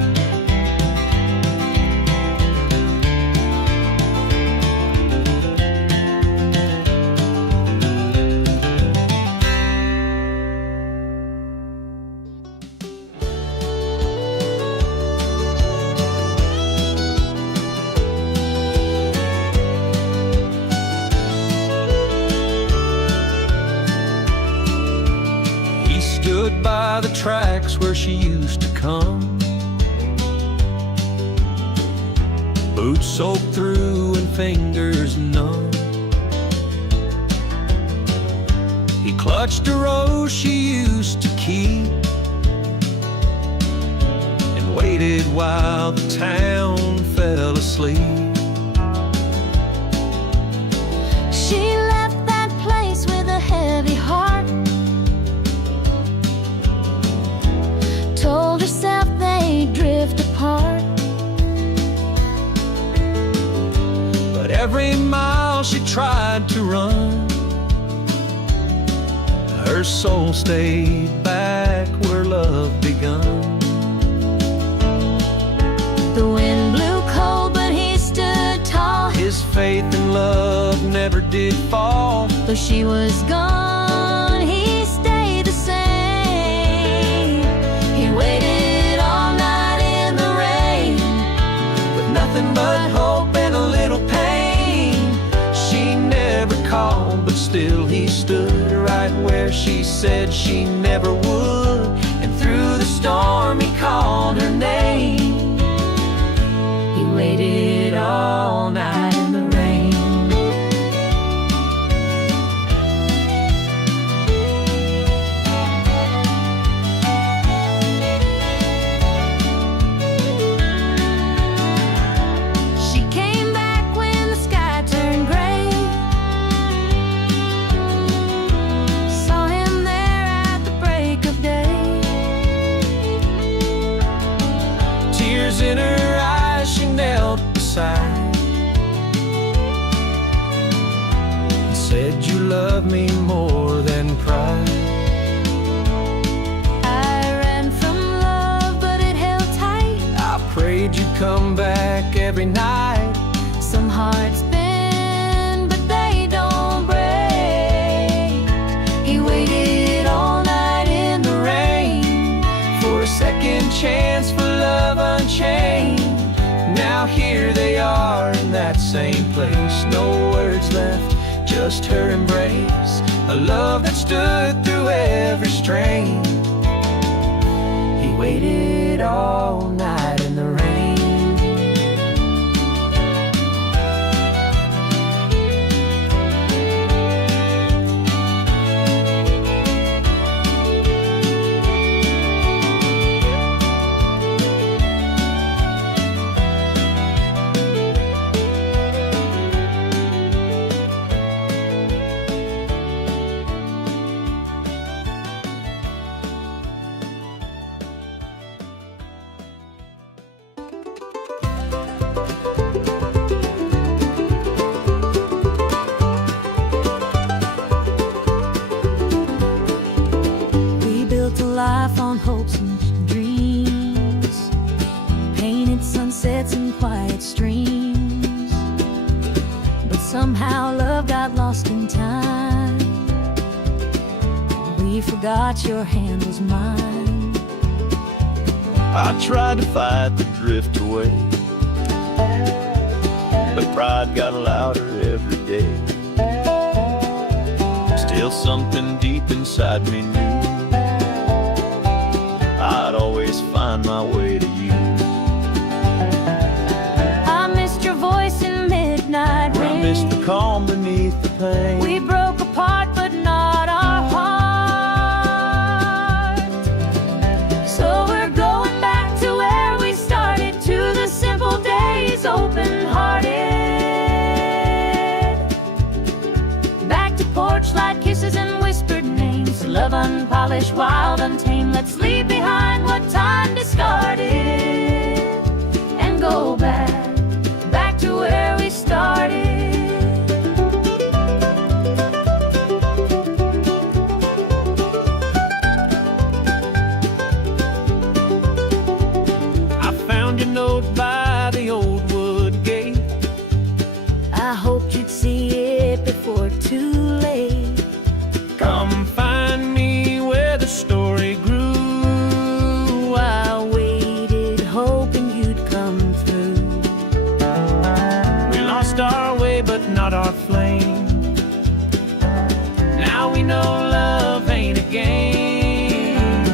stood by the tracks where she used to come, boots soaked through and fingers numb. He clutched a rose she used to keep and waited while the town fell asleep. She left that place with a heavy heart, told herself they'd drift apart. But every mile she tried to run, her soul stayed back where love begun. The wind blew cold, but he stood tall. His faith in love never did fall. Though she was gone, he stayed the same. He waited all night in the rain, With nothing but hope and a little pain. She never called, but still he stood right where she said she never would. And through the storm he called her name. he waited all night in the rain. She came back when the sky turned gray, saw him there at the break of day. Tears in her eyes, she knelt beside and said, "You love me more than pride." I ran from love, but it held tight. I prayed you'd come back every night. Some hearts bend, but they don't break. He waited all night in the rain For a second chance for love unchained. Now here they are in that same place. No words left, just her embrace. A love that stood through every strain. He waited all night in the rain. We built a life on hopes and dreams, painted sunsets and quiet streams. But somehow love got lost in time. We forgot your hand was mine. I tried to fight the drift away, but pride got louder every day. Still something deep inside me knew I'd always find my way to you. I missed your voice in midnight I rain. missed the calm beneath the pain. We broke apart, but not our heart. So we're going back to where we started, to the simple days, open-hearted. Back to porch light kisses and whispered names. Love unpolished, wild, untamed. Let's leave behind what time discarded and go back to where we started. I found your note by the old wood gate. I hoped you'd see it before too late. Come find me where the story grew. I waited, hoping you'd come through. We lost our way, but not our flame. Now we know love ain't a game.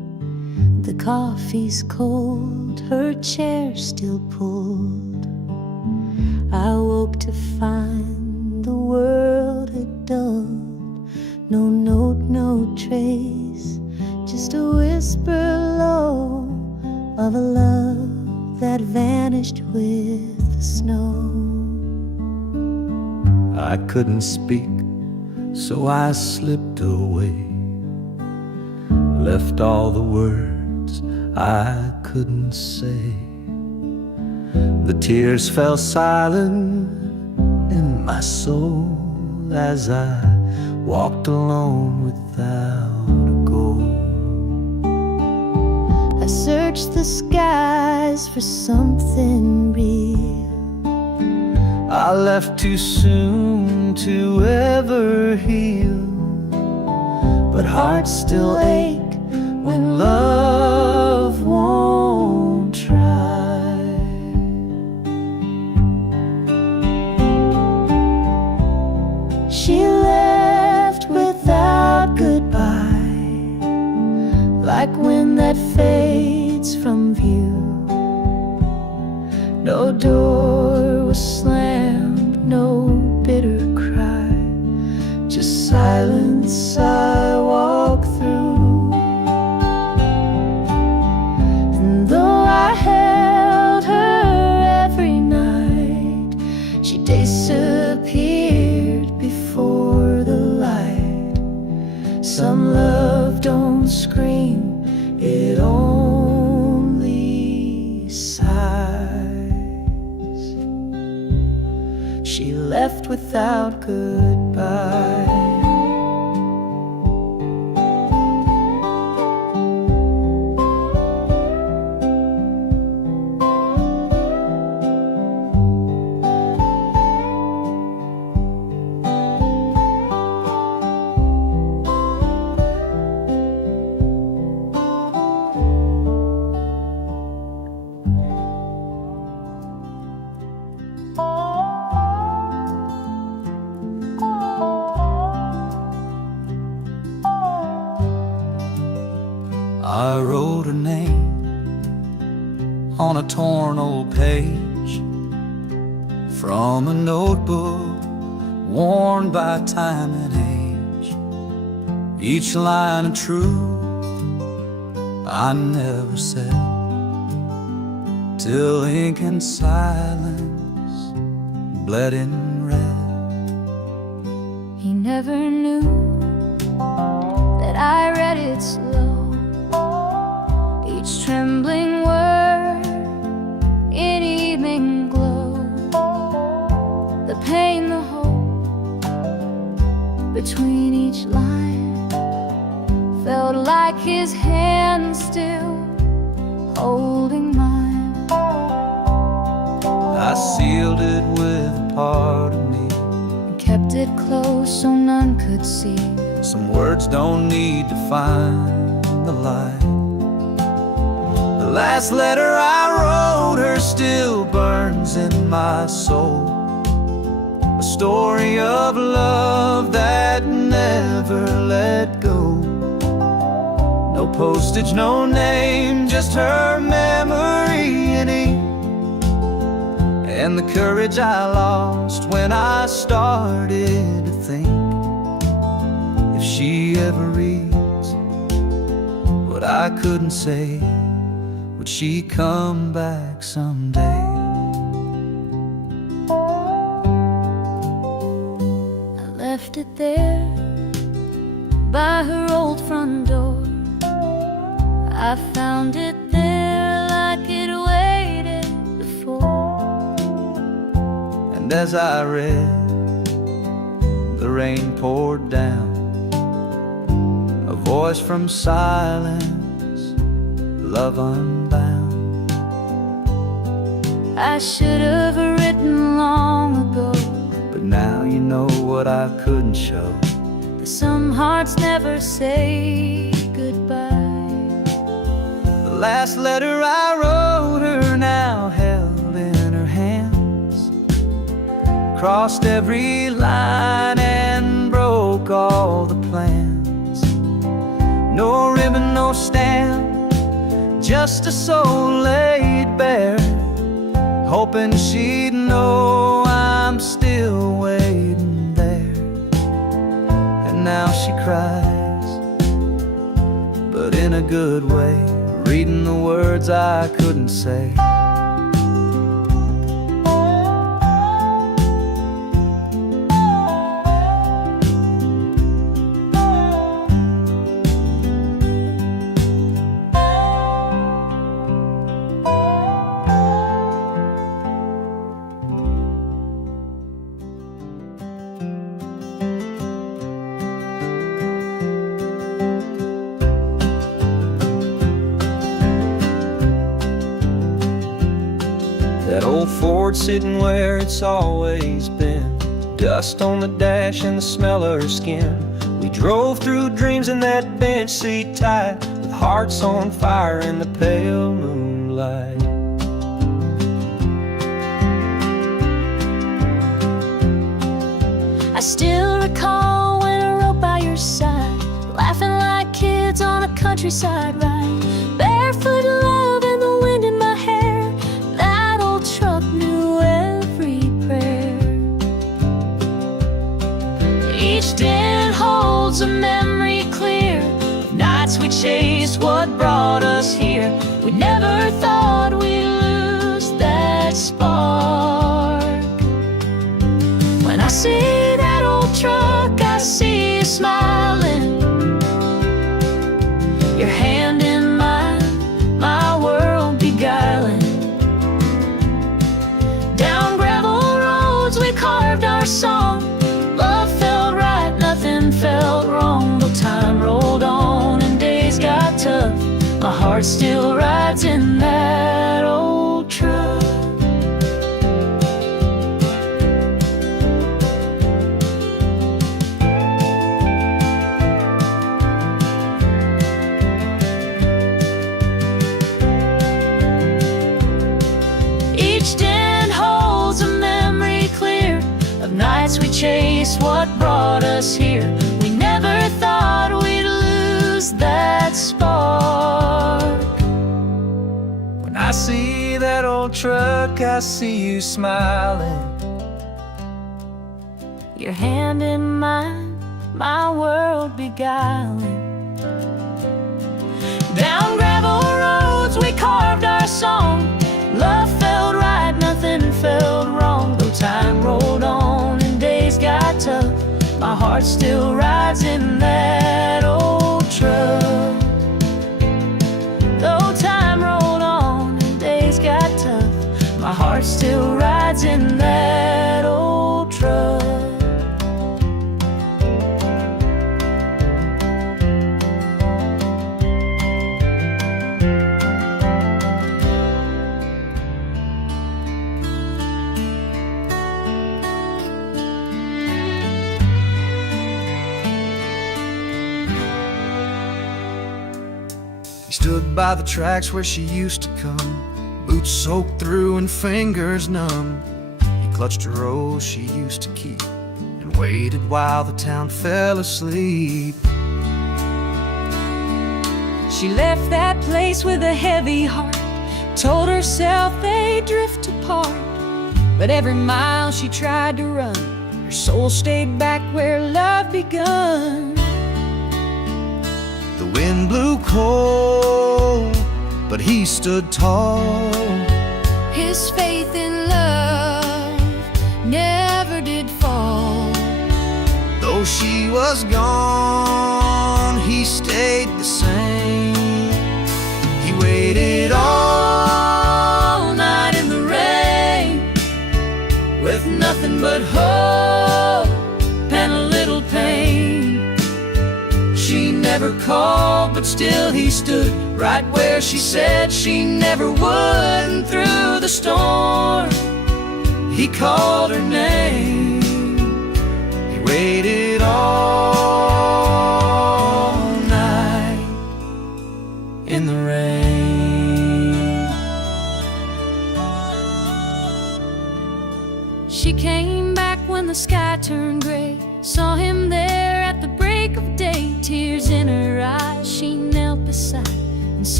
The coffee's cold, her chair still pulled. I woke to find the world had dulled. No note, no trace, just a whisper low of a love that vanished with the snow. I couldn't speak, so I slipped away, left all the words I couldn't say. The tears fell silent in my soul as I walked alone without a goal. I searched the skies for something real. I left too soon to ever heal, but hearts still ache when love won't try. She left without goodbye, like wind that fades from view. No door was slammed, no bitter cry, just silence I walk through. And though I held her every night, she disappeared before the light. Some love don't scream, it only sighs. She left without goodbye. I wrote her name on a torn old page from a notebook worn by time and age. Each line of truth I never said, till ink and silence bled in red. He never knew that I read it slow, each trembling word in evening glow. The pain, the hope between each line felt like his hand still holding mine. I sealed it with a part of me, And kept it close so none could see. some words don't need to find the light. The last letter I wrote her still burns in my soul, a story of love that never let go. No postage, no name, just her memory in ink, and the courage I lost when I started to think, if she ever reads what I couldn't say, would she come back someday? I left it there by her old front door. I found it there like it waited before. And as I read, the rain poured down, a voice from silence, love unbound. I should have written long ago, but now you know what I couldn't show. that some hearts never say goodbye. The last letter I wrote her now held in her hands, crossed every line and broke all the plans. No ribbon, no stamp, just a soul laid bare, hoping she'd know I'm still waiting there. And now she cries, but in a good way, reading the words I couldn't say. That old Ford sitting where it's always been, dust on the dash and the smell of her skin. We drove through dreams in that bench seat tight, with hearts on fire in the pale moonlight. I still recall when I rode by your side, laughing like kids on a countryside ride, barefoot love and the wind in my hair. That old truck knew every prayer. Each den holds a memory clear of nights we chased what brought us here. We never thought we'd lose that spark. When I see that old truck, I see you smiling, your hand in mine, my world beguiling. Down gravel roads we carved our song. Love felt right, nothing felt wrong. Though time rolled on and days got tough, my heart still rides in that old truck. Each den holds a memory clear of nights we chased what brought us here. We never thought we'd lose that spark. When I see that old truck, I see you smiling, Your hand in mine, my world beguiling. Down gravel roads we carved our song. Love felt right, nothing felt wrong. Though time rolled on and days got tough, my heart still rides in that old truck. Though time rolled on and days got tough, my heart still rides in that old truck. He stood by the tracks where she used to come, boots soaked through and fingers numb. He clutched a rose she used to keep and waited while the town fell asleep. She left that place with a heavy heart, told herself they'd drift apart. But every mile she tried to run, her soul stayed back where love begun. The wind blew cold, but he stood tall. His faith in love never did fall. Though she was gone, he stayed the same. He waited all night in the rain, with nothing but hope and a little pain. She never called, but still he stood right where she said she never would. And through the storm, he called her name. He waited all night in the rain. She came back when the sky turned gray, saw him there at the break of day. Tears in her eyes, she knelt beside and said,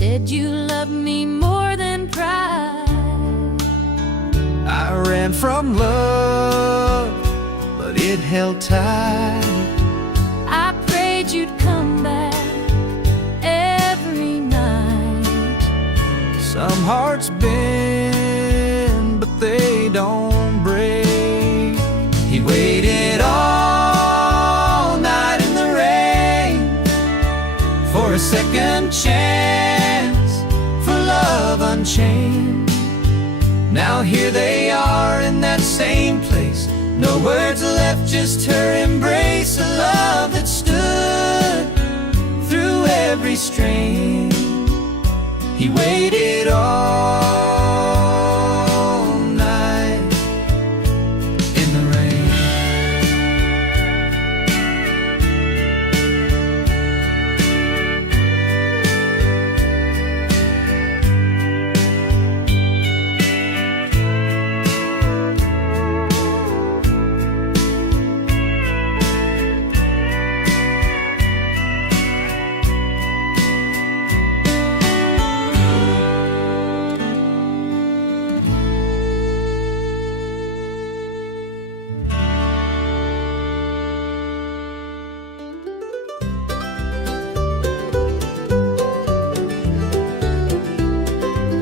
said you loved me more than pride. I ran from love, but it held tight. I prayed you'd come back every night. Some hearts bend, but they don't break. He waited all night in the rain for a second chance, for love unchained. Now here they are in that same place. No words left, just her embrace. A love that stood through every strain. He waited